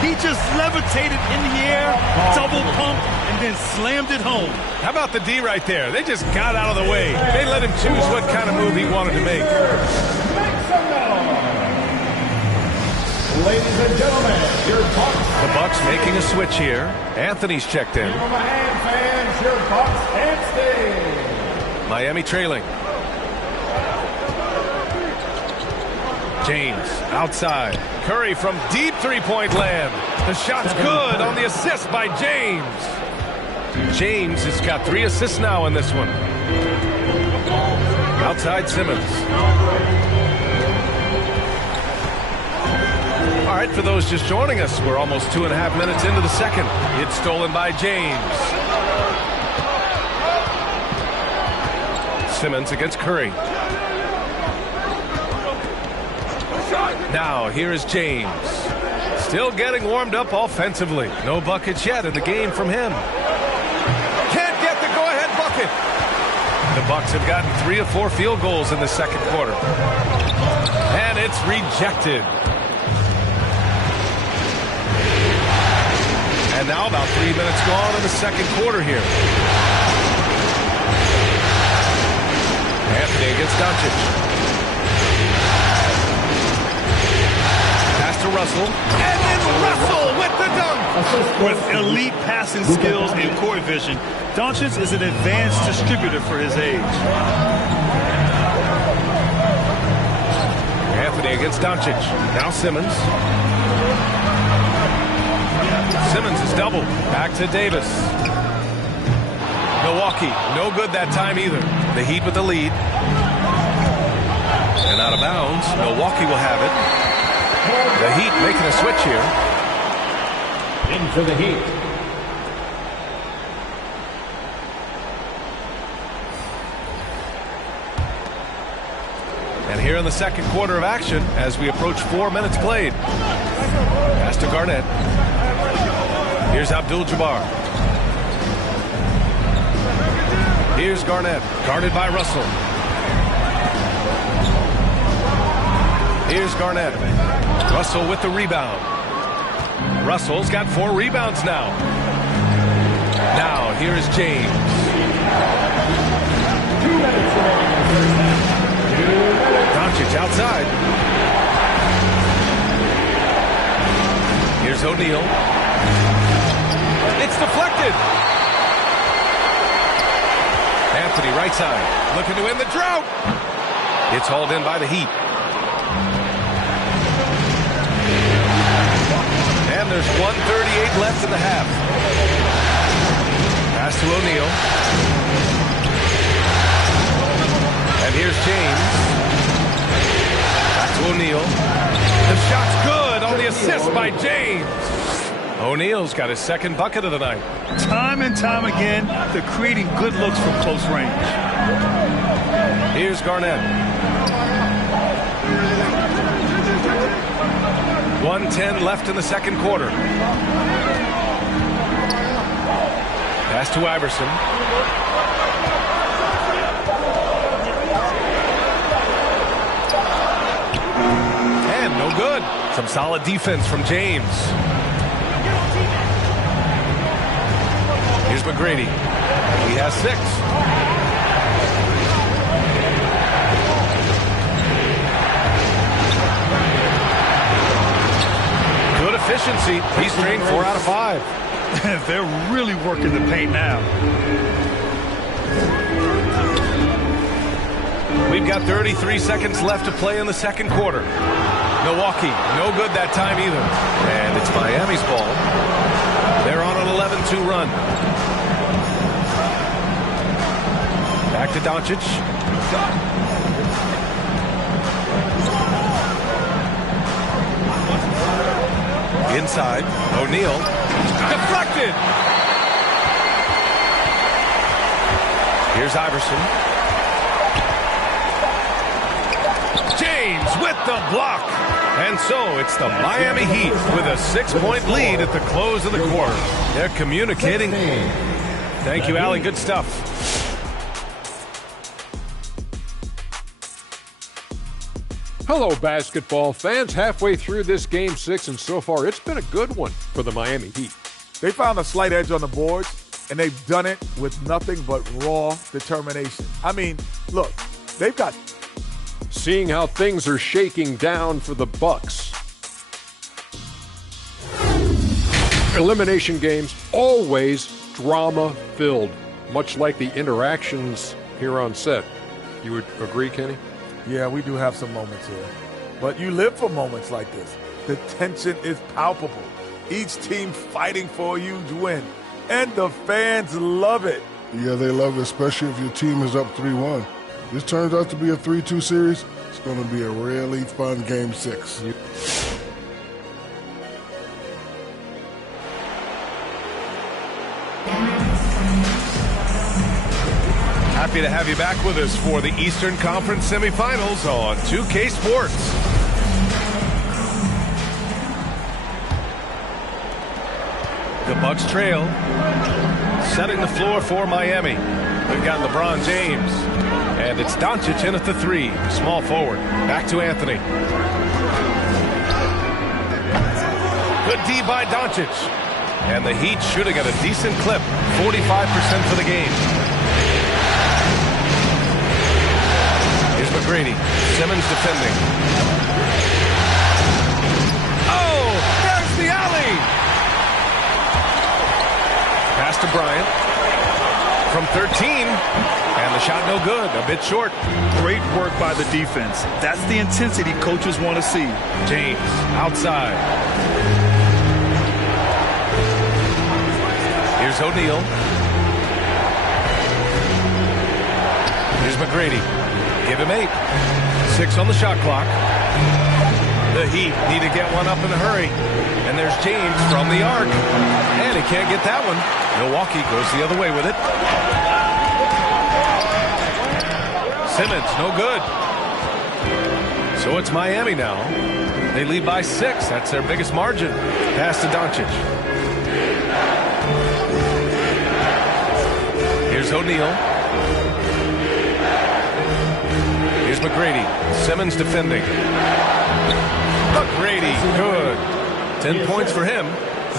He just levitated in the air, double pump, and then slammed it home. How about the D right there? They just got out of the way. They let him choose what kind of move he wanted to make. Ladies and gentlemen, your Bucks. The Bucks making a switch here. Anthony's checked in. Miami fans, your Bucks and stay. Miami trailing. James outside. Curry from deep three-point land. The shot's good on the assist by James. James has got 3 assists now in this one. Outside Simmons. All right, for those just joining us, we're almost 2.5 minutes into the second. It's stolen by James. Simmons against Curry. Now, here is James. Still getting warmed up offensively. No buckets yet in the game from him. Can't get the go-ahead bucket. The Bucks have gotten 3 of 4 field goals in the second quarter. And it's rejected. And now about 3 minutes gone in the second quarter here. Anthony against Doncic. To Russell, and then Russell with the dunk. With elite passing skills and court vision, Doncic is an advanced distributor for his age. Anthony against Doncic. Now Simmons. Simmons is doubled. Back to Davis. Milwaukee, no good that time either. The Heat with the lead. And out of bounds, Milwaukee will have it. The Heat making a switch here. Into the Heat. And here in the second quarter of action, as we approach 4 minutes played. Pass to Garnett. Here's Abdul-Jabbar. Here's Garnett, guarded by Russell. Here's Garnett. Russell with the rebound. Russell's got 4 rebounds now. Now, here is James. 2 minutes remaining. Doncic outside. Here's O'Neal. It's deflected. Anthony right side, looking to end the drought. It's hauled in by the Heat. And there's 1:38 left in the half. Pass to O'Neal. And here's James. Back to O'Neal. The shot's good on the assist by James. O'Neal's got his second bucket of the night. Time and time again, they're creating good looks from close range. Here's Garnett. 1:10 left in the second quarter. Pass to Iverson. And no good. Some solid defense from James. Here's McGrady. He has 6. Good efficiency. He's drained 4 out of 5. They're really working the paint now. We've got 33 seconds left to play in the second quarter. Milwaukee, no good that time either. And it's Miami's ball. They're on an 11-2 run. Back to Doncic. Inside, O'Neal. Deflected! Here's Iverson. James with the block. And so it's the Miami Heat with a 6-point lead at the close of the quarter. They're communicating. Thank you, Allie. Good stuff. Hello, basketball fans. Halfway through this Game 6, and so far it's been a good one for the Miami Heat. They found a slight edge on the boards, and they've done it with nothing but raw determination. I mean, look, they've got... Seeing how things are shaking down for the Bucks. Elimination games, always drama-filled, much like the interactions here on set. You would agree, Kenny? Yeah, we do have some moments here. But you live for moments like this. The tension is palpable. Each team fighting for a huge win. And the fans love it. Yeah, they love it, especially if your team is up 3-1. This turns out to be a 3-2 series. It's going to be a really fun Game 6. Happy to have you back with us for the Eastern Conference semifinals on 2K Sports. The Bucks trail, setting the floor for Miami. We've got LeBron James, and it's Doncic in at the 3, small forward. Back to Anthony. Good D by Doncic. And the Heat shooting at a decent clip, 45% for the game. Here's McGrady. Simmons defending. Oh, there's the alley. Pass to Bryant. From 13. And the shot no good. A bit short. Great work by the defense. That's the intensity coaches want to see. James outside. Here's O'Neal. Here's McGrady. Give him 8. 6 on the shot clock. The Heat need to get one up in a hurry. And there's James from the arc. And he can't get that one. Milwaukee goes the other way with it. Simmons, no good. So it's Miami now. They lead by 6. That's their biggest margin. Pass to Doncic. Here's O'Neal. Here's McGrady. Simmons defending. McGrady, good. 10 points for him.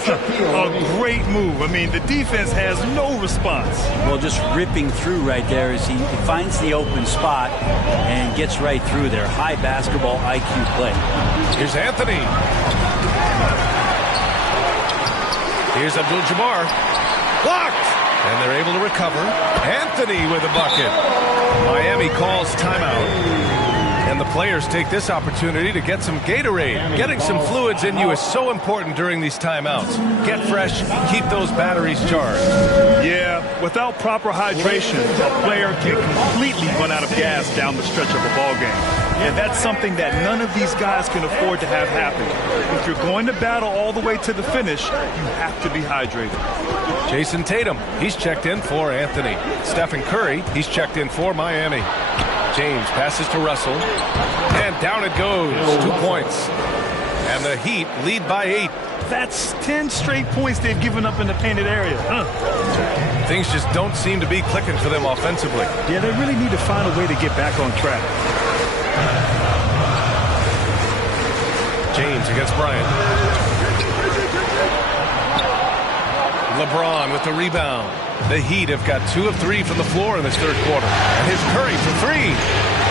A great move. I mean, the defense has no response. Well, just ripping through right there as he finds the open spot and gets right through there. High basketball IQ play. Here's Anthony. Here's Abdul-Jabbar. Blocked! And they're able to recover. Anthony with a bucket. Miami calls timeout. And the players take this opportunity to get some Gatorade. Getting some fluids in you is so important during these timeouts. Get fresh, keep those batteries charged. Yeah, without proper hydration, a player can completely run out of gas down the stretch of a ball game. And that's something that none of these guys can afford to have happen. If you're going to battle all the way to the finish, you have to be hydrated. Jason Tatum, he's checked in for Anthony. Stephen Curry, he's checked in for Miami. James passes to Russell. And down it goes. 2 points. And the Heat lead by 8. That's 10 straight points they've given up in the painted area. Things just don't seem to be clicking for them offensively. Yeah, they really need to find a way to get back on track. James against Bryant. LeBron with the rebound. The Heat have got 2 of 3 from the floor in this third quarter. And here's Curry for 3.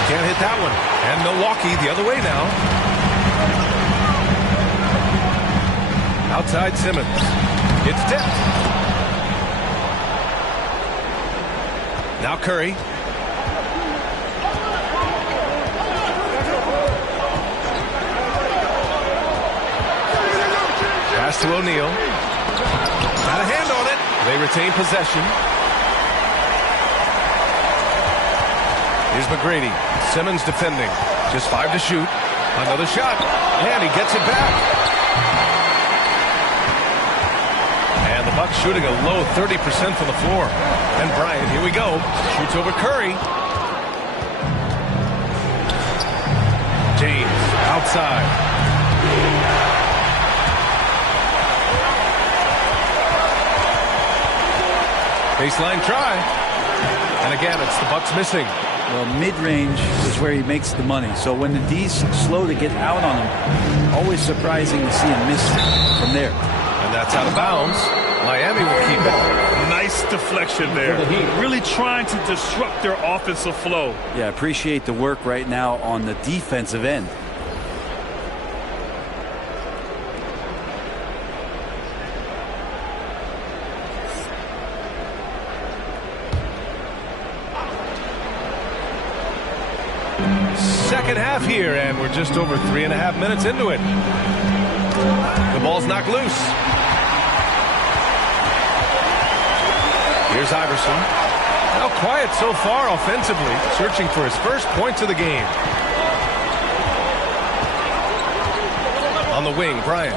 Can't hit that one. And Milwaukee the other way now. Outside Simmons. It's tipped. Now Curry. Pass to O'Neal. They retain possession. Here's McGrady. Simmons defending. Just 5 to shoot. Another shot. And he gets it back. And the Bucks shooting a low 30% from the floor. And Bryant, here we go. Shoots over Curry. James outside. Baseline try. And again, it's the Bucks missing. Well, mid-range is where he makes the money. So when the D's slow to get out on him, always surprising to see him miss from there. And that's out of bounds. Miami will keep it. Nice deflection there. Really trying to disrupt their offensive flow. Yeah, appreciate the work right now on the defensive end. Second half here, and we're just over 3.5 minutes into it. The ball's knocked loose. Here's Iverson. Now quiet so far offensively, searching for his first points of the game. On the wing, Bryant.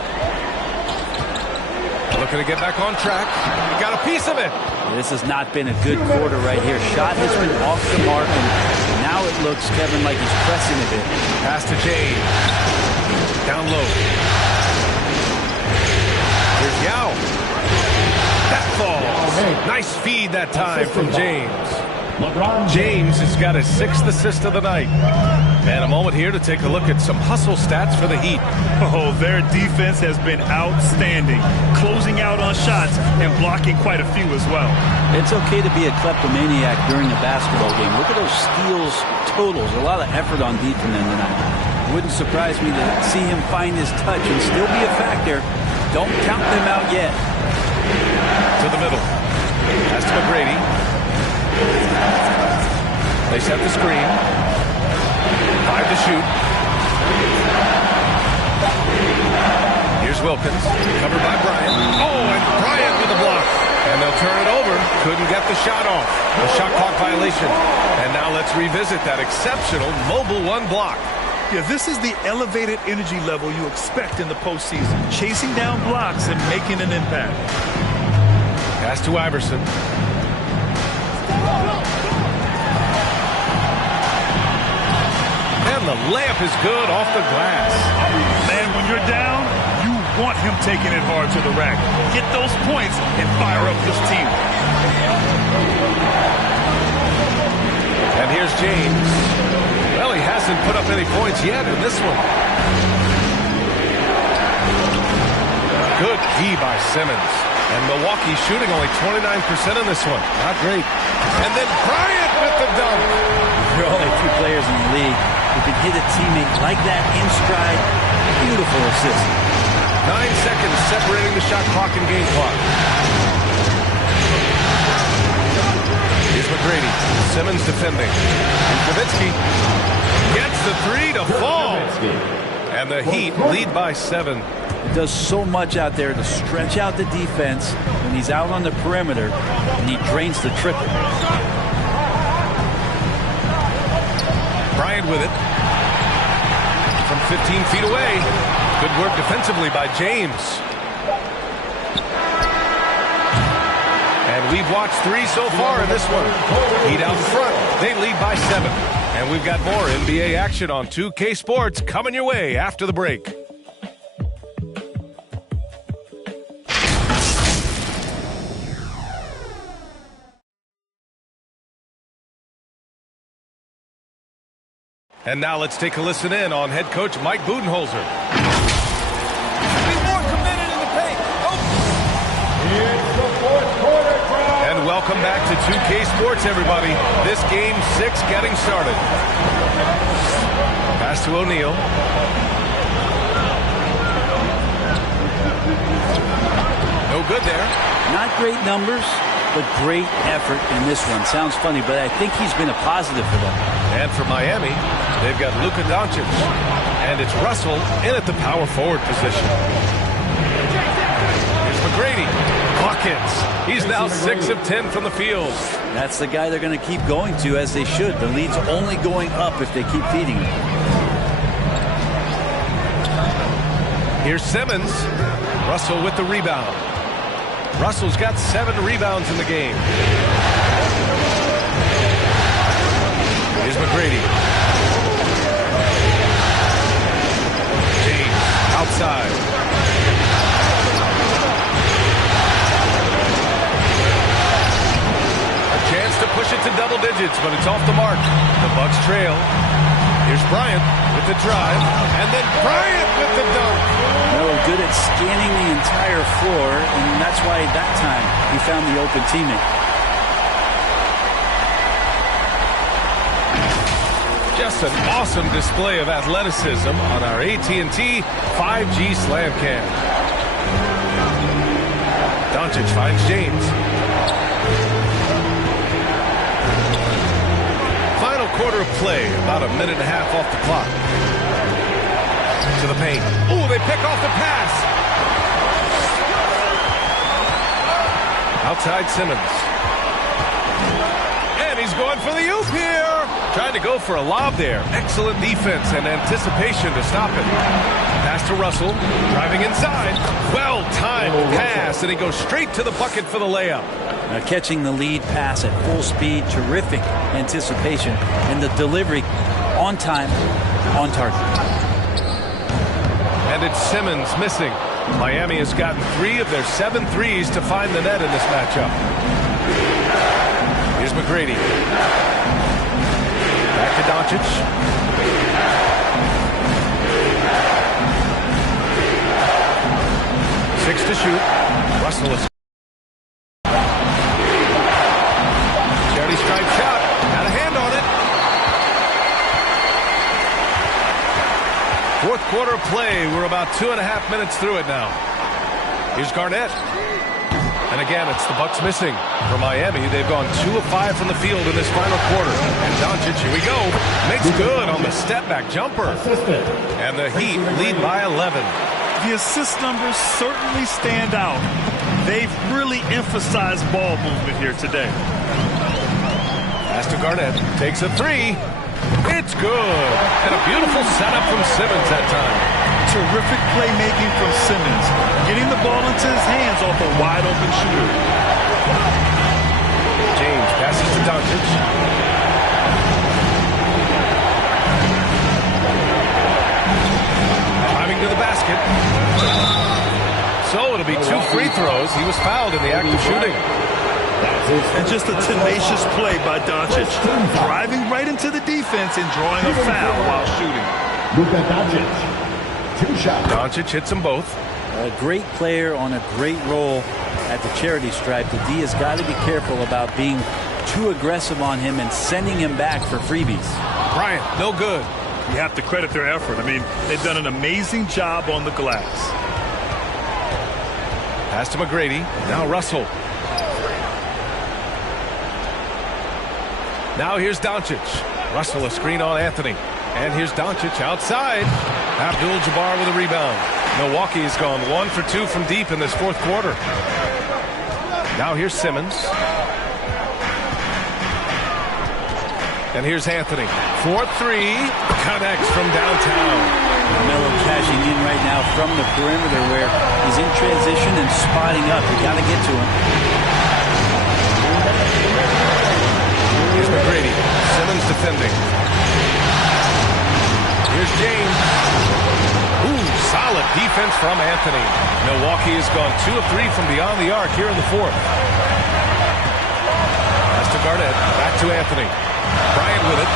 Looking to get back on track. He got a piece of it. This has not been a good quarter right here. Shot has been off the mark, and now it looks, Kevin, like he's pressing a bit. Pass to James. Down low. Here's Yao. That falls. Nice feed that time from James. James has got his 6th assist of the night. And a moment here to take a look at some hustle stats for the Heat. Oh, their defense has been outstanding, closing out on shots and blocking quite a few as well. It's okay to be a kleptomaniac during a basketball game. Look at those steals totals. A lot of effort on D from them tonight. Wouldn't surprise me to see him find his touch and still be a factor. Don't count them out yet. To the middle. Pass to McGrady. They set the screen. 5 to shoot. Here's Wilkins. Covered by Bryant. Oh, and Bryant with the block. And they'll turn it over. Couldn't get the shot off. A shot clock violation. And now let's revisit that exceptional Mobile One block. Yeah, this is the elevated energy level you expect in the postseason. Chasing down blocks and making an impact. Pass to Iverson. And the layup is good off the glass. Man, when you're down, you want him taking it hard to the rack. Get those points and fire up this team. And here's James. Well, he hasn't put up any points yet in this one. Good D by Simmons. And Milwaukee shooting only 29% in this one. Not great. And then Bryant with the dunk. There are only 2 players in the league who can hit a teammate like that in stride. Beautiful assist. 9 seconds separating the shot clock and game clock. Here's McGrady. Simmons defending. And Nowitzki gets the 3 to fall. And the Heat lead by 7. He does so much out there to stretch out the defense when he's out on the perimeter, and he drains the triple. Bryant with it. From 15 feet away. Good work defensively by James. And we've watched 3 so far in this one. Heat out front. They lead by 7. And we've got more NBA action on 2K Sports coming your way after the break. And now let's take a listen in on head coach Mike Budenholzer. Be more committed in the paint. It's the 4th quarter, crowd. And welcome back to 2K Sports, everybody. This game 6 getting started. Pass to O'Neal. No good there. Not great numbers, but great effort in this one. Sounds funny, but I think he's been a positive for them. And for Miami, they've got Luka Doncic. And it's Russell in at the power forward position. Here's McGrady. Clock buckets. He's now 6 of 10 from the field. That's the guy they're going to keep going to, as they should. The lead's only going up if they keep feeding him. Here's Simmons. Russell with the rebound. Russell's got 7 rebounds in the game. Here's McGrady. James outside. A chance to push it to double digits, but it's off the mark. The Bucks trail. Here's Bryant with the drive, and then Bryant with the dunk. No, good at scanning the entire floor, and that's why that time he found the open teammate. Just an awesome display of athleticism on our AT&T 5G Slam Cam. Doncic finds James. Final quarter of play, about a minute and a half off the clock. To the paint. Oh, they pick off the pass. Outside Simmons. And he's going for the oop here. Trying to go for a lob there. Excellent defense and anticipation to stop it. Pass to Russell. Driving inside. Well-timed pass, and he goes straight to the bucket for the layup. Now catching the lead pass at full speed. Terrific anticipation. And the delivery on time, on target. And it's Simmons missing. Miami has gotten 3 of their 7 threes to find the net in this matchup. Here's McGrady. Back to Doncic. 6 to shoot. Russell is. Charity stripe shot. Got a hand on it. Fourth quarter of play. We're about 2.5 minutes through it now. Here's Garnett. And again, it's the Bucks missing. For Miami, they've gone 2 of 5 from the field in this final quarter. And Doncic, here we go, makes good on the step-back jumper. And the Heat lead by 11. The assist numbers certainly stand out. They've really emphasized ball movement here today. Pass to Garnett. Takes a 3. It's good. And a beautiful setup from Simmons that time. Terrific playmaking from Simmons. Getting the ball into his hands off a wide-open shooter. James passes to Doncic. Driving to the basket. So it'll be 2 free throws. He was fouled in the act of shooting. And just a tenacious play by Doncic. Driving right into the defense and drawing a foul while shooting. Luka Doncic. 2 shots. Doncic hits them both. A great player on a great role at the charity stripe. The D has got to be careful about being too aggressive on him and sending him back for freebies. Bryant, no good. You have to credit their effort. I mean, they've done an amazing job on the glass. Pass to McGrady. Now Russell. Now here's Doncic. Russell a screen on Anthony. And here's Doncic outside. Abdul-Jabbar with a rebound. Milwaukee has gone 1 for 2 from deep in this fourth quarter. Now here's Simmons. And here's Anthony. 4-3. Connects from downtown. Melo cashing in right now from the perimeter where he's in transition and spotting up. You got to get to him. Here's McGrady. Simmons defending. Here's James. Ooh, solid defense from Anthony. Milwaukee has gone 2 of 3 from beyond the arc here in the fourth. Pass to Garnett. Back to Anthony. Bryant with it.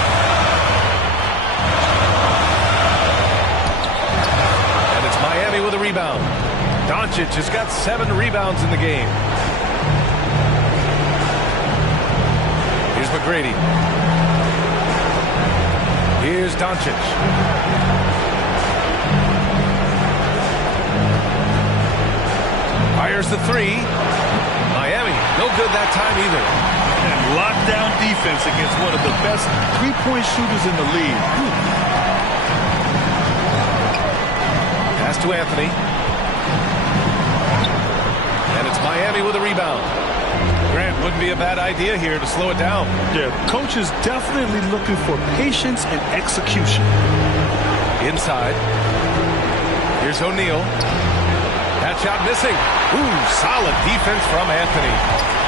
And it's Miami with a rebound. Doncic has got 7 rebounds in the game. Here's McGrady. Here's Doncic. Fires the 3. Miami, no good that time either. And lockdown defense against one of the best three-point shooters in the league. Pass to Anthony. And it's Miami with a rebound. Grant, wouldn't be a bad idea here to slow it down. Yeah, coach is definitely looking for patience and execution. Inside. Here's O'Neal. That shot missing. Ooh, solid defense from Anthony.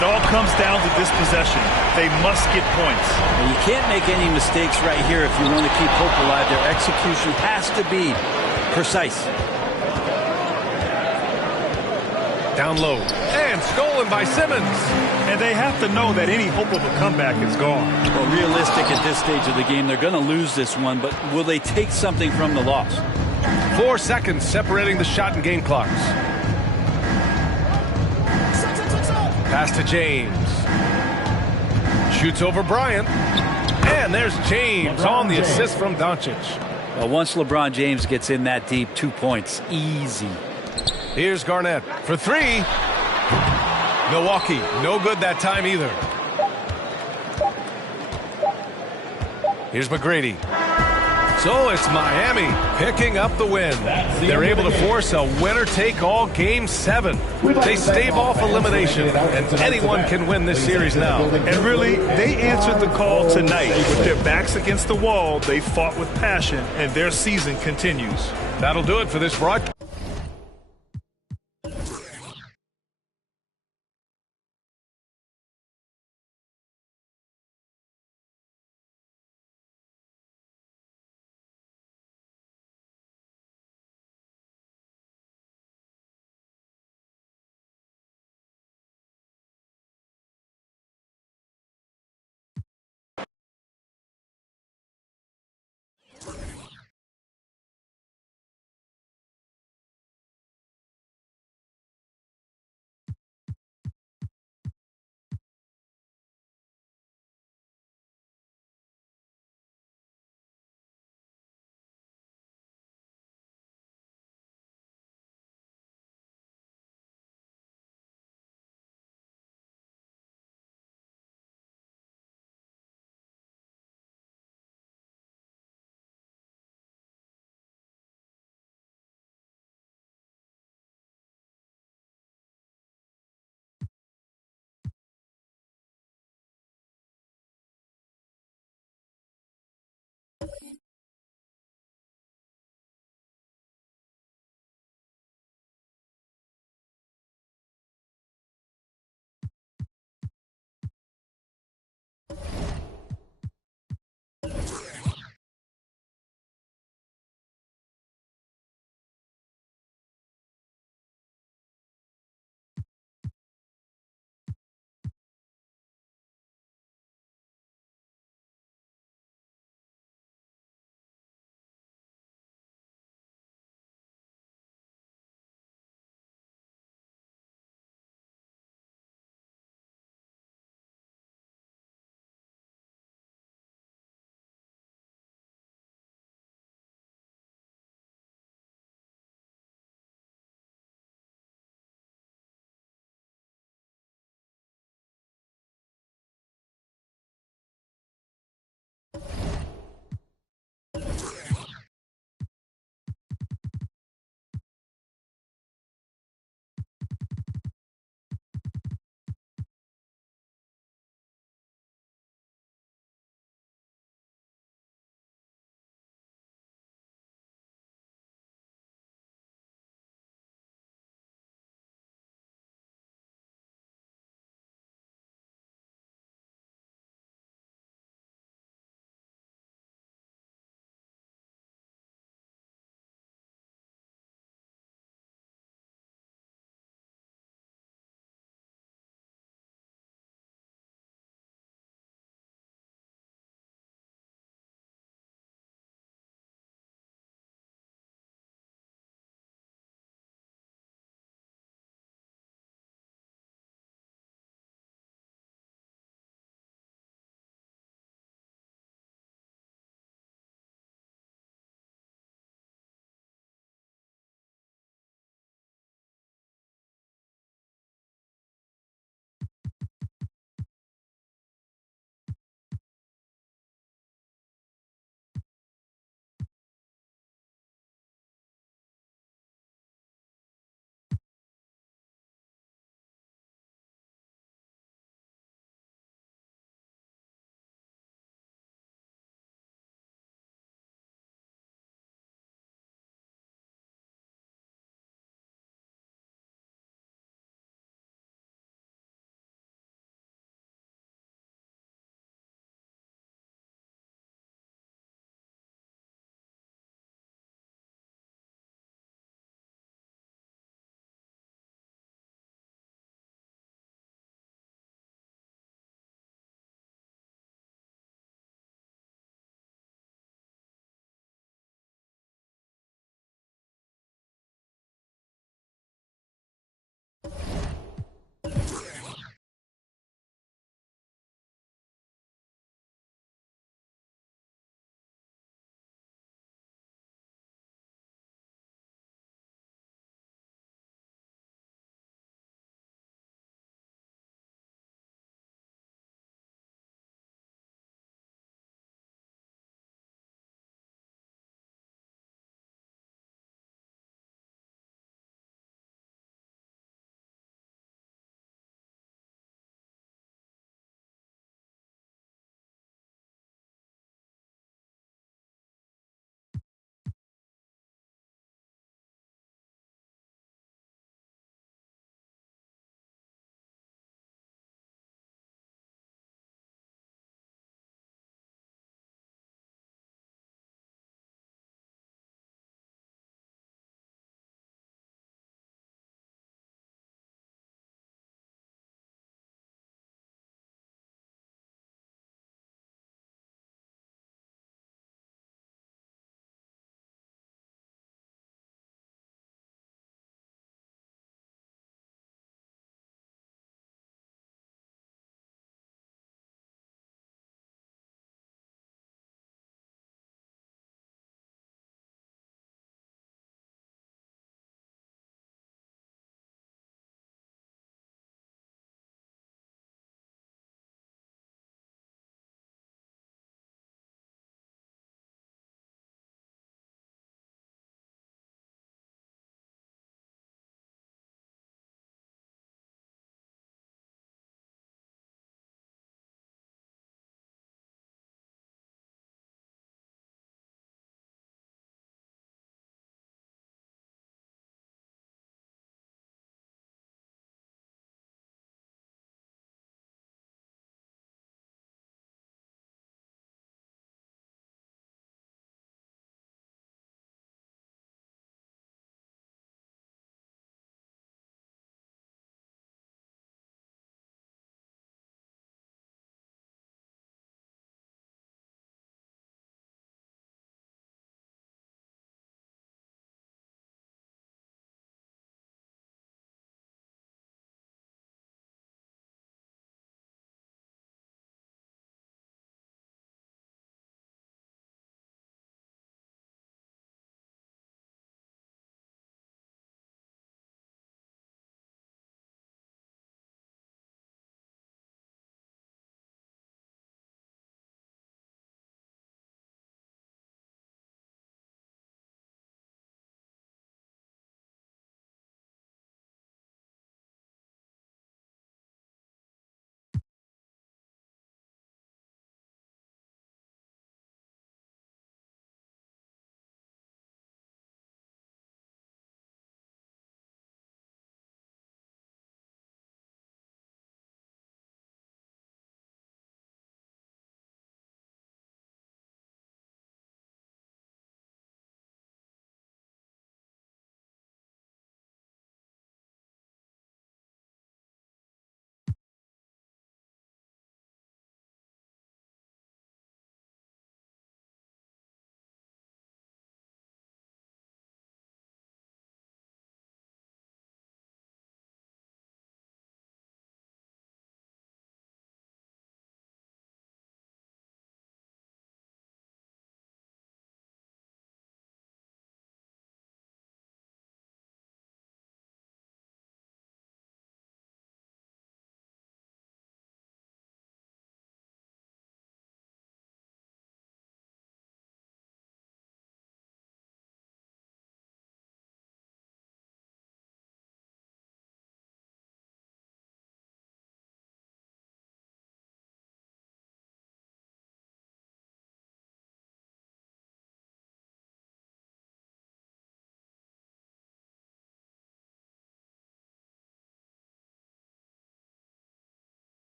It all comes down to this possession. They must get points. And you can't make any mistakes right here if you want to keep hope alive. Their execution has to be precise. Down low. And stolen by Simmons. And they have to know that any hope of a comeback is gone. Well, realistic at this stage of the game, they're going to lose this one, but will they take something from the loss? 4 seconds separating the shot and game clocks. Pass to James. Shoots over Bryant. And there's James on the assist from Doncic. Well, once LeBron James gets in that deep, 2 points, easy. Here's Garnett for 3. Milwaukee, no good that time either. Here's McGrady. So it's Miami picking up the win. They're able to force a winner-take-all Game 7. They stave off elimination, and anyone can win this series now. And really, they answered the call tonight. With their backs against the wall, they fought with passion, and their season continues. That'll do it for this broadcast.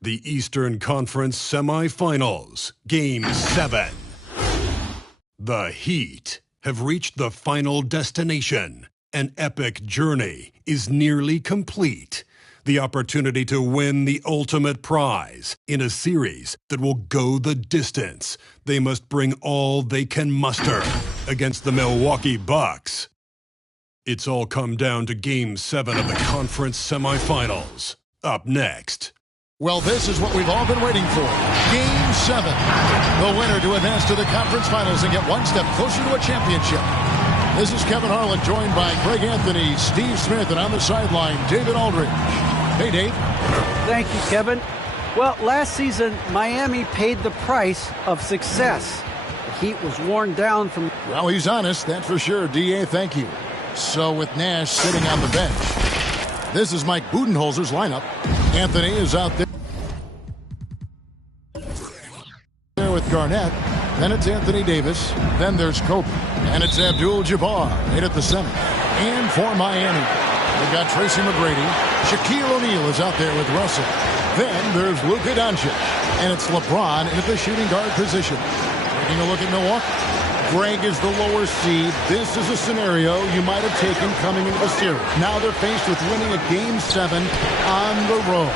The Eastern Conference Semifinals, Game 7. The Heat have reached the final destination. An epic journey is nearly complete. The opportunity to win the ultimate prize in a series that will go the distance. They must bring all they can muster against the Milwaukee Bucks. It's all come down to Game 7 of the conference semifinals. Up next. Well, this is what we've all been waiting for. Game 7. The winner to advance to the conference finals and get one step closer to a championship. This is Kevin Harlan, joined by Greg Anthony, Steve Smith, and on the sideline, David Aldridge. Hey, Dave. Thank you, Kevin. Well, last season, Miami paid the price of success. The Heat was worn down from... Well, he's honest, that's for sure. D.A., thank you. So with Nash sitting on the bench, this is Mike Budenholzer's lineup. Anthony is out there with Garnett. Then it's Anthony Davis. Then there's Kobe. And it's Abdul-Jabbar in at the center. And for Miami, we've got Tracy McGrady. Shaquille O'Neal is out there with Russell. Then there's Luka Doncic. And it's LeBron in at the shooting guard position. Taking a look at Milwaukee. Greg is the lower seed. This is a scenario you might have taken coming into the series. Now they're faced with winning a Game 7 on the road.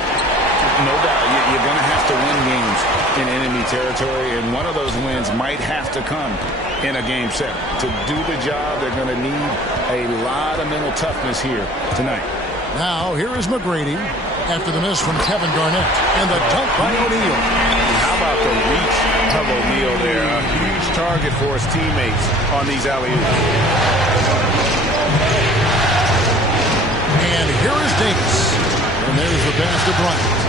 No doubt, you're going to have to win games in enemy territory, and one of those wins might have to come in a Game 7. To do the job, they're going to need a lot of mental toughness here tonight. Now, here is McGrady after the miss from Kevin Garnett, and the dunk by O'Neal. How about the reach of O'Neal there? A huge target for his teammates on these alley-oops. And here is Davis. And there's the pass to Bryant.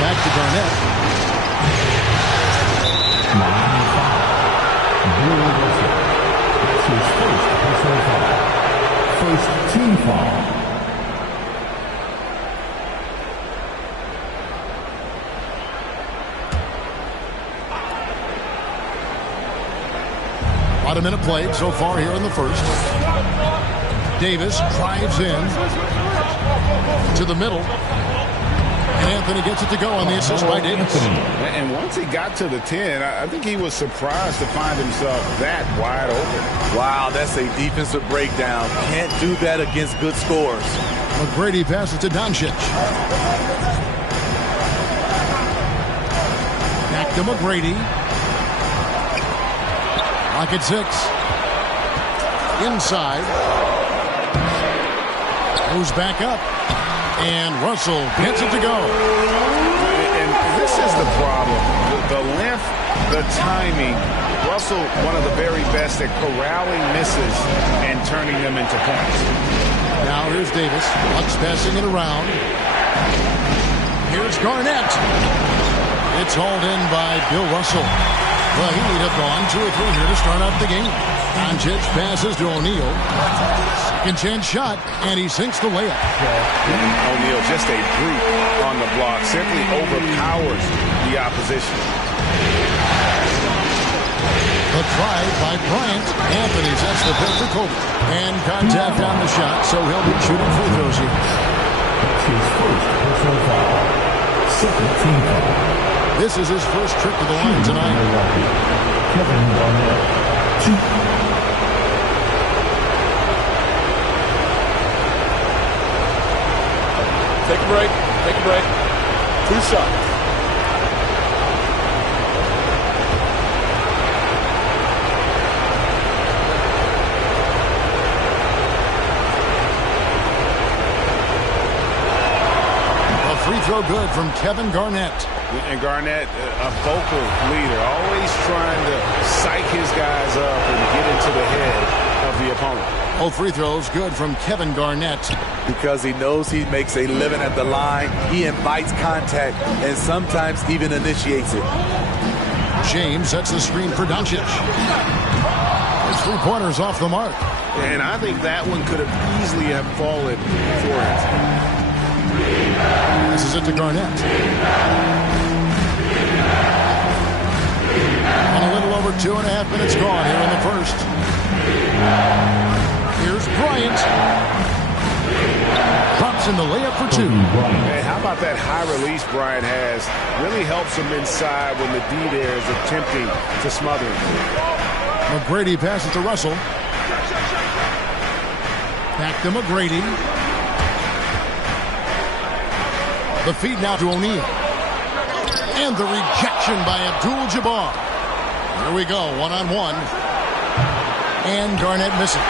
Back to Garnett. That's his first personal foul. First team foul. About a minute played so far here in the first. Davis drives in to the middle. And Anthony gets it to go on the assist by Davis. And once he got to the 10, I think he was surprised to find himself that wide open. Wow, that's a defensive breakdown. Can't do that against good scores. McGrady passes to Doncic. Back to McGrady. Pocket 6. Inside. Goes back up. And Russell gets it to go. And this is the problem. The length, the timing. Russell, one of the very best at corralling misses and turning them into points. Now here's Davis. Bucks passing it around. Here's Garnett. It's hauled in by Bill Russell. The Heat have gone 2 or 3 here to start out the game. Doncic passes to O'Neal. Second chance shot, and he sinks the layup. O'Neal, just a brute on the block, simply overpowers the opposition. The try by Bryant. Anthony sets the pick for Kobe. And contact on the shot, so he'll be shooting free throws here. That's his first personal foul. This is his first trip to the line tonight. Kevin Garnett, 2. Take a break. Take a break. 2 shots. Free throw good from Kevin Garnett. And Garnett, a vocal leader, always trying to psych his guys up and get into the head of the opponent. All free throws good from Kevin Garnett. Because he knows he makes a living at the line, he invites contact and sometimes even initiates it. James sets the screen for Doncic. His three-pointers off the mark. And I think that one could have easily have fallen for him. This is it to Garnett. And a little over 2.5 minutes gone here in the first. Here's Bryant. Drops in the layup for 2. Hey, how about that high release Bryant has? Really helps him inside when the D there is attempting to smother him. McGrady passes to Russell. Back to McGrady. The feed now to O'Neal. And the rejection by Abdul-Jabbar. Here we go, one-on-one. And Garnett misses.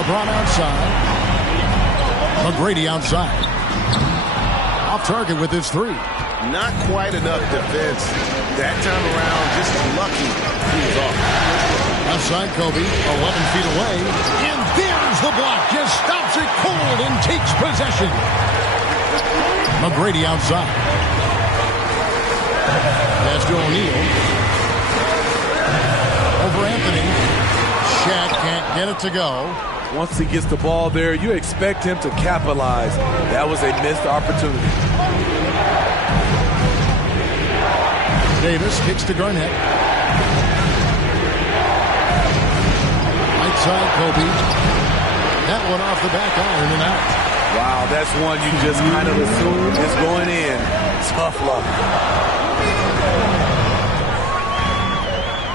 LeBron outside. McGrady outside. Off target with his 3. Not quite enough defense. That time around, just lucky he was off. Outside Kobe, 11 feet away. And there's the block. Just stops it cold and takes possession. McGrady outside. Pass to O'Neal. Over Anthony. Shaq can't get it to go. Once he gets the ball there, you expect him to capitalize. That was a missed opportunity. Davis kicks to Garnett. Right side, Kobe. That one off the back iron and out. Wow, that's one you just kind of assume is going in. Tough luck.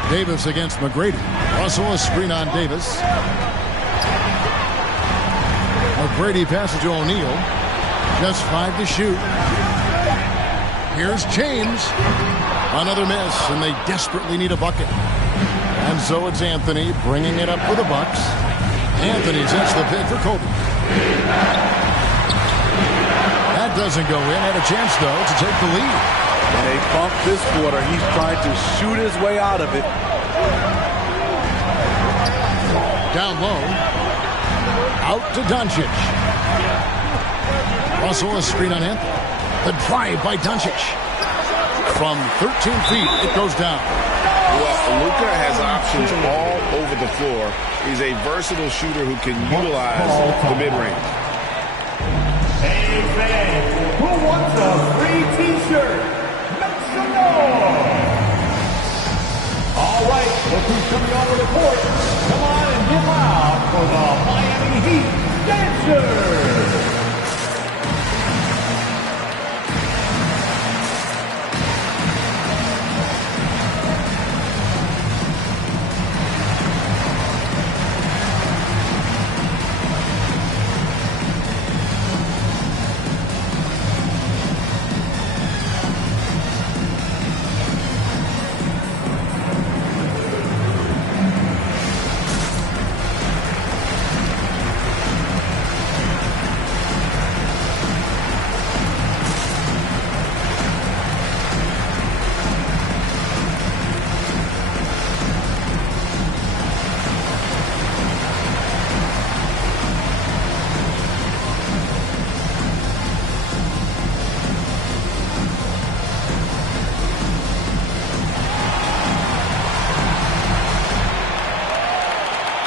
Davis against McGrady. Russell a screen on Davis. McGrady passes to O'Neal. Just 5 to shoot. Here's James. Another miss, and they desperately need a bucket. And so it's Anthony bringing it up for the Bucks. Anthony sets the pick for Kobe. That doesn't go in. Had a chance, though, to take the lead. And they bumped this quarter. He's trying to shoot his way out of it. Down low. Out to Doncic. Russell a screen on Anthony. The drive by Doncic. From 13 feet, it goes down. Well, Luka has options all over the floor. He's a versatile shooter who can utilize the mid-range. Hey, fans, who wants a free T-shirt? Make some noise! All right, look who's coming over the court. Come on and get loud for the Miami Heat Dancers!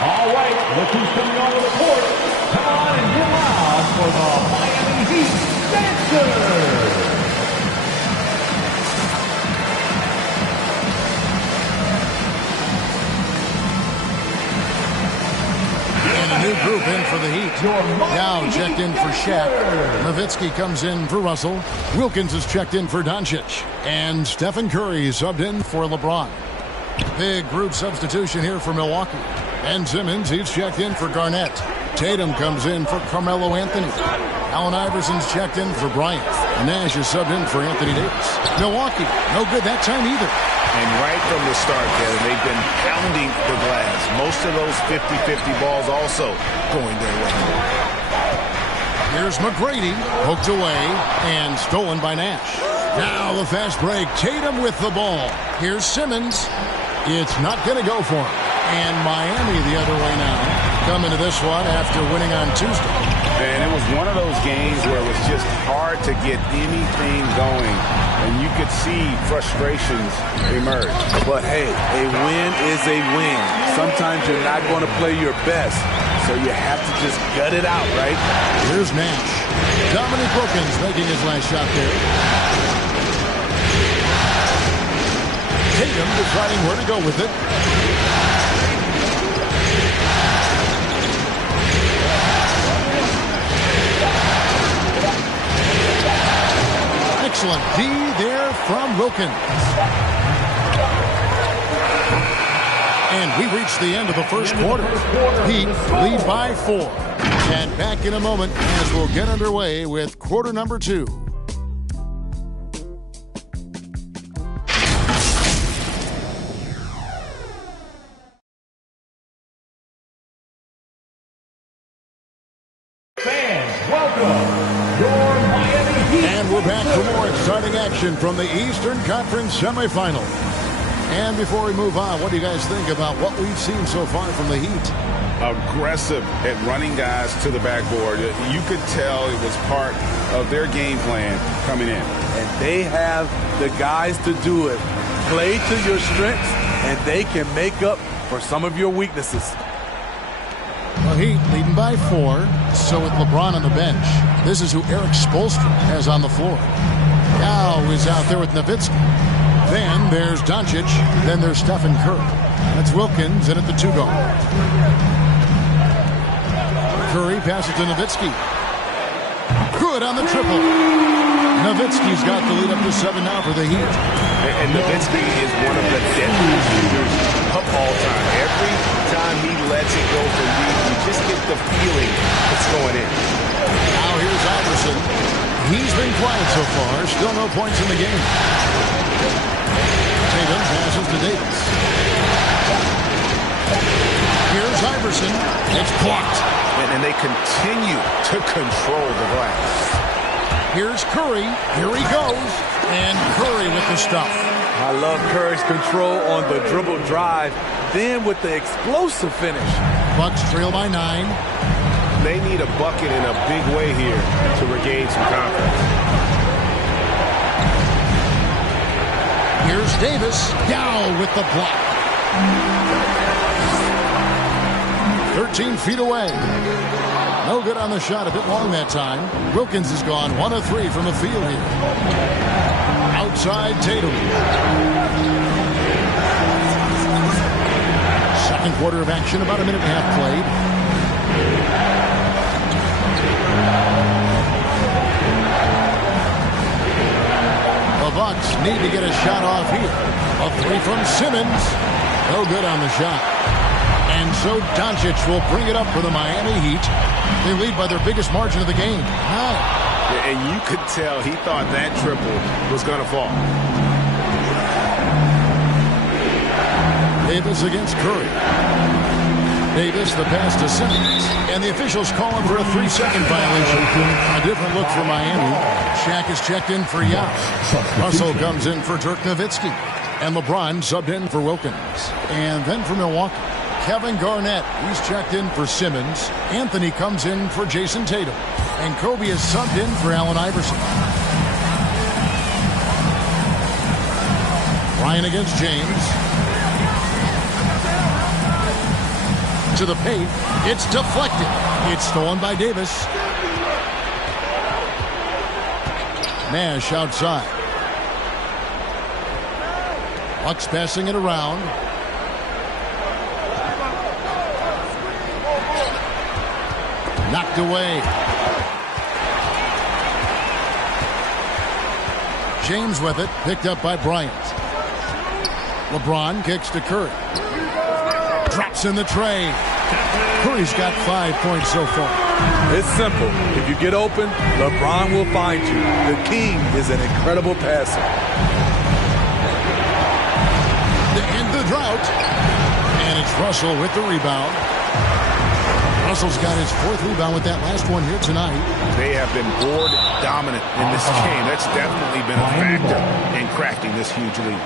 All right, look who's coming over the court. Come on and get loud for the Miami Heat Dancers! And a new group in for the Heat. Dow checked in for Shaq. Nowitzki comes in for Russell. Wilkins is checked in for Doncic. And Stephen Curry subbed in for LeBron. Big group substitution here for Milwaukee. Ben Simmons, he's checked in for Garnett. Tatum comes in for Carmelo Anthony. Allen Iverson's checked in for Bryant. Nash is subbed in for Anthony Davis. Milwaukee, no good that time either. And right from the start, Kevin, they've been pounding the glass. Most of those 50-50 balls also going their way. Here's McGrady, hooked away and stolen by Nash. Now the fast break. Tatum with the ball. Here's Simmons. It's not going to go for him. And Miami the other way now. Come into this one after winning on Tuesday. And it was one of those games where it was just hard to get anything going. And you could see frustrations emerge. But hey, a win is a win. Sometimes you're not going to play your best, so you have to just gut it out, right? Here's Nash. Dominic Wilkins making his last shot there. Tatum deciding where to go with it. Excellent D there from Wilkins. And we reach the end of the first quarter. Heat lead by 4. And back in a moment as we'll get underway with quarter number 2. Fans, welcome your Miami Heat. And we're back for more exciting action from the Eastern Conference semifinal. And before we move on, what do you guys think about what we've seen so far from the Heat? Aggressive at running guys to the backboard. You could tell it was part of their game plan coming in. And they have the guys to do it. Play to your strengths, and they can make up for some of your weaknesses. The Heat leading by 4. So with LeBron on the bench, this is who Eric Spoelstra has on the floor. Now is out there with Nowitzki. Then there's Doncic. Then there's Stephen Curry. That's Wilkins in at the 2 guard. Curry passes to Nowitzki. Good on the triple. Nowitzki's got the lead up to 7 now for the Heat. And Nowitzki is one of the deadliest shooters of all time. Every time he lets it go for deep, you just get the feeling it's going in. Now here's Iverson. He's been quiet so far. Still no points in the game. Tatum passes to Davis. Here's Iverson. It's blocked. And they continue to control the glass. Here's Curry. Here he goes. And Curry with the stuff. I love Curry's control on the dribble drive, then with the explosive finish. Bucks trail by 9. They need a bucket in a big way here to regain some confidence. Here's Davis. Down with the block. 13 feet away. No good on the shot. A bit long that time. Wilkins is gone 1 of 3 from the field here. Outside Tatum. Second quarter of action. About a minute and a half played. The Bucks need to get a shot off here. A 3 from Simmons. No good on the shot. And so Doncic will bring it up for the Miami Heat. They lead by their biggest margin of the game. 9. And you could tell he thought that triple was going to fall. Davis against Curry. Davis, the pass to Simmons. And the officials calling for a 3-second violation. A different look for Miami. Shaq is checked in for Yao. Russell comes in for Dirk Nowitzki. And LeBron subbed in for Wilkins. And then for Milwaukee, Kevin Garnett. He's checked in for Simmons. Anthony comes in for Jason Tatum. And Kobe is subbed in for Allen Iverson. Ryan against James. To the paint. It's deflected. It's stolen by Davis. Nash outside. Bucks passing it around. Knocked away. James with it, picked up by Bryant. LeBron kicks to Curry. Drops in the tray. Curry's got 5 points so far. It's simple. If you get open, LeBron will find you. The king is an incredible passer. To end the drought. And it's Russell with the rebound. Russell's got his 4th rebound with that last one here tonight. They have been board dominant in this game. That's definitely been a factor in cracking this huge lead.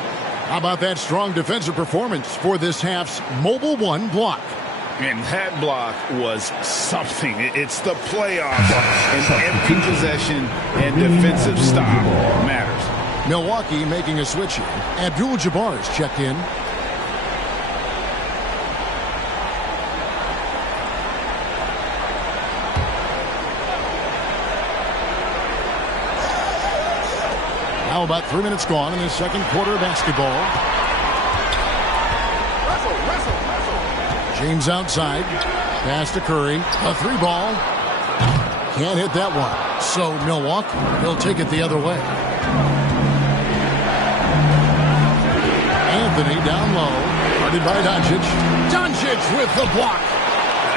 How about that strong defensive performance for this half's Mobile One block? And that block was something. It's the playoffs, and every possession and defensive stop matters. Milwaukee making a switch here. Abdul-Jabbar is checked in. Now about 3 minutes gone in the second quarter of basketball. James outside. Pass to Curry. A 3-ball. Can't hit that one. So Milwaukee, he'll take it the other way. Anthony down low. Guarded by Doncic. Doncic with the block.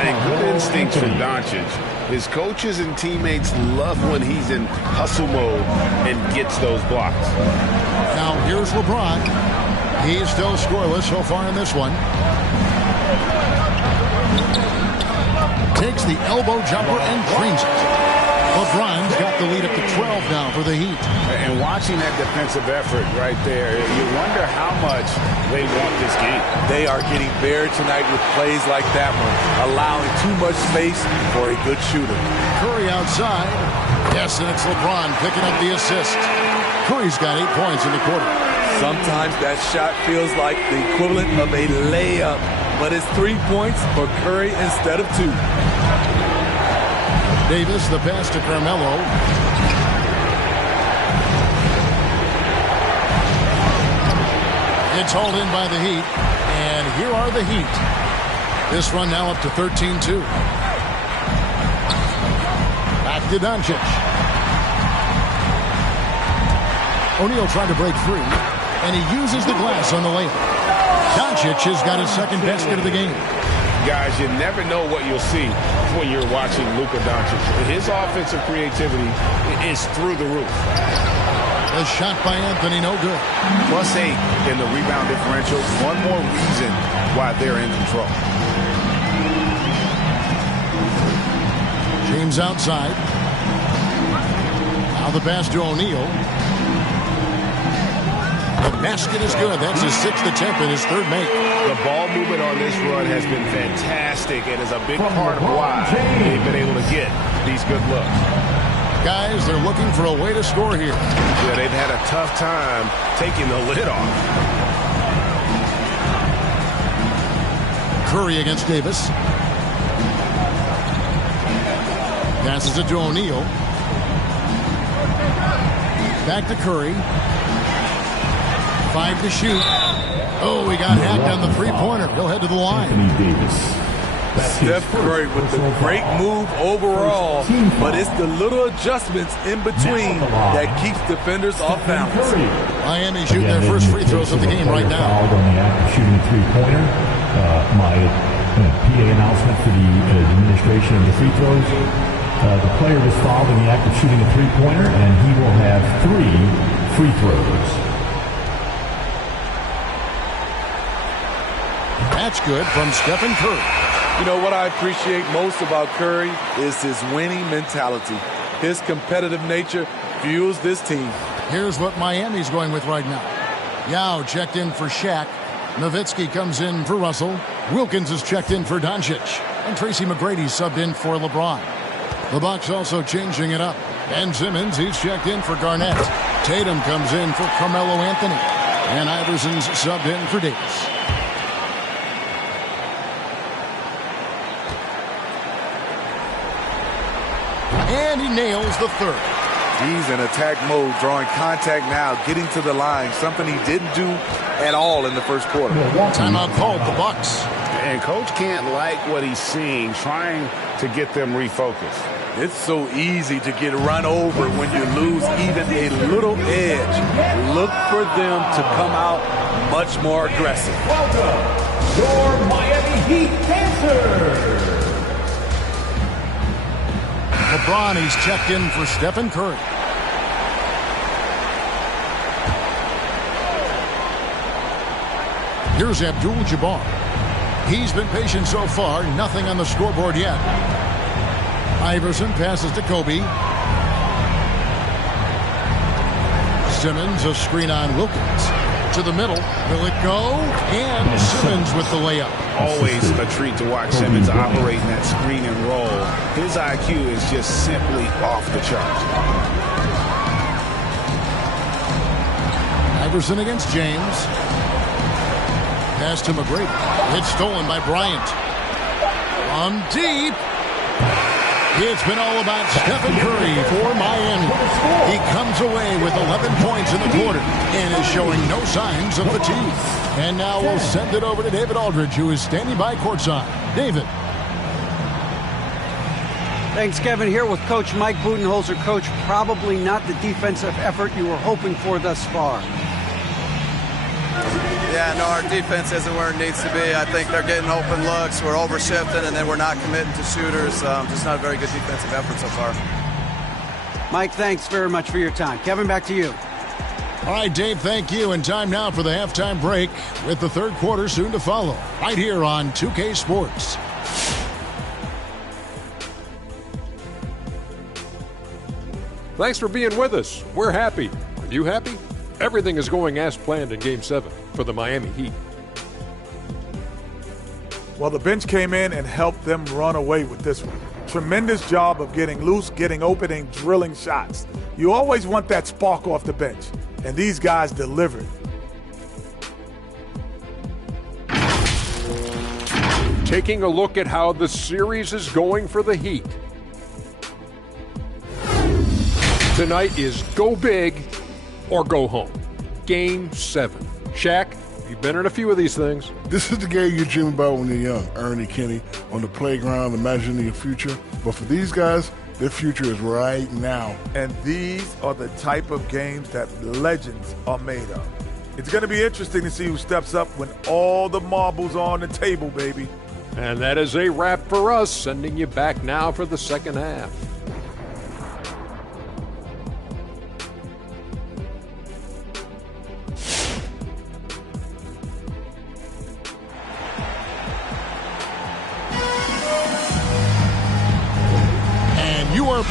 A good instinct from Doncic. His coaches and teammates love when he's in hustle mode and gets those blocks. Now here's LeBron. He's still scoreless so far in this one. Takes the elbow jumper and drains it. LeBron's got the lead up to 12 now for the Heat. And watching that defensive effort right there, you wonder how much they want this game. They are getting buried tonight with plays like that one, allowing too much space for a good shooter. Curry outside. Yes, and it's LeBron picking up the assist. Curry's got 8 points in the quarter. Sometimes that shot feels like the equivalent of a layup, but it's 3 points for Curry instead of 2. Davis, the pass to Carmelo. It's hauled in by the Heat, and here are the Heat. This run now up to 13-2. Back to Doncic. O'Neal trying to break free, and he uses the glass on the layup. Doncic has got his second basket of the game. Guys, you never know what you'll see when you're watching Luka Doncic. His offensive creativity is through the roof. A shot by Anthony, no good. +8 in the rebound differential. One more reason why they're in control. James outside. Now the pass to O'Neal. The basket is good. That's his 6th attempt and his 3rd make. The ball movement on this run has been fantastic and is a big part of why they've been able to get these good looks. Guys, they're looking for a way to score here. Yeah, they've had a tough time taking the lid off. Curry against Davis. Passes it to O'Neal. Back to Curry. 5 to shoot. Oh, he got hacked on the 3-pointer. He'll head to the line. Steph Curry with the great move overall, but it's the little adjustments in between that keeps defenders off balance. Miami shooting their first free throws of the game right now. On the act of shooting a 3-pointer. My PA announcement for the administration of the free throws. The player was fouled in the act of shooting a 3-pointer, and he will have 3 free throws. That's good from Stephen Curry. You know what I appreciate most about Curry is his winning mentality. His competitive nature fuels this team. Here's what Miami's going with right now. Yao checked in for Shaq. Nowitzki comes in for Russell. Wilkins is checked in for Doncic. And Tracy McGrady subbed in for LeBron. The Bucks also changing it up. Ben Simmons, he's checked in for Garnett. Tatum comes in for Carmelo Anthony. And Iverson's subbed in for Davis. And he nails the 3rd. He's in attack mode, drawing contact now, getting to the line, something he didn't do at all in the first quarter. Timeout called, the Bucks. And Coach can't like what he's seeing, trying to get them refocused. It's so easy to get run over when you lose even a little edge. Look for them to come out much more aggressive. Welcome, your Miami Heat dancers. LeBron, he's checked in for Stephen Curry. Here's Abdul-Jabbar. He's been patient so far, nothing on the scoreboard yet. Iverson passes to Kobe. Simmons, a screen on Wilkins. To the middle. Will it go? And Simmons with the layup. Always a treat to watch Simmons operating that screen and roll. His IQ is just simply off the charts. Iverson against James. Pass to McGrady. It's stolen by Bryant. On deep. It's been all about Stephen Curry for Miami. He comes away with 11 points in the quarter and is showing no signs of fatigue. And now we'll send it over to David Aldridge, who is standing by courtside. David. Thanks, Kevin. Here with Coach Mike Budenholzer. Coach, probably not the defensive effort you were hoping for thus far. Yeah, no, our defense isn't where it needs to be. I think they're getting open looks. We're overshifting, and then we're not committing to shooters. Just not a very good defensive effort so far. Mike, thanks very much for your time. Kevin, back to you. All right, Dave, thank you. And time now for the halftime break with the third quarter soon to follow. Right here on 2K Sports. Thanks for being with us. We're happy. Are you happy? Everything is going as planned in Game 7 for the Miami Heat. Well, the bench came in and helped them run away with this one. Tremendous job of getting loose, getting open, and drilling shots. You always want that spark off the bench, and these guys delivered. Taking a look at how the series is going for the Heat. Tonight is go big or go home. Game 7. Shaq, you've been in a few of these things. This is the game you dream about when you're young. Ernie, Kenny, on the playground, imagining your future. But for these guys, their future is right now. And these are the type of games that legends are made of. It's going to be interesting to see who steps up when all the marbles are on the table, baby. And that is a wrap for us, sending you back now for the second half.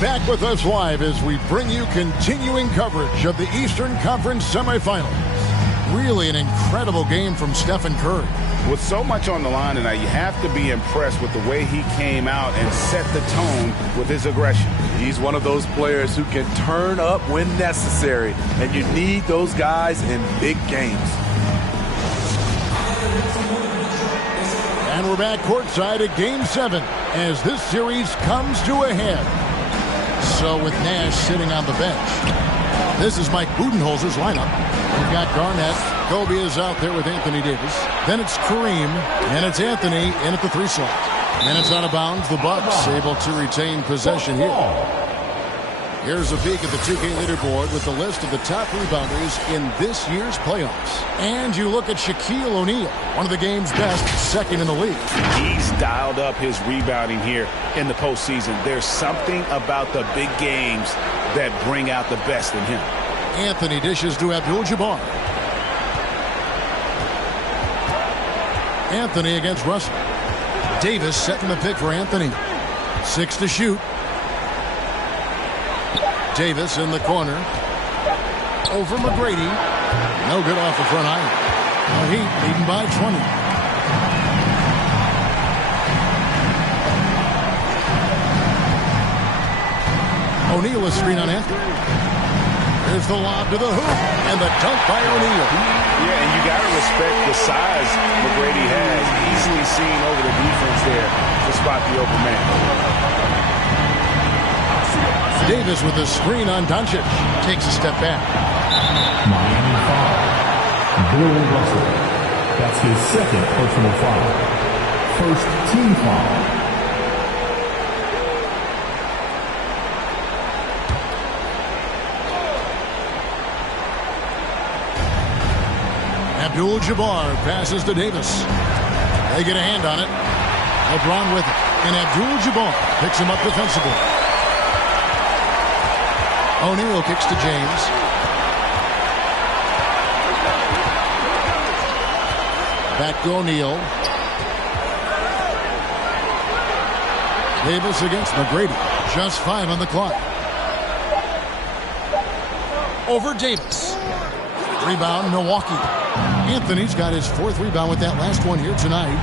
Back with us live as we bring you continuing coverage of the Eastern Conference semifinals. Really an incredible game from Stephen Curry. With so much on the line tonight, you have to be impressed with the way he came out and set the tone with his aggression. He's one of those players who can turn up when necessary, and you need those guys in big games. And we're back courtside at Game 7 as this series comes to a head. So with Nash sitting on the bench. This is Mike Budenholzer's lineup. We've got Garnett. Kobe is out there with Anthony Davis. Then it's Kareem. And it's Anthony in at the 3 slot. And it's out of bounds. The Bucks able to retain possession here. Here's a peek at the 2K leaderboard with the list of the top rebounders in this year's playoffs. And you look at Shaquille O'Neal, one of the game's best, second in the league. He's dialed up his rebounding here in the postseason. There's something about the big games that bring out the best in him. Anthony dishes to Abdul-Jabbar. Anthony against Russell. Davis setting the pick for Anthony. 6 to shoot. Davis in the corner. Over McGrady. No good off the front iron. The Heat leading by 20. O'Neal is screen on Anthony. Here's the lob to the hoop. And the dunk by O'Neal. Yeah, and you got to respect the size McGrady has. Easily seen over the defense there to spot the open man. Davis with a screen on Doncic. Takes a step back. Miami foul. Bill Russell. That's his second personal foul. first team foul. Abdul-Jabbar passes to Davis. They get a hand on it. LeBron with it. And Abdul-Jabbar picks him up defensively. O'Neal kicks to James. Back to O'Neal. Davis against McGrady. Just 5 on the clock. Over Davis. Rebound, Milwaukee. Anthony's got his 4th rebound with that last one here tonight.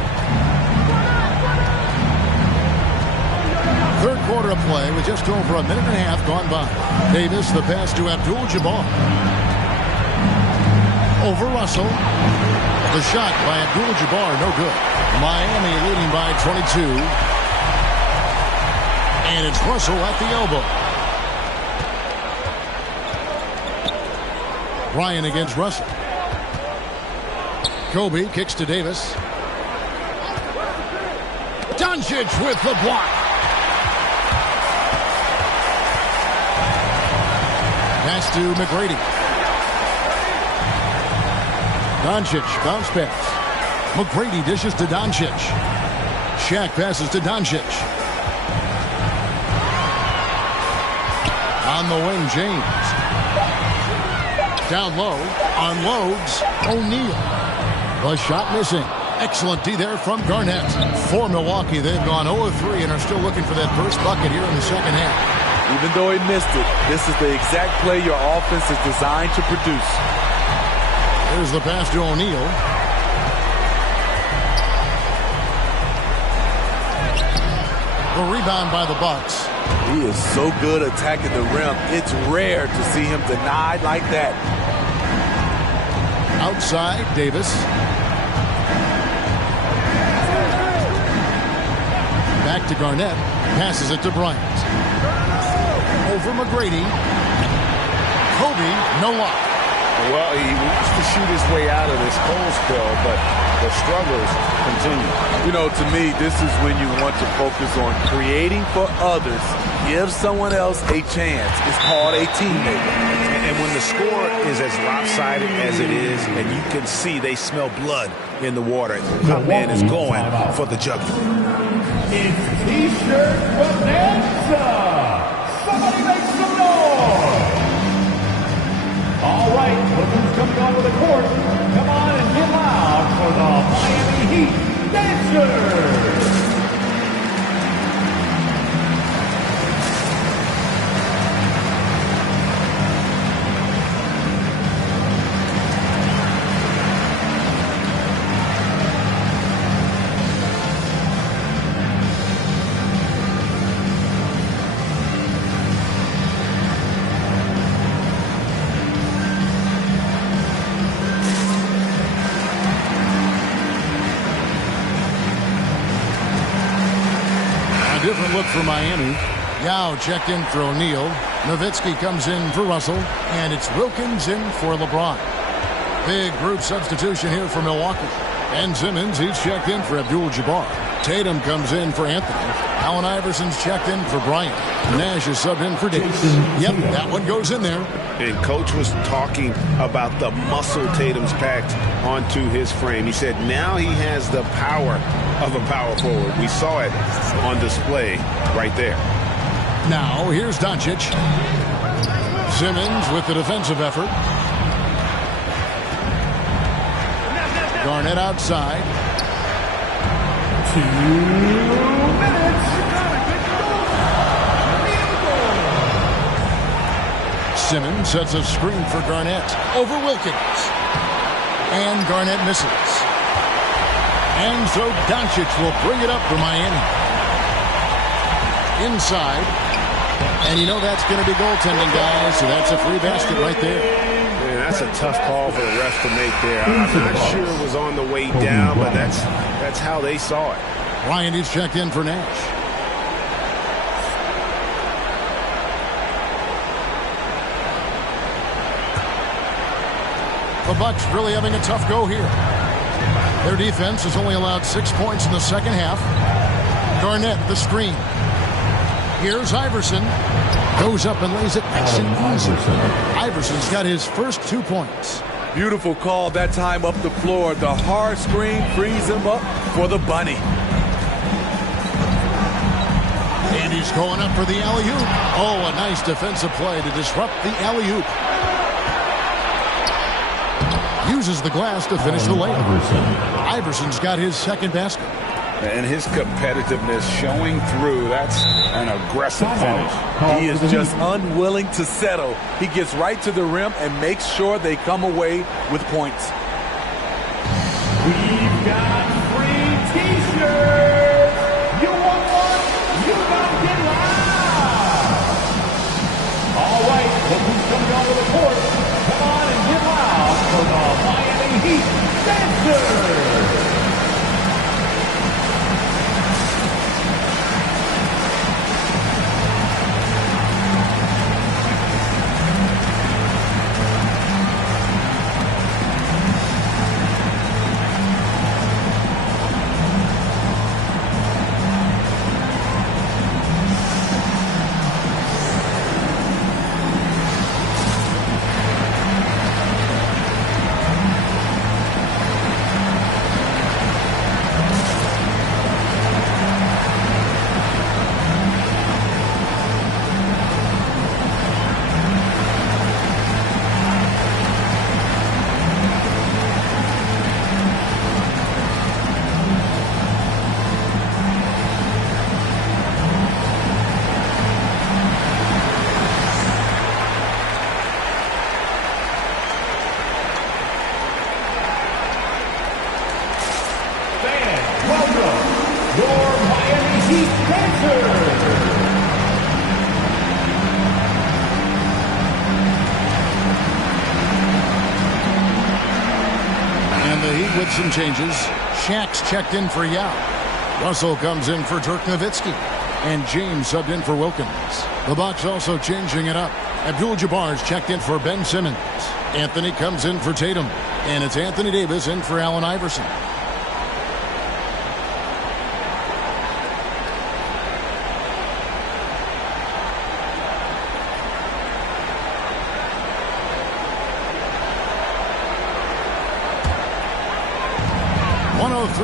3rd quarter of play with just over a minute and a half gone by. Davis, the pass to Abdul-Jabbar. Over Russell. The shot by Abdul-Jabbar, no good. Miami leading by 22. And it's Russell at the elbow. Ryan against Russell. Kobe kicks to Davis. Doncic with the block. Pass to McGrady. Doncic, bounce pass. McGrady dishes to Doncic. Shaq passes to Doncic. On the wing, James. Down low, unloads O'Neal. The shot missing. Excellent D there from Garnett. For Milwaukee, they've gone 0-3 and are still looking for that first bucket here in the second half. Even though he missed it, this is the exact play your offense is designed to produce. Here's the pass to O'Neal. The rebound by the Bucks. He is so good attacking the rim. It's rare to see him denied like that. Outside, Davis. Back to Garnett. Passes it to Bryant. Over McGrady. Kobe, no luck. Well, he wants to shoot his way out of this cold spell, but the struggles continue. You know, to me, this is when you want to focus on creating for others. Give someone else a chance. It's called a teammate. And when the score is as lopsided as it is, and you can see they smell blood in the water, that man is going for the jugular. It's T-shirt bonanza. Somebody make some noise. All right, look who's coming over the court. Come on and get loud for the Miami Heat Dancers. Different look for Miami. Yao checked in for O'Neal. Nowitzki comes in for Russell. And it's Wilkins in for LeBron. Big group substitution here for Milwaukee. Ben Simmons, he's checked in for Abdul-Jabbar. Tatum comes in for Anthony. Allen Iverson's checked in for Bryant. Nash is subbed in for Davis. Yep, that one goes in there. And Coach was talking about the muscle Tatum's packed onto his frame. He said now he has the power of a power forward. We saw it on display right there. Now, here's Doncic. Simmons with the defensive effort. Garnett outside. 2 minutes. Simmons sets a screen for Garnett. Over Wilkins. And Garnett misses. And so Doncic will bring it up for Miami. Inside. And you know that's going to be goaltending, guys. So that's a free basket right there. Man, that's a tough call for the ref to make there. I'm not sure it was on the way down, but that's how they saw it. Ryan is checked in for Nash. The Bucks really having a tough go here. Their defense has only allowed 6 points in the second half. Garnett, the screen. Here's Iverson. Goes up and lays it nice and easy. Iverson's got his first 2 points. Beautiful call that time up the floor. The hard screen frees him up for the bunny. And he's going up for the alley-oop. Oh, a nice defensive play to disrupt the alley-oop. Uses the glass to finish the layup. Iverson's got his second basket. And his competitiveness showing through. That's an aggressive finish. He is just unwilling to settle. He gets right to the rim and makes sure they come away with points. We've got free T-shirts. You want one? You gotta get loud. All right, look who's coming onto the court. Come on and get loud for the Miami Heat Dancers. With some changes, Shaq's checked in for Yao. Russell comes in for Dirk Nowitzki. And James subbed in for Wilkins. The Bucks also changing it up. Abdul-Jabbar's checked in for Ben Simmons. Anthony comes in for Tatum. And it's Anthony Davis in for Allen Iverson.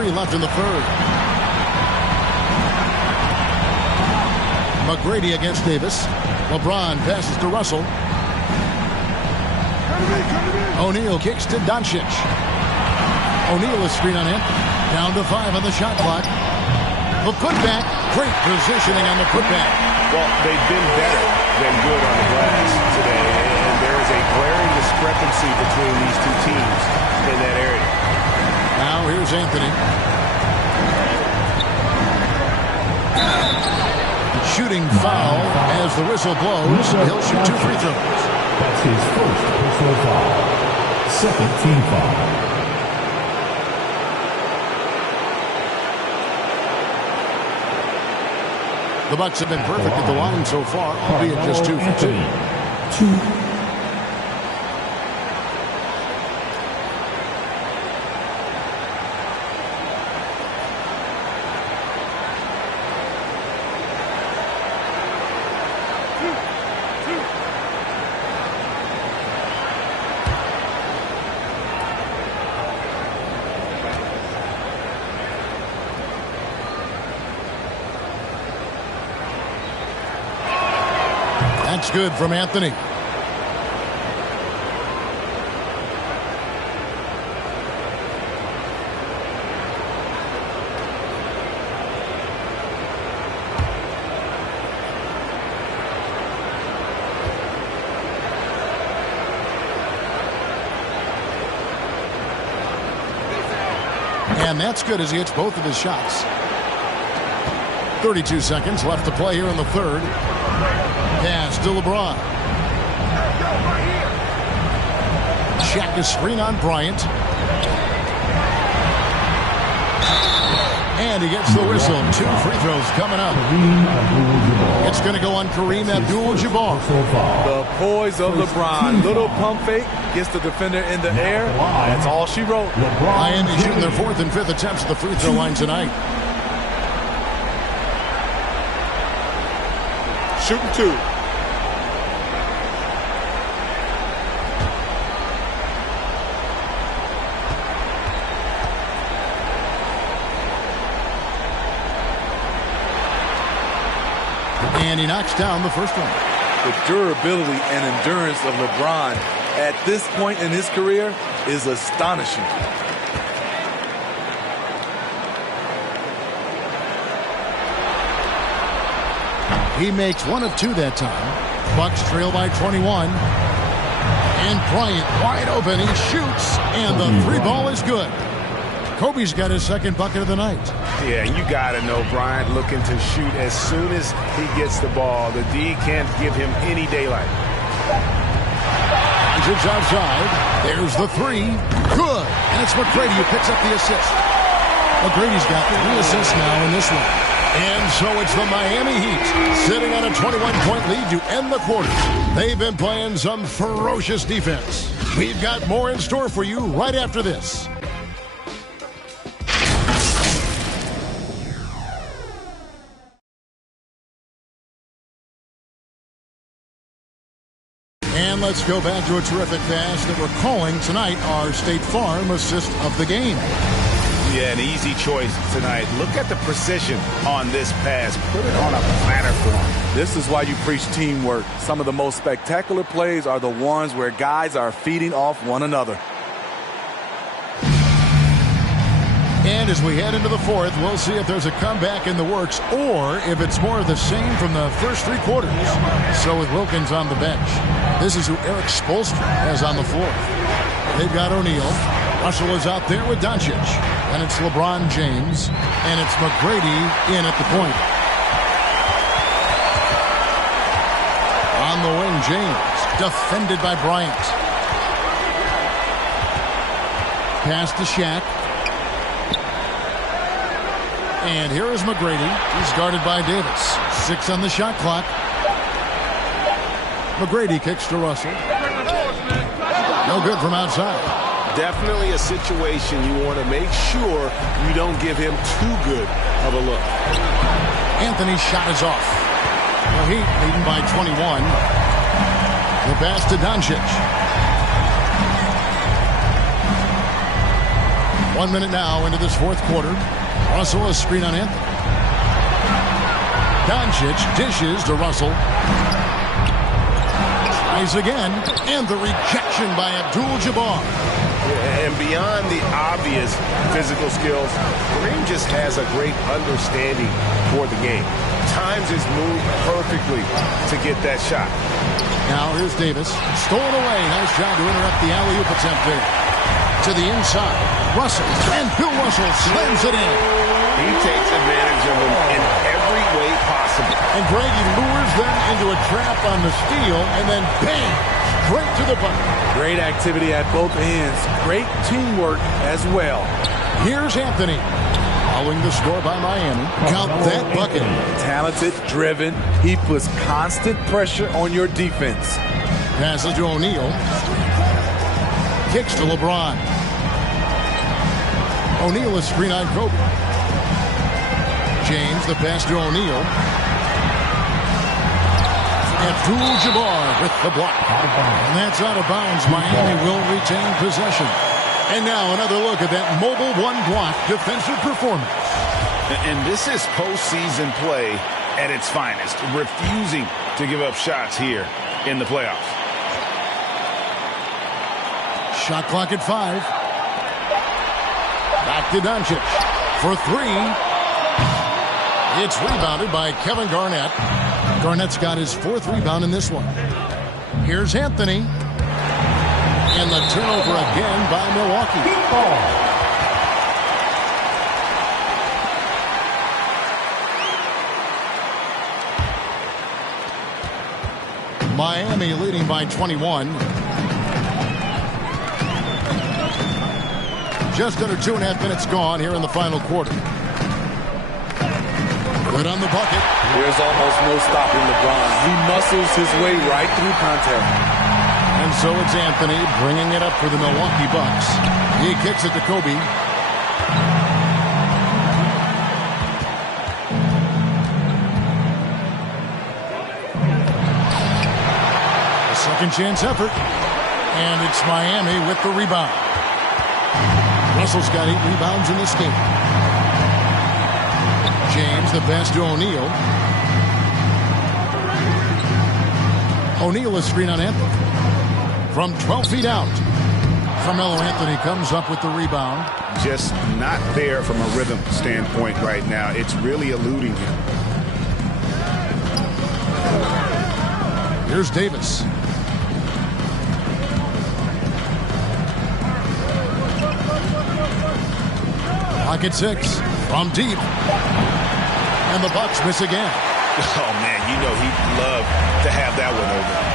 Left in the third. McGrady against Davis. LeBron passes to Russell. O'Neal kicks to Doncic. O'Neal is screen on him. Down to 5 on the shot clock. The putback. Great positioning on the putback. Well, they've been better than good on the glass today, and there is a glaring discrepancy between these two teams in that area. Now here's Anthony. Shooting foul as the whistle blows. He'll shoot 2 free throws. That's his first personal foul. Second team foul. The Bucks have been perfect at the line so far, albeit just 2 for 2. That's good from Anthony. And that's good as he hits both of his shots. 32 seconds left to play here in the third. Pass to LeBron. Shaq is screen on Bryant. And he gets the whistle. 2 free throws coming up. It's going to go on Kareem Abdul-Jabbar. The poise of LeBron. Little pump fake. Gets the defender in the air. That's all she wrote. Miami shooting their 4th and 5th attempts at the free throw line tonight. Shooting 2. And he knocks down the first one. The durability and endurance of LeBron at this point in his career is astonishing. He makes 1 of 2 that time. Bucks trail by 21. And Bryant wide open. He shoots. And the 3 ball is good. Kobe's got his 2nd bucket of the night. Yeah, you got to know Bryant looking to shoot as soon as he gets the ball. The D can't give him any daylight. It's outside. There's the 3. Good. And it's McGrady who picks up the assist. McGrady's got 3 assists now in this one. And so it's the Miami Heat sitting on a 21-point lead to end the quarter. They've been playing some ferocious defense. We've got more in store for you right after this. And let's go back to a terrific pass that we're calling tonight our State Farm assist of the game. Yeah, an easy choice tonight. Look at the precision on this pass. Put it on a platter for him. This is why you preach teamwork. Some of the most spectacular plays are the ones where guys are feeding off one another. And as we head into the 4th, we'll see if there's a comeback in the works or if it's more of the same from the first 3 quarters. So with Wilkins on the bench, this is who Eric Spoelstra has on the floor. They've got O'Neal. Russell is out there with Doncic. And it's LeBron James. And it's McGrady in at the point. On the wing, James. Defended by Bryant. Pass to Shaq. And here is McGrady. He's guarded by Davis. 6 on the shot clock. McGrady kicks to Russell. No good from outside. Definitely a situation you want to make sure you don't give him too good of a look. Anthony's shot is off. The Heat leading by 21. The pass to Doncic. 1 minute now into this 4th quarter. Russell a screen on Anthony. Doncic dishes to Russell. Tries again. And the rejection by Abdul-Jabbar. And beyond the obvious physical skills, Kareem just has a great understanding for the game. Times his move perfectly to get that shot. Now here's Davis. Stolen away. Nice job to interrupt the alley-oop attempt there. To the inside. Russell. And Bill Russell slams it in. He takes advantage of him in every way possible. And Grady lures them into a trap on the steal. And then bang! Straight to the bucket. Great activity at both ends. Great teamwork as well. Here's Anthony. Following the score by Miami. Count that bucket. Talented, driven. He puts constant pressure on your defense. Passes to O'Neal. Kicks to LeBron. O'Neal is screen on Kobe. James, the pass to O'Neal. Abdul-Jabbar with the block. And that's out of bounds. Miami will retain possession. And now another look at that mobile one-block defensive performance. And this is postseason play at its finest. Refusing to give up shots here in the playoffs. Shot clock at 5. Back to Doncic for 3. It's rebounded by Kevin Garnett. Garnett's got his 4th rebound in this one. Here's Anthony. And the turnover again by Milwaukee. Miami leading by 21. Just under 2.5 minutes gone here in the final quarter. Good on the bucket. There's almost no stopping LeBron. He muscles his way right through contact. And so it's Anthony bringing it up for the Milwaukee Bucks. He kicks it to Kobe. A second chance effort. And it's Miami with the rebound. Russell's got 8 rebounds in this game. James, the pass to O'Neal. O'Neal is screen on Anthony. From 12 feet out. Carmelo Anthony comes up with the rebound. Just not there from a rhythm standpoint right now. It's really eluding him. Here's Davis. Pocket 6 from deep. And the Bucks miss again. Oh, man, you know he'd love to have that one over.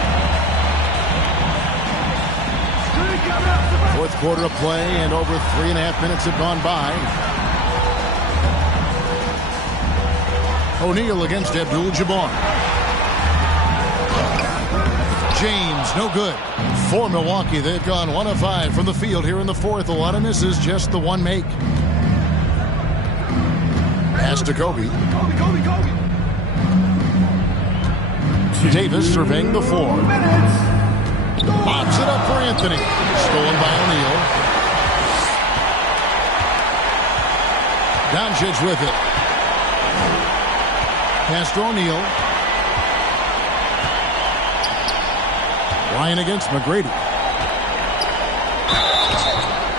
Fourth quarter of play, and over 3.5 minutes have gone by. O'Neal against Abdul-Jabbar. James, no good. For Milwaukee, they've gone 1 of 5 from the field here in the fourth. A lot of misses, just the one make. Pass to Kobe. Davis surveying the 4. Lobs it up for Anthony. Stolen by O'Neal. Doncic with it. Pass to O'Neal. Ryan against McGrady.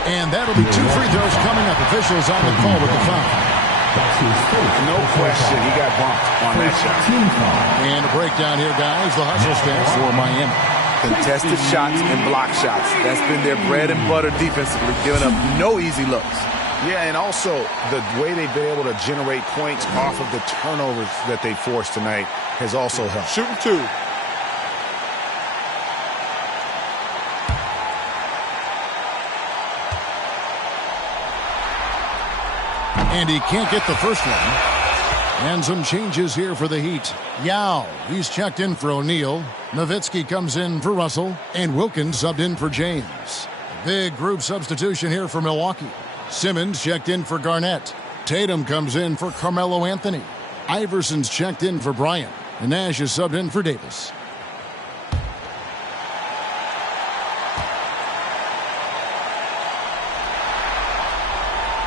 And that'll be 2 free throws coming up. Officials on the call with the foul. No question, he got bumped on that shot. And a breakdown here, guys. The hustle stats for Miami. Contested shots and block shots. That's been their bread and butter defensively, giving up no easy looks. Yeah, and also the way they've been able to generate points off of the turnovers that they forced tonight has also helped. Shooting 2. And he can't get the first one. And some changes here for the Heat. Yao, he's checked in for O'Neal. Nowitzki comes in for Russell. And Wilkins subbed in for James. Big group substitution here for Milwaukee. Simmons checked in for Garnett. Tatum comes in for Carmelo Anthony. Iverson's checked in for Bryant. And Nash is subbed in for Davis.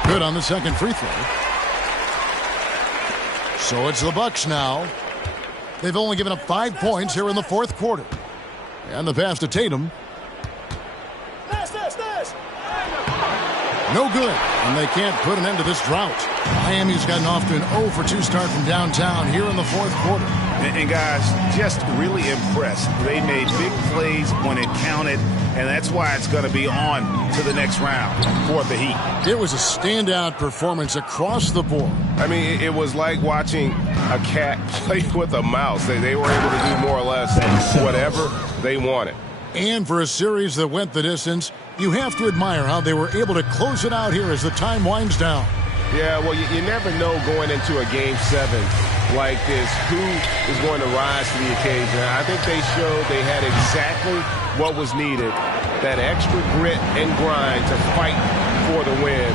Good on the second free throw. So it's the Bucks now. They've only given up 5 points here in the fourth quarter. And the pass to Tatum. No good. And they can't put an end to this drought. Miami's gotten off to an 0-for-2 start from downtown here in the fourth quarter. And guys, just really impressed. They made big plays when it counted, and that's why it's going to be on to the next round for the Heat. It was a standout performance across the board. I mean, it was like watching a cat play with a mouse. They were able to do more or less whatever they wanted. And for a series that went the distance, you have to admire how they were able to close it out here as the time winds down. Yeah, well, you never know going into a Game 7 like this who is going to rise to the occasion. I think they showed they had exactly what was needed, that extra grit and grind to fight for the win,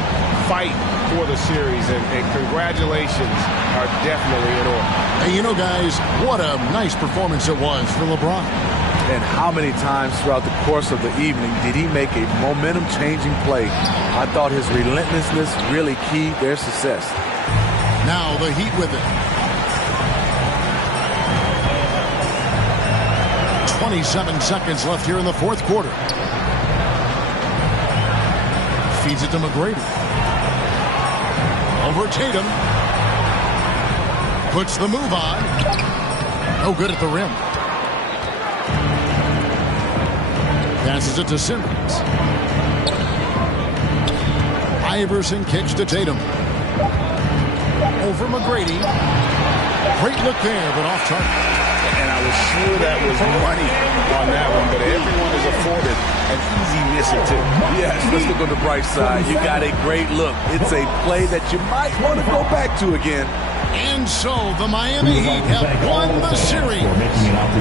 fight for the series, and congratulations are definitely in order. Hey, you know, guys, what a nice performance it was for LeBron. And how many times throughout the course of the evening did he make a momentum-changing play? I thought his relentlessness really keyed their success. Now the Heat with it. 27 seconds left here in the fourth quarter. Feeds it to McGrady. Over Tatum. Puts the move on. No good at the rim. Passes it to Simmons. Iverson kicks to Tatum. Over McGrady. Great look there, but off target. And I was sure that was money on that one, but everyone is afforded an easy miss or two. Yes, let's look on the bright side. You got a great look. It's a play that you might want to go back to again. And so the Miami Heat have won the series.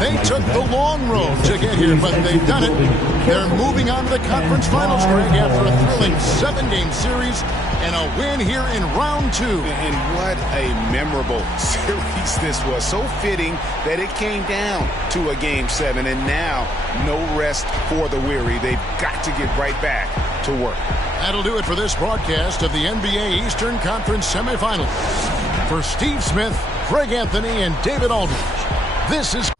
They took the long road to get here, but they've done it. They're moving on to the conference finals, Greg, after a thrilling 7-game series and a win here in round 2. And what a memorable series this was. So fitting that it came down to a Game 7, and now no rest for the weary. They've got to get right back to work. That'll do it for this broadcast of the NBA Eastern Conference semifinals. For Steve Smith, Greg Anthony, and David Aldridge, this is